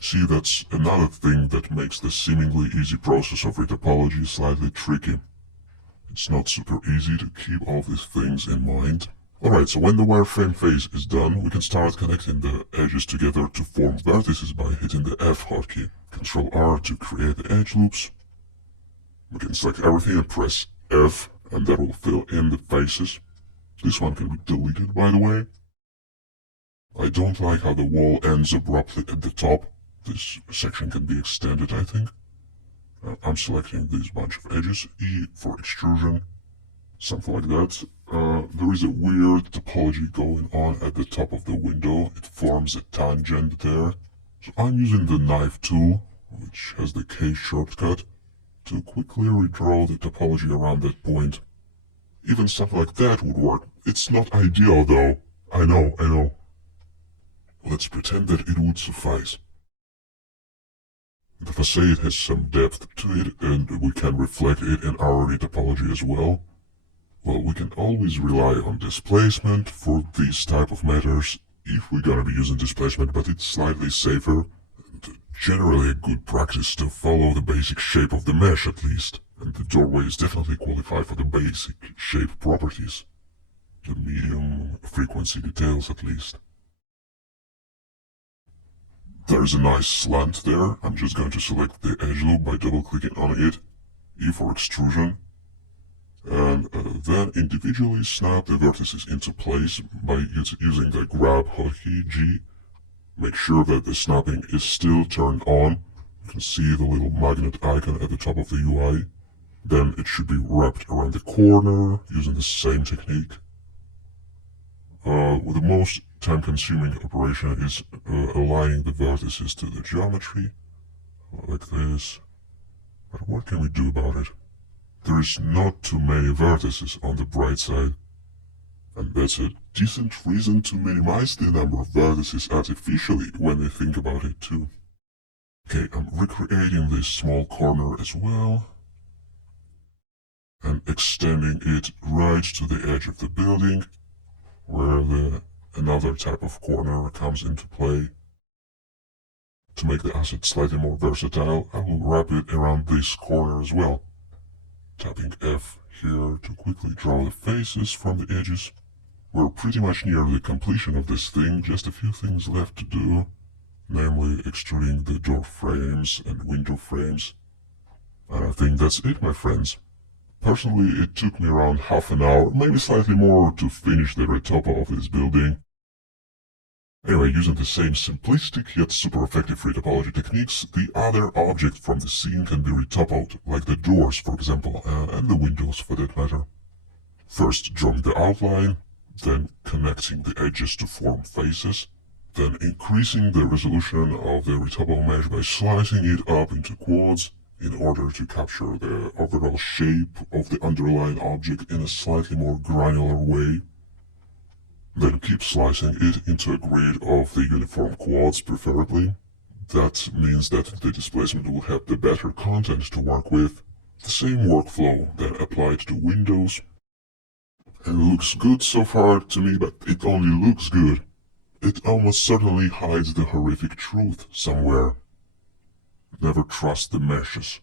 See, that's another thing that makes the seemingly easy process of retopology slightly tricky. It's not super easy to keep all these things in mind. Alright, so when the wireframe phase is done, we can start connecting the edges together to form vertices by hitting the F hotkey. Ctrl R to create the edge loops. We can select everything and press F, and that will fill in the faces. This one can be deleted, by the way. I don't like how the wall ends abruptly at the top. This section can be extended, I think. I'm selecting this bunch of edges, E for extrusion, something like that. There is a weird topology going on at the top of the window. It forms a tangent there. So I'm using the knife tool, which has the K shortcut, to quickly redraw the topology around that point. Even something like that would work. It's not ideal though. I know. Let's pretend that it would suffice. The facade has some depth to it, and we can reflect it in our retopology as well. Well, we can always rely on displacement for these type of matters, if we're gonna be using displacement, but it's slightly safer, and generally a good practice to follow the basic shape of the mesh at least, and the doorways definitely qualify for the basic shape properties, the medium frequency details at least. There's a nice slant there. I'm just going to select the edge loop by double-clicking on it, E for extrusion, and then individually snap the vertices into place by using the grab hotkey, G. Make sure that the snapping is still turned on. You can see the little magnet icon at the top of the UI. Then it should be wrapped around the corner using the same technique. The most time-consuming operation is aligning the vertices to the geometry, like this. But what can we do about it? There is not too many vertices on the bright side, and that's a decent reason to minimize the number of vertices artificially when they think about it too. Okay, I'm recreating this small corner as well, and extending it right to the edge of the building, where another type of corner comes into play. To make the asset slightly more versatile, I will wrap it around this corner as well. Tapping F here to quickly draw the faces from the edges. We're pretty much near the completion of this thing, just a few things left to do, namely extruding the door frames and window frames. And I think that's it, my friends. Personally, it took me around half an hour, maybe slightly more, to finish the retopo of this building. Anyway, using the same simplistic yet super effective retopology techniques, the other objects from the scene can be retopoed, like the doors, for example, and the windows for that matter. First drawing the outline, then connecting the edges to form faces, then increasing the resolution of the retopo mesh by slicing it up into quads, in order to capture the overall shape of the underlying object in a slightly more granular way. Then keep slicing it into a grid of the uniform quads preferably. That means that the displacement will have the better content to work with. The same workflow then applied to windows. And it looks good so far to me, but it only looks good. It almost certainly hides the horrific truth somewhere. Never trust the meshes.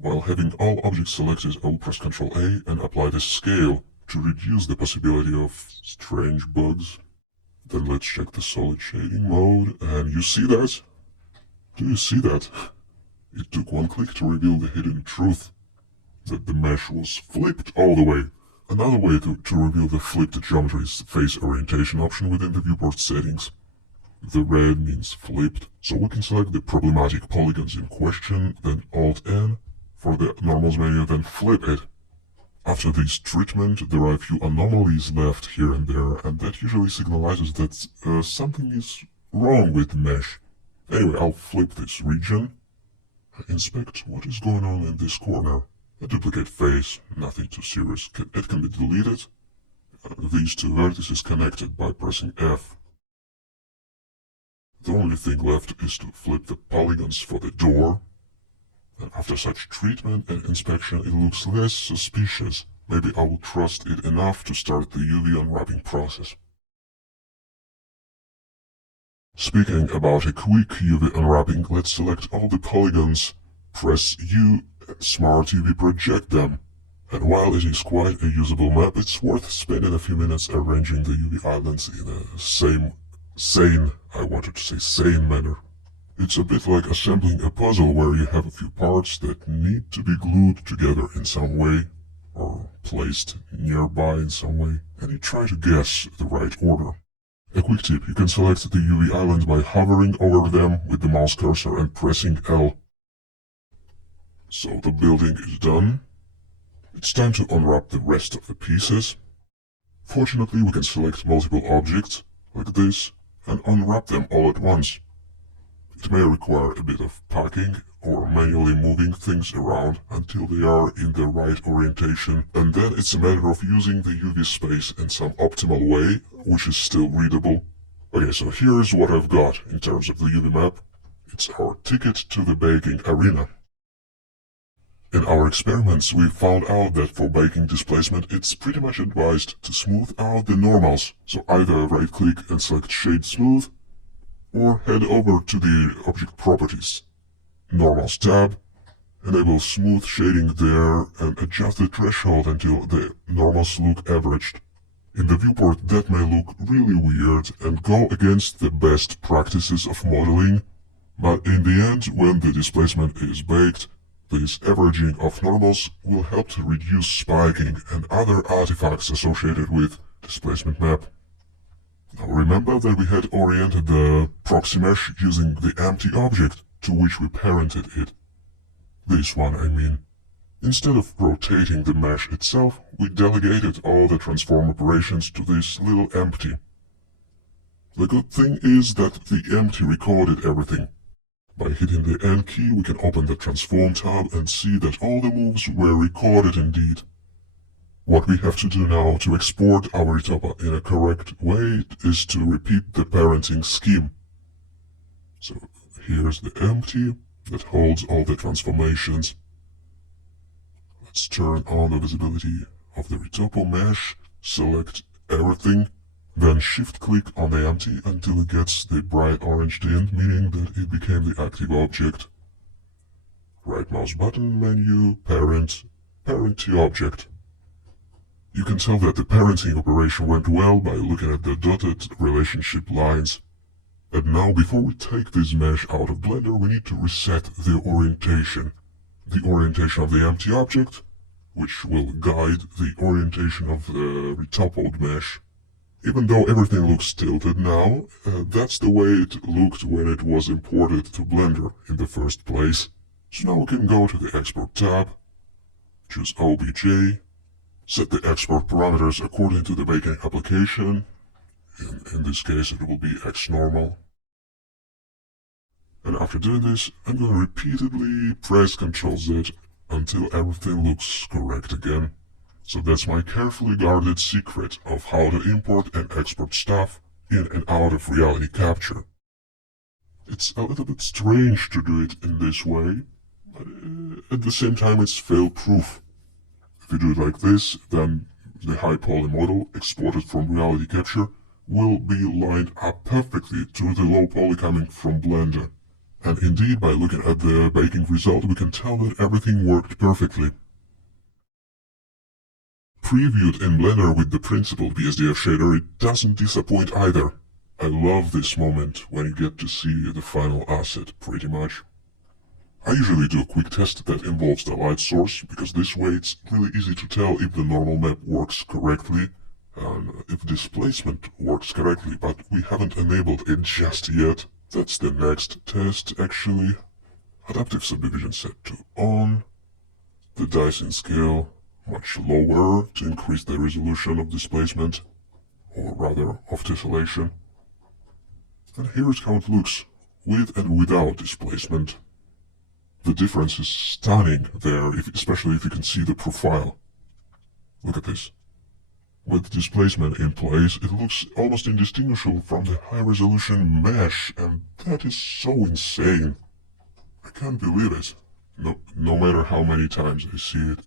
While having all objects selected, I will press Ctrl A and apply the scale to reduce the possibility of strange bugs. Then let's check the solid shading mode, and you see that? Do you see that? It took one click to reveal the hidden truth, that the mesh was flipped all the way. Another way to reveal the flipped geometry is the face orientation option within the viewport settings. The red means flipped, so we can select the problematic polygons in question, then Alt-N for the normals menu, then flip it. After this treatment, there are a few anomalies left here and there, and that usually signalizes that something is wrong with the mesh. Anyway, I'll flip this region, Inspect what is going on in this corner. A duplicate face, nothing too serious. It can be deleted. These two vertices connected by pressing F. The only thing left is to flip the polygons for the door. And after such treatment and inspection, it looks less suspicious. Maybe I will trust it enough to start the UV unwrapping process. Speaking about a quick UV unwrapping, let's select all the polygons, press U, and Smart UV project them. And while it is quite a usable map, it's worth spending a few minutes arranging the UV islands in a sane manner. It's a bit like assembling a puzzle where you have a few parts that need to be glued together in some way, or placed nearby in some way, and you try to guess the right order. A quick tip, you can select the UV islands by hovering over them with the mouse cursor and pressing L. So the building is done. It's time to unwrap the rest of the pieces. Fortunately, we can select multiple objects, like this, and unwrap them all at once. It may require a bit of packing or manually moving things around until they are in the right orientation, and then it's a matter of using the UV space in some optimal way, which is still readable. Okay, so here's what I've got in terms of the UV map. It's our ticket to the baking arena. In our experiments, we found out that for baking displacement, it's pretty much advised to smooth out the normals, so either right-click and select Shade Smooth, or head over to the Object Properties, Normals tab, enable Smooth Shading there, and adjust the threshold until the normals look averaged. In the viewport, that may look really weird and go against the best practices of modeling, but in the end, when the displacement is baked, this averaging of normals will help to reduce spiking and other artifacts associated with displacement map. Now remember that we had oriented the proxy mesh using the empty object to which we parented it. This one, I mean. Instead of rotating the mesh itself, we delegated all the transform operations to this little empty. The good thing is that the empty recorded everything. By hitting the N key, we can open the transform tab and see that all the moves were recorded indeed. What we have to do now to export our Ritopa in a correct way is to repeat the parenting scheme. So here's the empty that holds all the transformations. Let's turn on the visibility of the Ritopo mesh, select everything, then shift-click on the empty until it gets the bright orange tint, meaning that it became the active object. Right mouse button menu, parent the object. You can tell that the parenting operation went well by looking at the dotted relationship lines. And now, before we take this mesh out of Blender, we need to reset the orientation. The orientation of the empty object, which will guide the orientation of the retoppled mesh. Even though everything looks tilted now, that's the way it looked when it was imported to Blender in the first place. So now we can go to the Export tab, choose OBJ, set the export parameters according to the baking application. In this case, it will be XNormal. And after doing this, I'm going to repeatedly press Ctrl Z until everything looks correct again. So that's my carefully guarded secret of how to import and export stuff in and out of reality capture. It's a little bit strange to do it in this way, but at the same time it's fail-proof. If you do it like this, then the high poly model exported from reality capture will be lined up perfectly to the low poly coming from Blender. And indeed, by looking at the baking result, we can tell that everything worked perfectly. Previewed in Blender with the principled BSDF shader, it doesn't disappoint either. I love this moment when you get to see the final asset, pretty much. I usually do a quick test that involves the light source, because this way it's really easy to tell if the normal map works correctly, and if displacement works correctly, but we haven't enabled it just yet. That's the next test, actually. Adaptive subdivision set to on. The dicing scale much lower to increase the resolution of displacement, or rather of tessellation. And here's how it looks, with and without displacement. The difference is stunning there, especially if you can see the profile. Look at this. With displacement in place, it looks almost indistinguishable from the high-resolution mesh, and that is so insane. I can't believe it, no matter how many times I see it.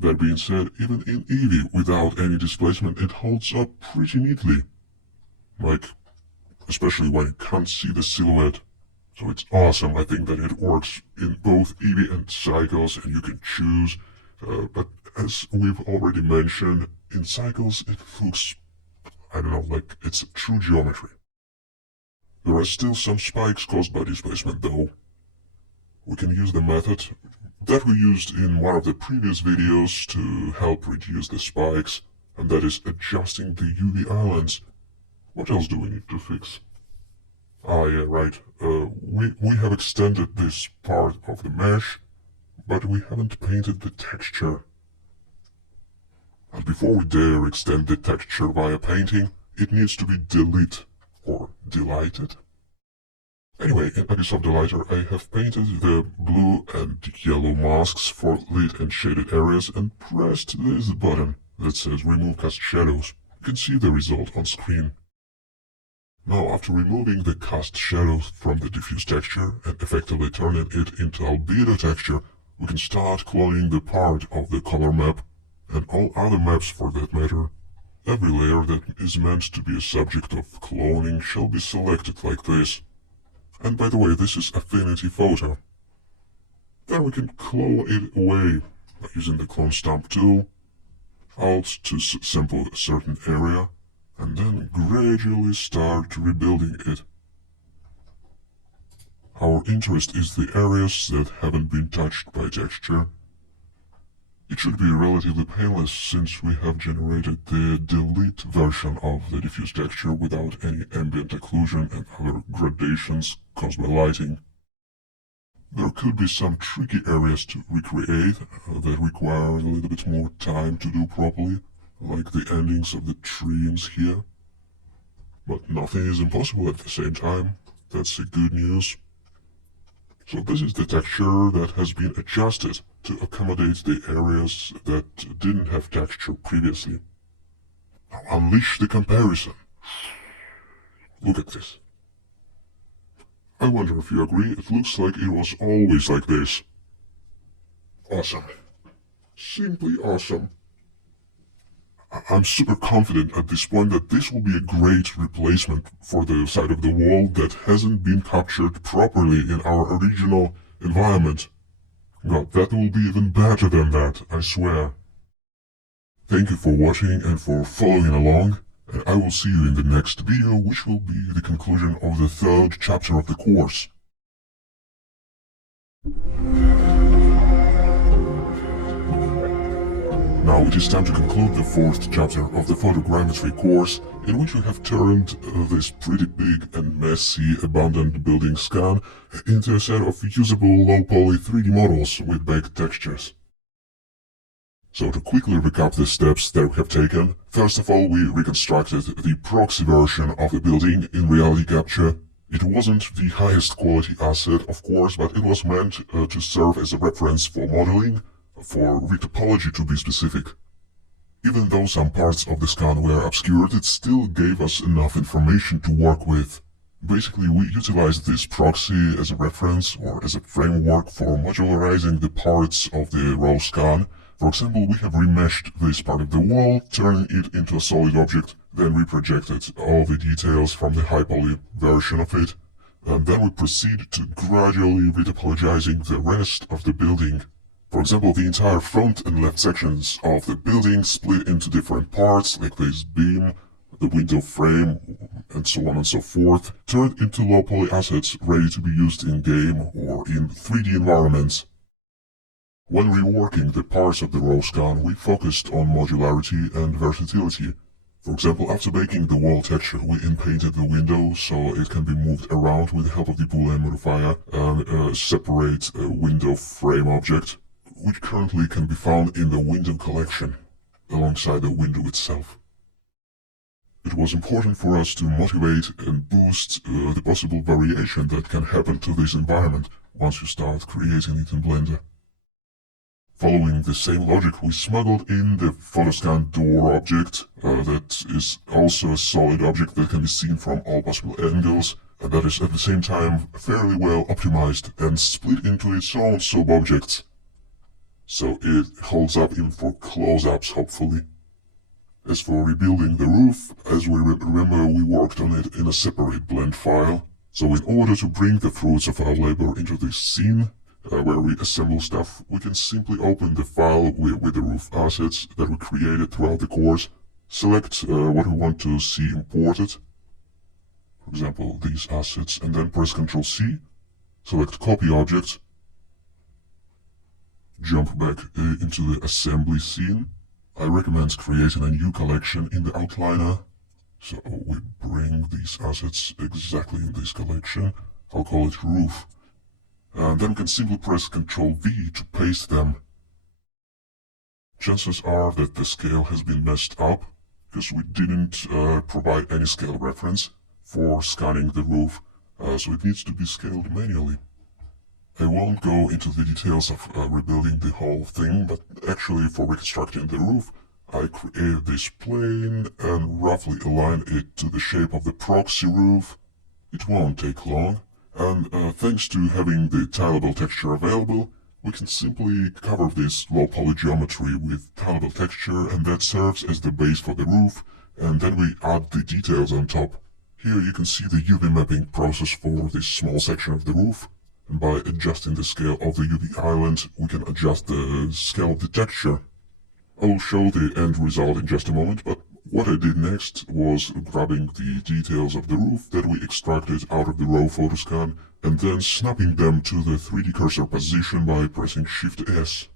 That being said, even in Eevee, without any displacement, it holds up pretty neatly. Like, especially when you can't see the silhouette. So it's awesome. I think that it works in both Eevee and Cycles, and you can choose. But as we've already mentioned, in Cycles it looks, I don't know, like it's true geometry. There are still some spikes caused by displacement though. We can use the method that we used in one of the previous videos to help reduce the spikes, and that is adjusting the UV islands. What else do we need to fix? Ah, yeah, right. We have extended this part of the mesh, but we haven't painted the texture. And before we dare extend the texture via painting, it needs to be deleted or delighted. Anyway, in Abyssal Delighter, I have painted the blue and yellow masks for lit and shaded areas and pressed this button that says Remove Cast Shadows. You can see the result on screen. Now, after removing the cast shadows from the diffuse texture and effectively turning it into albedo texture, we can start cloning the part of the color map, and all other maps for that matter. Every layer that is meant to be a subject of cloning shall be selected like this. And by the way, this is Affinity Photo. Then we can clone it away by using the Clone Stamp tool, Alt to sample a certain area, and then gradually start rebuilding it. Our interest is the areas that haven't been touched by texture. It should be relatively painless since we have generated the delete version of the diffuse texture without any ambient occlusion and other gradations caused by lighting. There could be some tricky areas to recreate that require a little bit more time to do properly, like the endings of the streams here. But nothing is impossible at the same time. That's the good news. So this is the texture that has been adjusted to accommodate the areas that didn't have texture previously. Now unleash the comparison. Look at this. I wonder if you agree, it looks like it was always like this. Awesome. Simply awesome. I'm super confident at this point that this will be a great replacement for the side of the wall that hasn't been captured properly in our original environment. God, that will be even better than that, I swear. Thank you for watching and for following along, and I will see you in the next video, which will be the conclusion of the third chapter of the course. Now it is time to conclude the fourth chapter of the photogrammetry course, in which we have turned this pretty big and messy abundant building scan into a set of usable low-poly 3D models with baked textures. So to quickly recap the steps that we have taken, first of all we reconstructed the proxy version of the building in reality capture. It wasn't the highest quality asset, of course, but it was meant to serve as a reference for modeling, for retopology to be specific. Even though some parts of the scan were obscured, it still gave us enough information to work with. Basically, we utilized this proxy as a reference or as a framework for modularizing the parts of the raw scan. For example, we have remeshed this part of the wall, turning it into a solid object, then we projected all the details from the high-poly version of it, and then we proceed to gradually retopologizing the rest of the building. For example, the entire front and left sections of the building split into different parts, like this beam, the window frame, and so on and so forth, turned into low-poly assets ready to be used in-game or in 3D environments. When reworking the parts of the raw scan, we focused on modularity and versatility. For example, after baking the wall texture, we in-painted the window so it can be moved around with the help of the Boolean modifier and separate a window frame object, which currently can be found in the window collection, alongside the window itself. It was important for us to motivate and boost the possible variation that can happen to this environment, once you start creating it in Blender. Following the same logic, we smuggled in the Photoscan door object, that is also a solid object that can be seen from all possible angles, and that is at the same time fairly well optimized and split into its own sub-objects. So it holds up even for close-ups, hopefully. As for rebuilding the roof, as we remember, we worked on it in a separate blend file. So in order to bring the fruits of our labor into this scene, where we assemble stuff, we can simply open the file with the roof assets that we created throughout the course, select what we want to see imported, for example these assets, and then press Ctrl C, select copy object, jump back into the assembly scene. I recommend creating a new collection in the outliner, so we bring these assets exactly in this collection. I'll call it roof. And then we can simply press Ctrl V to paste them. Chances are that the scale has been messed up, because we didn't provide any scale reference for scanning the roof, so it needs to be scaled manually. I won't go into the details of rebuilding the whole thing, but actually for reconstructing the roof, I created this plane and roughly aligned it to the shape of the proxy roof. It won't take long. And thanks to having the tileable texture available, we can simply cover this low poly geometry with tileable texture, and that serves as the base for the roof, and then we add the details on top. Here you can see the UV mapping process for this small section of the roof, and by adjusting the scale of the UV island, we can adjust the scale of the texture. I will show the end result in just a moment, but what I did next was grabbing the details of the roof that we extracted out of the raw photoscan and then snapping them to the 3D cursor position by pressing Shift S.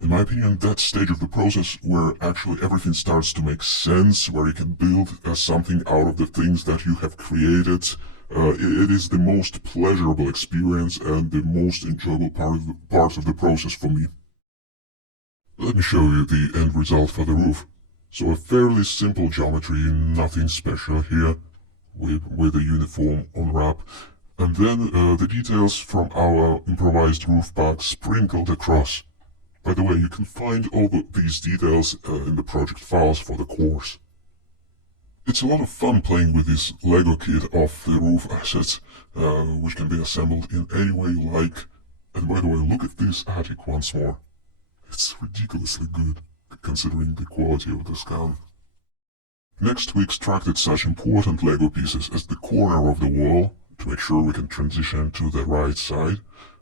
In my opinion, that stage of the process where actually everything starts to make sense, where you can build something out of the things that you have created, it is the most pleasurable experience and the most enjoyable part of the process for me. Let me show you the end result for the roof. So a fairly simple geometry, nothing special here, with a uniform unwrap, and then the details from our improvised roof pack sprinkled across. By the way, you can find all these details in the project files for the course. It's a lot of fun playing with this Lego kit of the roof assets, which can be assembled in any way you like. And by the way, look at this attic once more. It's ridiculously good, considering the quality of the scan. Next we extracted such important Lego pieces as the corner of the wall, to make sure we can transition to the right side,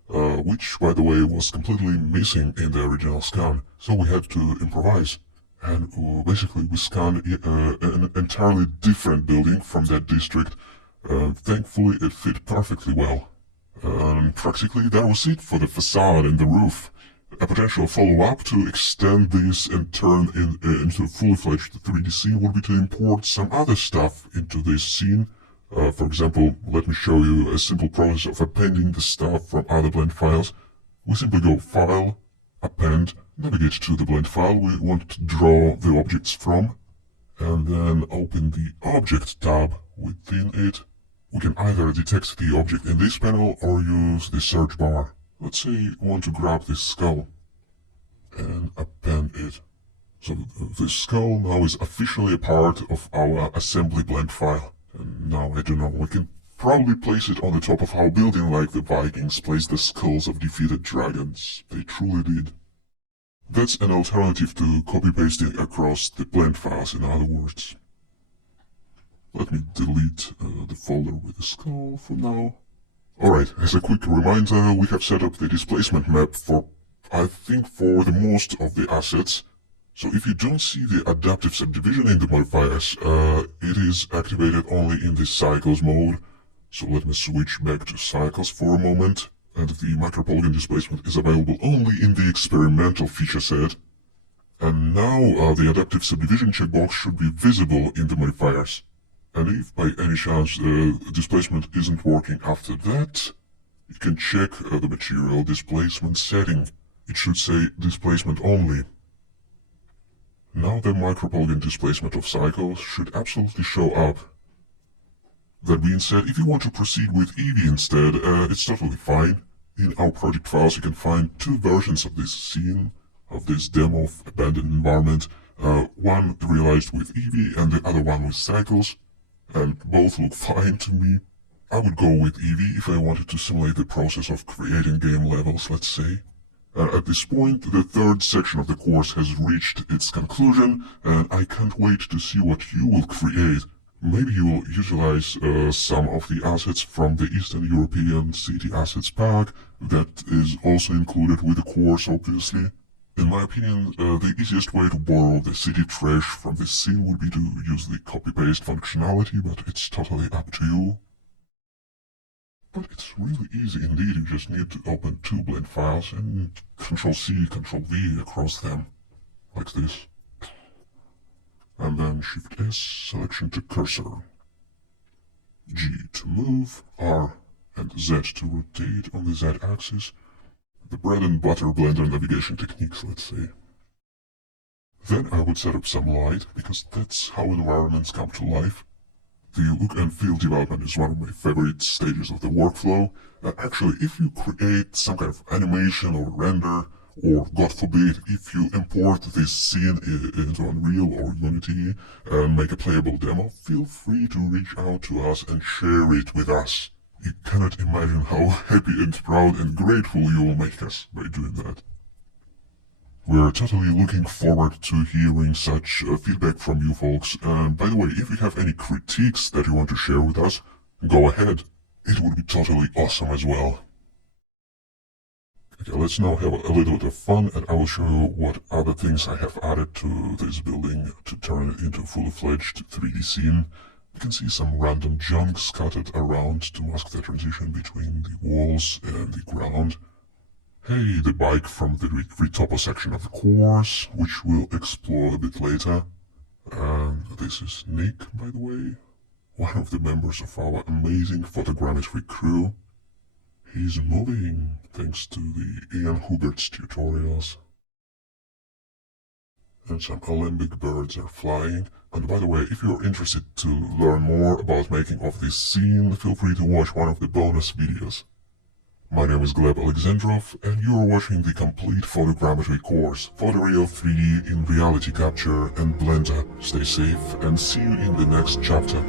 which by the way was completely missing in the original scan, so we had to improvise. And basically we scanned an entirely different building from that district. Thankfully it fit perfectly well. And practically that was it for the facade and the roof. A potential follow-up to extend this and turn into a fully-fledged 3D scene would be to import some other stuff into this scene. For example, let me show you a simple process of appending the stuff from other blend files. We simply go File, Append, navigate to the blend file we want to draw the objects from, and then open the Object tab within it. We can either detect the object in this panel or use the search bar. Let's say we want to grab this skull and append it. So this skull now is officially a part of our assembly blend file. And now, I don't know, we can probably place it on the top of our building like the Vikings placed the skulls of defeated dragons. They truly did. That's an alternative to copy-pasting across the blend files, in other words. Let me delete the folder with the skull for now. Alright, as a quick reminder, we have set up the displacement map for, I think, for the most of the assets. So if you don't see the adaptive subdivision in the modifiers, it is activated only in the cycles mode. So let me switch back to cycles for a moment. And the micropolygon displacement is available only in the experimental feature set. And now the adaptive subdivision checkbox should be visible in the modifiers. And if by any chance displacement isn't working after that, you can check the material displacement setting. It should say displacement only. Now the micropolygon displacement of cycles should absolutely show up. That being said, if you want to proceed with Eevee instead, it's totally fine. In our project files you can find two versions of this scene, of this demo of abandoned environment. One realized with Eevee and the other one with Cycles, and both look fine to me. I would go with Eevee if I wanted to simulate the process of creating game levels, let's say. At this point, the third section of the course has reached its conclusion, and I can't wait to see what you will create. Maybe you will utilize some of the assets from the Eastern European City Assets pack that is also included with the course, obviously. In my opinion, the easiest way to borrow the city trash from this scene would be to use the copy-paste functionality, but it's totally up to you. But it's really easy indeed, you just need to open two blend files and Ctrl-C, Ctrl-V across them, like this. And then Shift-S, selection to cursor. G to move, R and Z to rotate on the Z-axis. The bread and butter Blender navigation techniques, let's say. Then I would set up some light, because that's how environments come to life. The look and feel development is one of my favorite stages of the workflow. Actually, if you create some kind of animation or render, or God forbid, if you import this scene into Unreal or Unity and make a playable demo, feel free to reach out to us and share it with us. You cannot imagine how happy and proud and grateful you will make us by doing that. We're totally looking forward to hearing such feedback from you folks, and by the way, if you have any critiques that you want to share with us, go ahead. It would be totally awesome as well. Okay, let's now have a little bit of fun, and I will show you what other things I have added to this building to turn it into a fully-fledged 3D scene. You can see some random junk scattered around to mask the transition between the walls and the ground. Hey, the bike from the Retopo section of the course, which we'll explore a bit later. And this is Nick, by the way, one of the members of our amazing photogrammetry crew. He's moving, thanks to the Ian Hubert's tutorials. And some alembic birds are flying. And by the way, if you're interested to learn more about making of this scene, feel free to watch one of the bonus videos. My name is Gleb Alexandrov, and you are watching the complete photogrammetry course, Photoreal 3D in reality capture and Blender. Stay safe and see you in the next chapter.